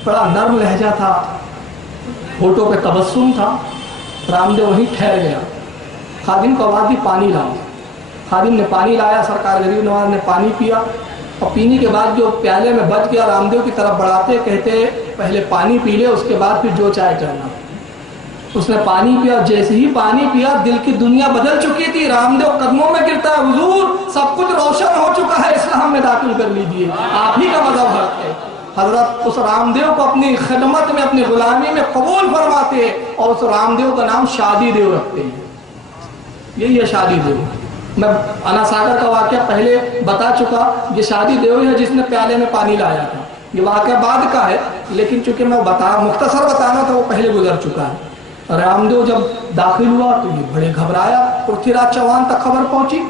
بڑا نرم لہجہ تھا، ہونٹوں پہ تبسم تھا. رامدیو وہیں ٹھہر گیا. خادم کو آواز دی پانی لاؤ. خادم نے پانی لایا، سرکار غریب نواز نے پانی پیا اور پینے کے بعد جو پیالے میں بچ گیا رامدیو کی طرف بڑھاتے کہتے پہلے پانی پی لے، اس کے بعد پھر جو چائے کرنا. اس نے پانی پیا، جیسے ہی پانی پیا دل کی دنیا بدل چکی تھی. رامدیو قدموں میں گرتا ہے، حضور سب کچھ روشن ہو چکا ہے، اسلام میں داخل کر لیجئے، آپ ہی کا مذہب حق ہے. حضرت اس رامدیو کو اپنی خدمت میں، اپنی غلامی میں قبول فرماتے ہیں اور اس رامدیو کا نام شادی دیو رکھتے ہیں. یہی ہے شادی دیو. میں انا ساگر کا واقعہ پہلے بتا چکا، یہ شادی دیو ہے جس نے پیالے میں پانی لایا تھا. یہ واقعہ بعد کا ہے لیکن چونکہ میں مختصر بتانا تھا وہ پہلے گزر چکا ہے. رامدیو جب داخل ہوا تو یہ بڑے گھبرایا. پرتھی راج چوہان تک خبر پہنچی.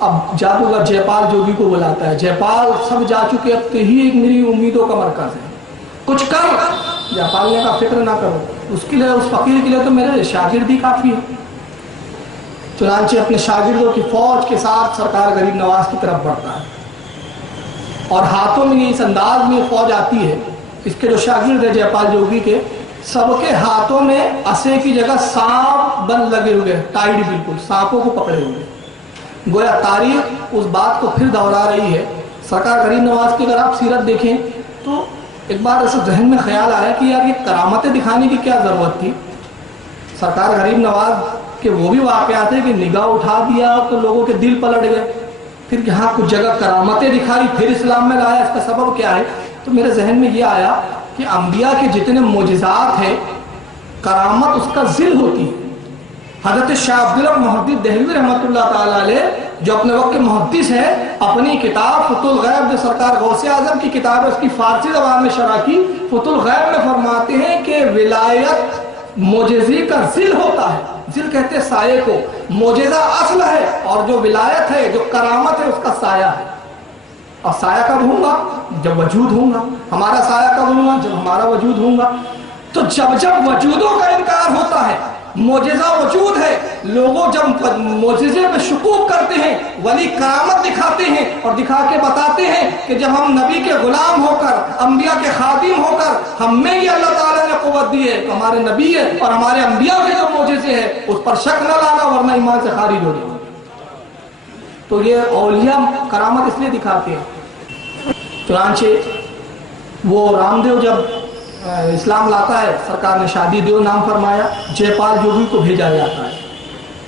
اب جادوگر جے پال جوگی کو بلاتا ہے. جے پال سب جا چکے، اب ہی ایک میری امیدوں کا مرکز ہے، کچھ کر. جے پال نے کہا فکر نہ کرو، اس کے لیے، اس فقیر کے لیے تو میرے شاگرد ہی کافی ہے. چنانچہ اپنے شاگردوں کی فوج کے ساتھ سرکار غریب نواز کی طرف بڑھتا ہے اور ہاتھوں میں اس انداز میں فوج آتی ہے. اس کے جو شاگرد ہیں جے پال جوگی کے، سب کے ہاتھوں میں اسے کی جگہ سانپ بند لگے ہوئے، ٹائڈ بالکل سانپوں کو پکڑے ہوئے. گویا تاریخ اس بات کو پھر دہرا رہی ہے. سرکار غریب نواز کی اگر آپ سیرت دیکھیں تو ایک بار ایسا ذہن میں خیال آیا کہ یار یہ کرامتیں دکھانے کی کیا ضرورت تھی. سرکار غریب نواز کہ وہ بھی واقعات ہیں کہ نگاہ اٹھا دیا تو لوگوں کے دل پلٹ گئے، پھر یہاں کچھ جگہ کرامتیں دکھائی، پھر اسلام میں لایا. اس کا سبب کیا ہے؟ تو میرے ذہن میں یہ آیا کہ انبیاء کے جتنے معجزات ہیں کرامت اس کا ذل ہوتی ہے. حضرت شاہ عبداللہ محدث دہلوی رحمۃ اللہ تعالیٰ علیہ جو اپنے وقت کے محدث ہیں، اپنی کتاب فتح الغیب جو سرکار غوث اعظم کی کتاب ہے اس کی فارسی زبان میں شرح کی، فتح الغیب میں فرماتے ہیں کہ ولایت معجزے کا ذل ہوتا ہے. ذل کہتے ہیں سائے کو، معجزہ اصل ہے اور جو ولایت ہے، جو کرامت ہے اس کا سایہ ہے. اور سایہ کب ہوں گا؟ جب وجود ہوں گا. ہمارا سایہ کب ہوں گا؟ جب ہمارا وجود ہوں گا. تو جب وجودوں کا انکار ہوتا ہے، معجزہ وجود ہے، لوگوں جب معجزے میں شکوک کرتے ہیں، ولی کرامت دکھاتے ہیں اور دکھا کے بتاتے ہیں کہ جب ہم نبی کے غلام ہو کر، انبیاء کے خادم ہو کر ہم میں یہ اللہ تعالیٰ نے قوت دی ہے، تو ہمارے نبی ہے اور ہمارے انبیاء کے جو معجزے ہیں اس پر شک نہ لانا ورنہ ایمان سے خارج ہو جائے. تو یہ اولیاء کرامت اس لیے دکھاتے ہیں. چنانچہ وہ رامدیو جب اسلام لاتا ہے، سرکار نے شادی دیو نام فرمایا. جے پال جوگی کو بھیجا جاتا ہے.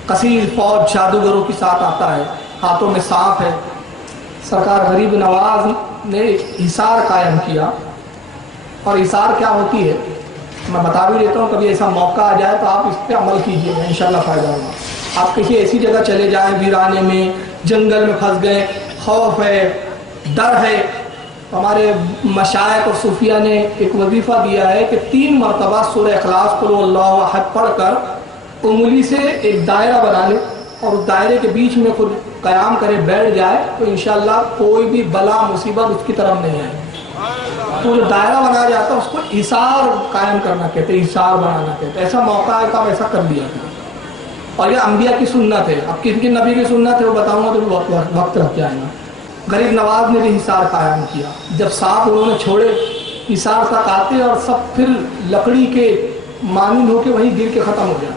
کثیر فوج جادوگروں کے ساتھ آتا ہے، ہاتھوں میں سانپ ہے. سرکار غریب نواز نے حصار قائم کیا. اور حصار کیا ہوتی ہے میں بتا بھی دیتا ہوں، کبھی ایسا موقع آ جائے تو آپ اس پہ عمل کیجئے گا، انشاءاللہ فائدہ ہوگا. آپ کسی ایسی جگہ چلے جائیں ویرانے میں، جنگل میں پھنس گئے، خوف ہے، ڈر ہے. ہمارے مشائخ اور صوفیہ نے ایک وظیفہ دیا ہے کہ 3 مرتبہ سورہ اخلاص قل هو اللہ احد پڑھ کر انگلی سے ایک دائرہ بنا لے اور اس دائرے کے بیچ میں خود قیام کرے، بیٹھ جائے تو انشاءاللہ کوئی بھی بلا مصیبت اس کی طرف نہیں آئے. تو جو دائرہ بنا جاتا ہے اس کو حصار قائم کرنا کہتے ہیں، حصار بنانا کہتے ہیں. ایسا موقع ہے کہ آپ ایسا کر دیا تھا. اور یہ انبیاء کی سنت ہے. اب کن کن نبی کی سنت ہے وہ بتاؤں گا تو وقت رکھ جائے گا. غریب نواز نے بھی حصار قائم کیا. جب سانپ انہوں نے چھوڑے حصار تک آتے اور سب پھر لکڑی کے مانند ہو کے وہیں گر کے ختم ہو گیا.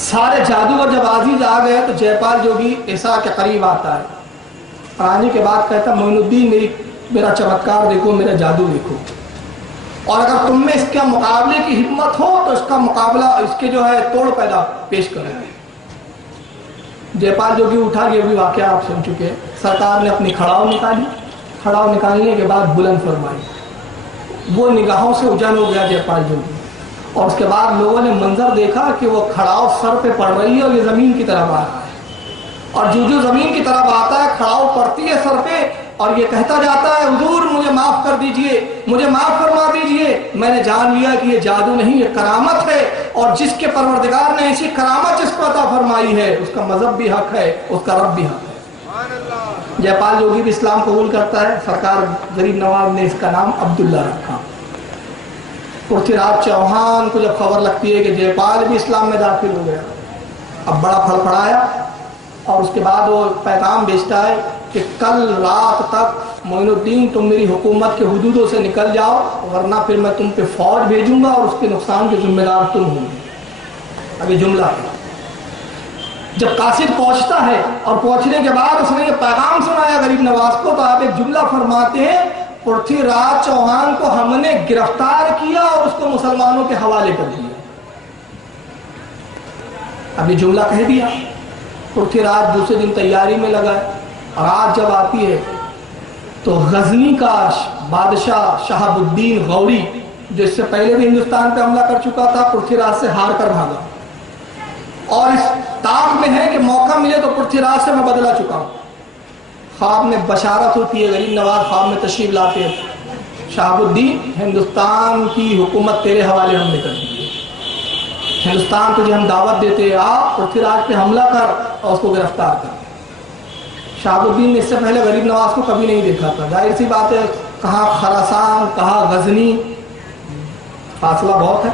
سارے جادوگر جب عزیز آ گئے تو جے پال جوگی ایسا کے قریب آتا ہے. آنے کے بعد کہتا معین الدین میرا چمتکار دیکھو، میرا جادو دیکھو، اور اگر تم میں اس کے مقابلے کی ہمت ہو تو اس کا مقابلہ، اس کے جو ہے توڑ پیدا پیش کریں. جے پال جوگی اٹھا کے بھی واقعہ آپ سن چکے. سرکار نے اپنی کھڑاؤ نکالی. کھڑاؤ نکالنے کے بعد بلند فرمائی. وہ نگاہوں سے اجل ہو گیا جے پال جوگی. اور اس کے بعد لوگوں نے منظر دیکھا کہ وہ کھڑاؤ سر پہ پڑ رہی ہے اور یہ زمین کی طرف آ رہا ہے. اور جو زمین کی طرف آتا ہے کھڑاؤ پڑتی ہے سر پہ اور یہ کہتا جاتا ہے حضور مجھے معاف کر دیجئے، مجھے معاف فرما دیجئے، میں نے جان لیا کہ یہ جادو نہیں، یہ کرامت ہے، اور جس کے پروردگار نے ایسی کرامت جس کو عطا فرمائی ہے اس کا مذہب بھی حق ہے، اس کا رب بھی حق ہے۔ جے پال جوگی بھی اسلام قبول کرتا ہے، سرکار غریب نواز نے اس کا نام عبداللہ رکھا۔ پرتھی راج چوہان کو جب خبر لگتی ہے کہ جے پال بھی اسلام میں داخل ہو گیا، اب بڑا پھل پڑایا، اور اس کے بعد وہ پیغام بھیجتا ہے کہ کل رات تک معین الدین تم میری حکومت کے حدودوں سے نکل جاؤ، ورنہ پھر میں تم پہ فوج بھیجوں گا اور اس کے نقصان کے ذمہ دار تم ہوں گے۔ اب یہ جملہ ہے۔ جب قاصد پہنچتا ہے اور پہنچنے کے بعد اس نے یہ پیغام سنایا غریب نواز کو، تو آپ ایک جملہ فرماتے ہیں پرتھی راج چوہان کو ہم نے گرفتار کیا اور اس کو مسلمانوں کے حوالے کر دیا۔ اب یہ جملہ کہہ دیا، پرتھی راج دوسرے دن تیاری میں لگا ہے، اور رات جب آتی ہے تو غزنی کا بادشاہ شہاب الدین غوری، جو اس سے پہلے بھی ہندوستان پہ حملہ کر چکا تھا، پرتھی راج سے ہار کر بھاگا، اور اس تاک میں ہے کہ موقع ملے تو پرتھی راج سے میں بدلا چکا ہوں۔ خواب میں بشارت ہوتی ہے، غریب نواز خواب میں تشریف لاتے ہیں، شہاب الدین ہندوستان کی حکومت تیرے حوالے ہم نے کر دی ہے، ہندوستان تجھے ہم دعوت دیتے ہیں، آ پرتھی راج پہ حملہ کر اور اس کو گرفتار کر۔ شہاب الدین نے اس سے پہلے غریب نواز کو کبھی نہیں دیکھا تھا، ظاہر سی بات ہے، کہاں خراسان کہاں غزنی، فاصلہ بہت ہے،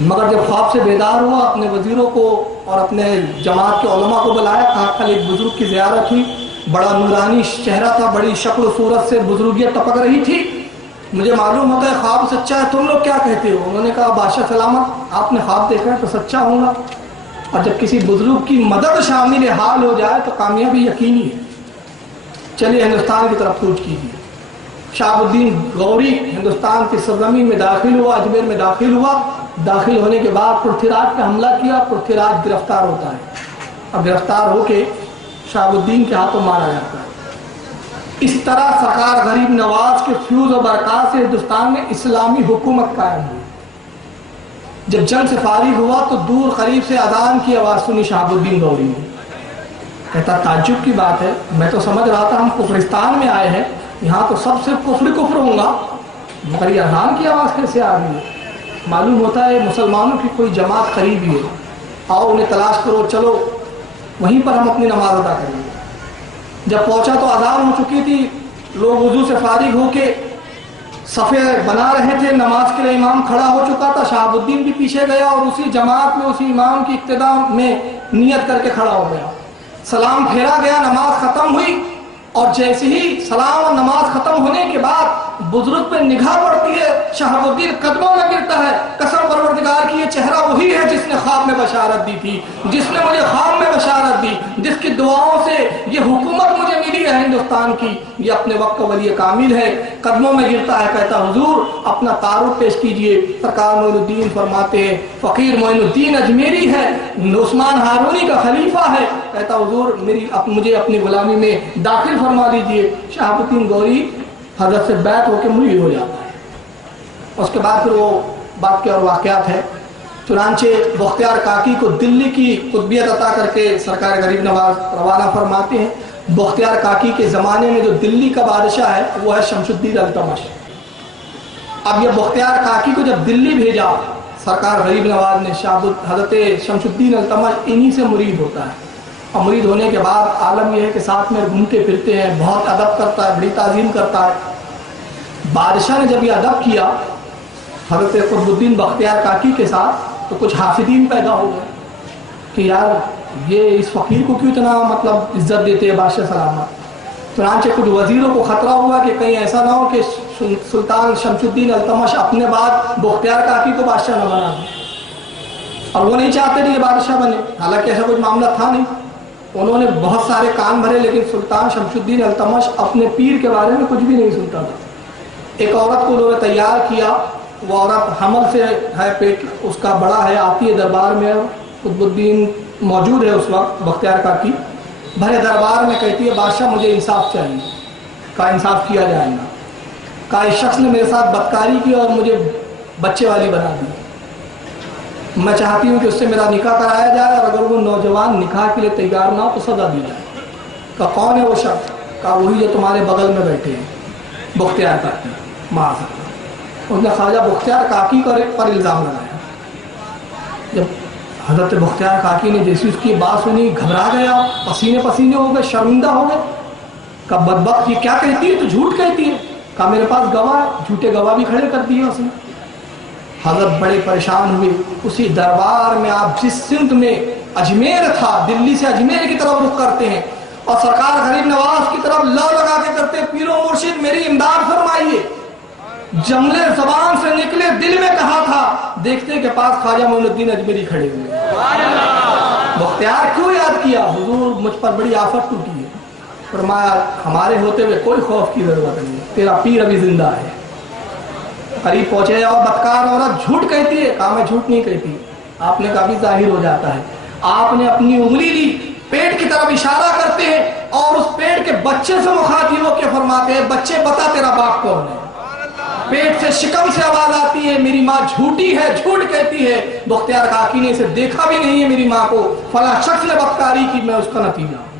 مگر جب خواب سے بیدار ہوا اپنے وزیروں کو اور اپنے جماعت کے علماء کو بلایا، کہا کل ایک بزرگ کی زیارت ہوئی، بڑا نورانی چہرہ تھا، بڑی شکل و صورت سے بزرگیت ٹپک رہی تھی، مجھے معلوم ہوتا ہے خواب سچا ہے، تم لوگ کیا کہتے ہو؟ انہوں نے کہا بادشاہ سلامت، آپ نے خواب دیکھا ہے تو سچا ہوں گا، اور جب کسی بزرگ کی مدد شامل حال ہو جائے تو کامیابی یقینی ہے، چلیے ہندوستان کی طرف کوچ کیجیے۔ شہاب الدین غوری ہندوستان کی سرزمین میں داخل ہوا، اجمیر میں داخل ہوا، داخل ہونے کے بعد پرتھی راج پہ حملہ کیا، پرتھی راج گرفتار ہوتا ہے، اور گرفتار ہو کے شہاب الدین کے ہاتھوں مارا جاتا ہے۔ اس طرح سرکار غریب نواز کے فیوز و برکات سے ہندوستان میں اسلامی حکومت قائم ہوئی۔ جب جنگ سے فارغ ہوا تو دور قریب سے اذان کی آواز سنی شہاب الدین غوری نے، کہتا تعجب کی بات ہے، میں تو سمجھ رہا تھا ہم کفرستان میں آئے ہیں، یہاں تو سب صرف کفر ہوگا، مگر یہ اذان کی آواز کیسے آ رہی ہے؟ معلوم ہوتا ہے مسلمانوں کی کوئی جماعت قریب ہی ہے، آؤ انہیں تلاش کرو، چلو وہیں پر ہم اپنی نماز ادا کریں گے۔ جب پہنچا تو اذان ہو چکی تھی، لوگ وضو سے فارغ ہو کے صفے بنا رہے تھے، نماز کے لیے امام کھڑا ہو چکا تھا، شہاب الدین بھی پیچھے گیا اور اسی جماعت میں اسی امام کی اقتداء میں نیت کر کے کھڑا ہو گیا، سلام پھیرا گیا، نماز ختم ہوئی، اور جیسے ہی سلام اور نماز ختم ہونے کے بعد بزرگ پہ نگاہ پڑتی ہے، شہاب الدین قدموں میں گرتا ہے، قسم پروردگار کی یہ چہرہ وہی ہے جس نے خواب میں بشارت دی تھی، جس نے مجھے خواب میں بشارت دی، جس کی دعاؤں سے یہ حکومت مجھے ملی ہے ہندوستان کی، یہ اپنے وقت کا ولی کامل ہے۔ قدموں میں گرتا ہے، کہتا حضور اپنا تعارف پیش کیجئے۔ سرکار معین الدین فرماتے ہیں فقیر معین الدین اجمیری ہے، عثمان ہارونی کا خلیفہ ہے، کہتا حضور مجھے اپنی غلامی میں داخل فرما دیجئے۔ شہاب الدین غوری حضرت سے بیعت ہو کے مرید ہو جاتا ہے۔ اس کے بعد پھر وہ بات کے اور واقعات ہے، چنانچہ بختیار کاکی کو دلی کی قطبیت عطا کر کے سرکار غریب نواز روانہ فرماتے ہیں۔ بختیار کاکی کے زمانے میں جو دلی کا بادشاہ ہے وہ ہے شمس الدین التمش۔ اب یہ بختیار کاکی کو جب دلی بھیجا سرکار غریب نواز نے، حضرت شمس الدین التمش انہی سے مرید ہوتا ہے، اور مرید ہونے کے بعد عالم یہ ہے کہ ساتھ میں گھومتے پھرتے ہیں، بہت ادب کرتا ہے، بڑی تعظیم کرتا ہے۔ بادشاہ نے جب یہ ادب کیا حضرت قطب الدین بختیار کاکی کے ساتھ تو کچھ حاسدین پیدا ہو گئے کہ یار یہ اس فقیر کو کیوں اتنا عزت دیتے ہیں بادشاہ سلامت۔ چنانچہ کچھ وزیروں کو خطرہ ہوا کہ کہیں ایسا نہ ہو کہ سلطان شمس الدین التمش اپنے بعد بختیار کاکی کو بادشاہ نہ بنا دیں، اور وہ نہیں چاہتے تھے یہ بادشاہ بنے، حالانکہ ایسا کوئی معاملہ تھا نہیں۔ انہوں نے بہت سارے کان بھرے، لیکن سلطان شمس الدین التمش اپنے پیر کے بارے میں کچھ بھی نہیں سنتا تھا۔ ایک عورت کو انہوں نے تیار کیا، وہ عورت حمل سے ہے، پیٹ اس کا بڑا ہے، آتی ہے دربار میں، قطب الدین موجود ہے اس وقت بختیار کاکی، بھرے دربار میں کہتی ہے بادشاہ مجھے انصاف چاہیے۔ کہا انصاف کیا جائے گا۔ کہا اس شخص نے میرے ساتھ بدکاری کی اور مجھے بچے والی بنا دی، میں چاہتی ہوں کہ اس سے میرا نکاح کرایا جائے، اور اگر وہ نوجوان نکاح کے لیے تیار نہ ہو تو سزا دی جائے۔ کہا کون ہے وہ شخص؟ کہا وہی جو تمہارے بغل میں بیٹھے ہیں بختیار کاکی معاذ اللہ۔ اس نے خواجہ بختیار کاکی پر الزام لگایا۔ جب حضرت بختیار کاکی نے جیسی اس کی بات سنی گھبرا گیا، پسینے پسینے ہو گئے، شرمندہ ہو گئے۔ کہا بدبخت یہ کیا کہتی ہے، تو جھوٹ کہتی ہے۔ کہا میرے پاس گواہ ہے، جھوٹے گواہ بھی کھڑے کر دیے اس نے۔ حضرت بڑے پریشان ہوئے۔ اسی دربار میں آپ جس سمت میں اجمیر تھا، دلی سے اجمیر کی طرف رخ کرتے ہیں اور سرکار غریب نواز کی طرف لو لگا کے کرتے ہیں، پیر و مرشد میری امداد فرمائیے۔ جملے زبان سے نکلے، دل میں کہا تھا، دیکھتے کہ پاس خواجہ معین الدین اجمیری کھڑے ہوئے۔ بختیار کیوں یاد کیا؟ حضور مجھ پر بڑی آفت ٹوٹی ہے۔ فرمایا ہمارے ہوتے ہوئے کوئی خوف کی ضرورت نہیں، تیرا پیر ابھی زندہ ہے۔ قریب پہنچے اور بدکار عورت جھوٹ کہتی ہے۔ کہا میں جھوٹ نہیں کہتی۔ آپ نے کہا بھی ظاہر ہو جاتا ہے۔ آپ نے اپنی انگلی لی، پیٹ کی طرف اشارہ کرتے ہیں اور اس پیٹ کے بچے سے مخاطب ہو کے فرماتے ہیں بچے بتا تیرا باپ کون ہے۔ پیٹ سے شکم سے آواز آتی ہے میری ماں جھوٹی ہے، جھوٹ کہتی ہے۔ بختیار کاکی نے اسے دیکھا بھی نہیں ہے میری ماں کو، فلاں شخص نے بدکاری کی، میں اس کا نتیجہ ہوں۔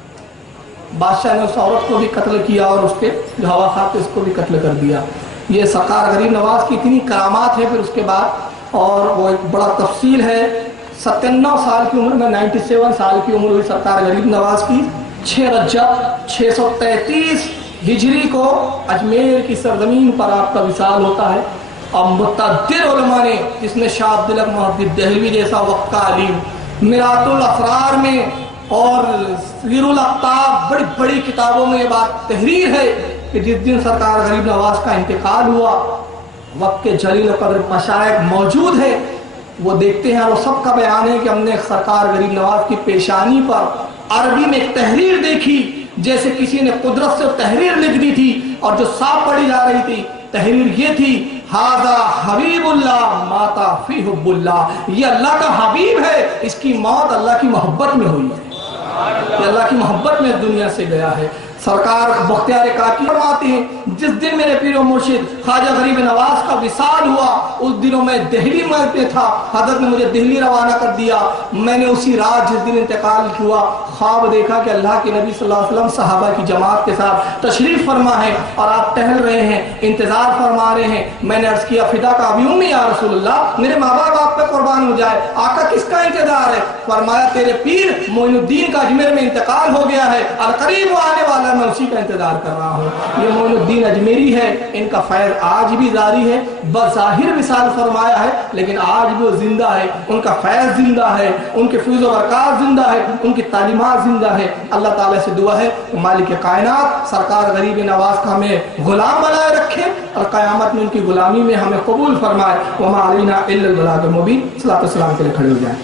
بادشاہ نے اس عورت کو بھی قتل کیا اور اس کے جو ہوا خواہ تھے اس کو بھی قتل کر دیا۔ یہ سرکار غریب نواز کی اتنی کرامات ہے۔ پھر اس کے بعد اور وہ ایک بڑا تفصیل ہے، 97 سال کی عمر میں 97 سال کی عمر ہوئی سرکار غریب نواز کی۔ 6 رجب 633 ہجری کو اجمیر کی سرزمین پر آپ کا وصال ہوتا ہے۔ اور متعدد علماء نے، جس میں شاہ عبدالحق محدث دہلوی جیسا وقت کا عالم، میرات الافرار میں اور سیر الاقطاب، بڑی بڑی کتابوں میں یہ بات تحریر ہے کہ جس دن سرکار غریب نواز کا انتقال ہوا، وقت کے جلیل و قدر مشائخ موجود ہے، وہ دیکھتے ہیں اور وہ سب کا بیان ہے کہ ہم نے سرکار غریب نواز کی پیشانی پر عربی میں ایک تحریر دیکھی، جیسے کسی نے قدرت سے تحریر لکھ دی تھی، اور جو صاف پڑھی جا رہی تھی تحریر یہ تھی، ھذا حبیب اللہ ماتا فی حب اللہ، یہ اللہ کا حبیب ہے، اس کی موت اللہ کی محبت میں ہوئی ہے، یہ اللہ کی محبت میں دنیا سے گیا ہے۔ سرکار بختیار کاکی فرماتے ہیں جس دن میرے پیر و مرشد خواجہ غریب نواز کا وصال ہوا، اس دنوں میں دہلی میں تھا، حضرت نے مجھے دہلی روانہ کر دیا۔ میں نے اسی رات جس دن انتقال ہوا خواب دیکھا کہ اللہ کے نبی صلی اللہ علیہ وسلم صحابہ کی جماعت کے ساتھ تشریف فرما ہے اور آپ ٹہل رہے ہیں، انتظار فرما رہے ہیں۔ میں نے عرض کیا فدا کا ابھی امی یا رسول اللہ، میرے ماں باپ آپ پہ قربان ہو جائے، آقا کس کا انتظار ہے؟ فرمایا تیرے پیر معین الدین کا اجمیر میں انتقال ہو گیا ہے، القریب آنے والا، میں اسی کا انتظار کر رہا ہوں۔ یہ معین الدین اجمیری ہے، ان کا فیض آج بھی جاری ہے، بظاہر وصال فرمایا ہے لیکن آج بھی وہ زندہ ہے، ان کا فیض زندہ ہے، ان کے فیض و برکات زندہ ہے، ان کی تعلیمات زندہ ہے۔ اللہ تعالیٰ سے دعا ہے کہ مالک کائنات سرکار غریب نواز کا ہمیں غلام بنائے رکھے اور قیامت میں ان کی غلامی میں ہمیں قبول فرمائے۔ وما علینا الا البلاغ المبین۔ صلاۃ والسلام کے لیے کھڑے ہو جائیں۔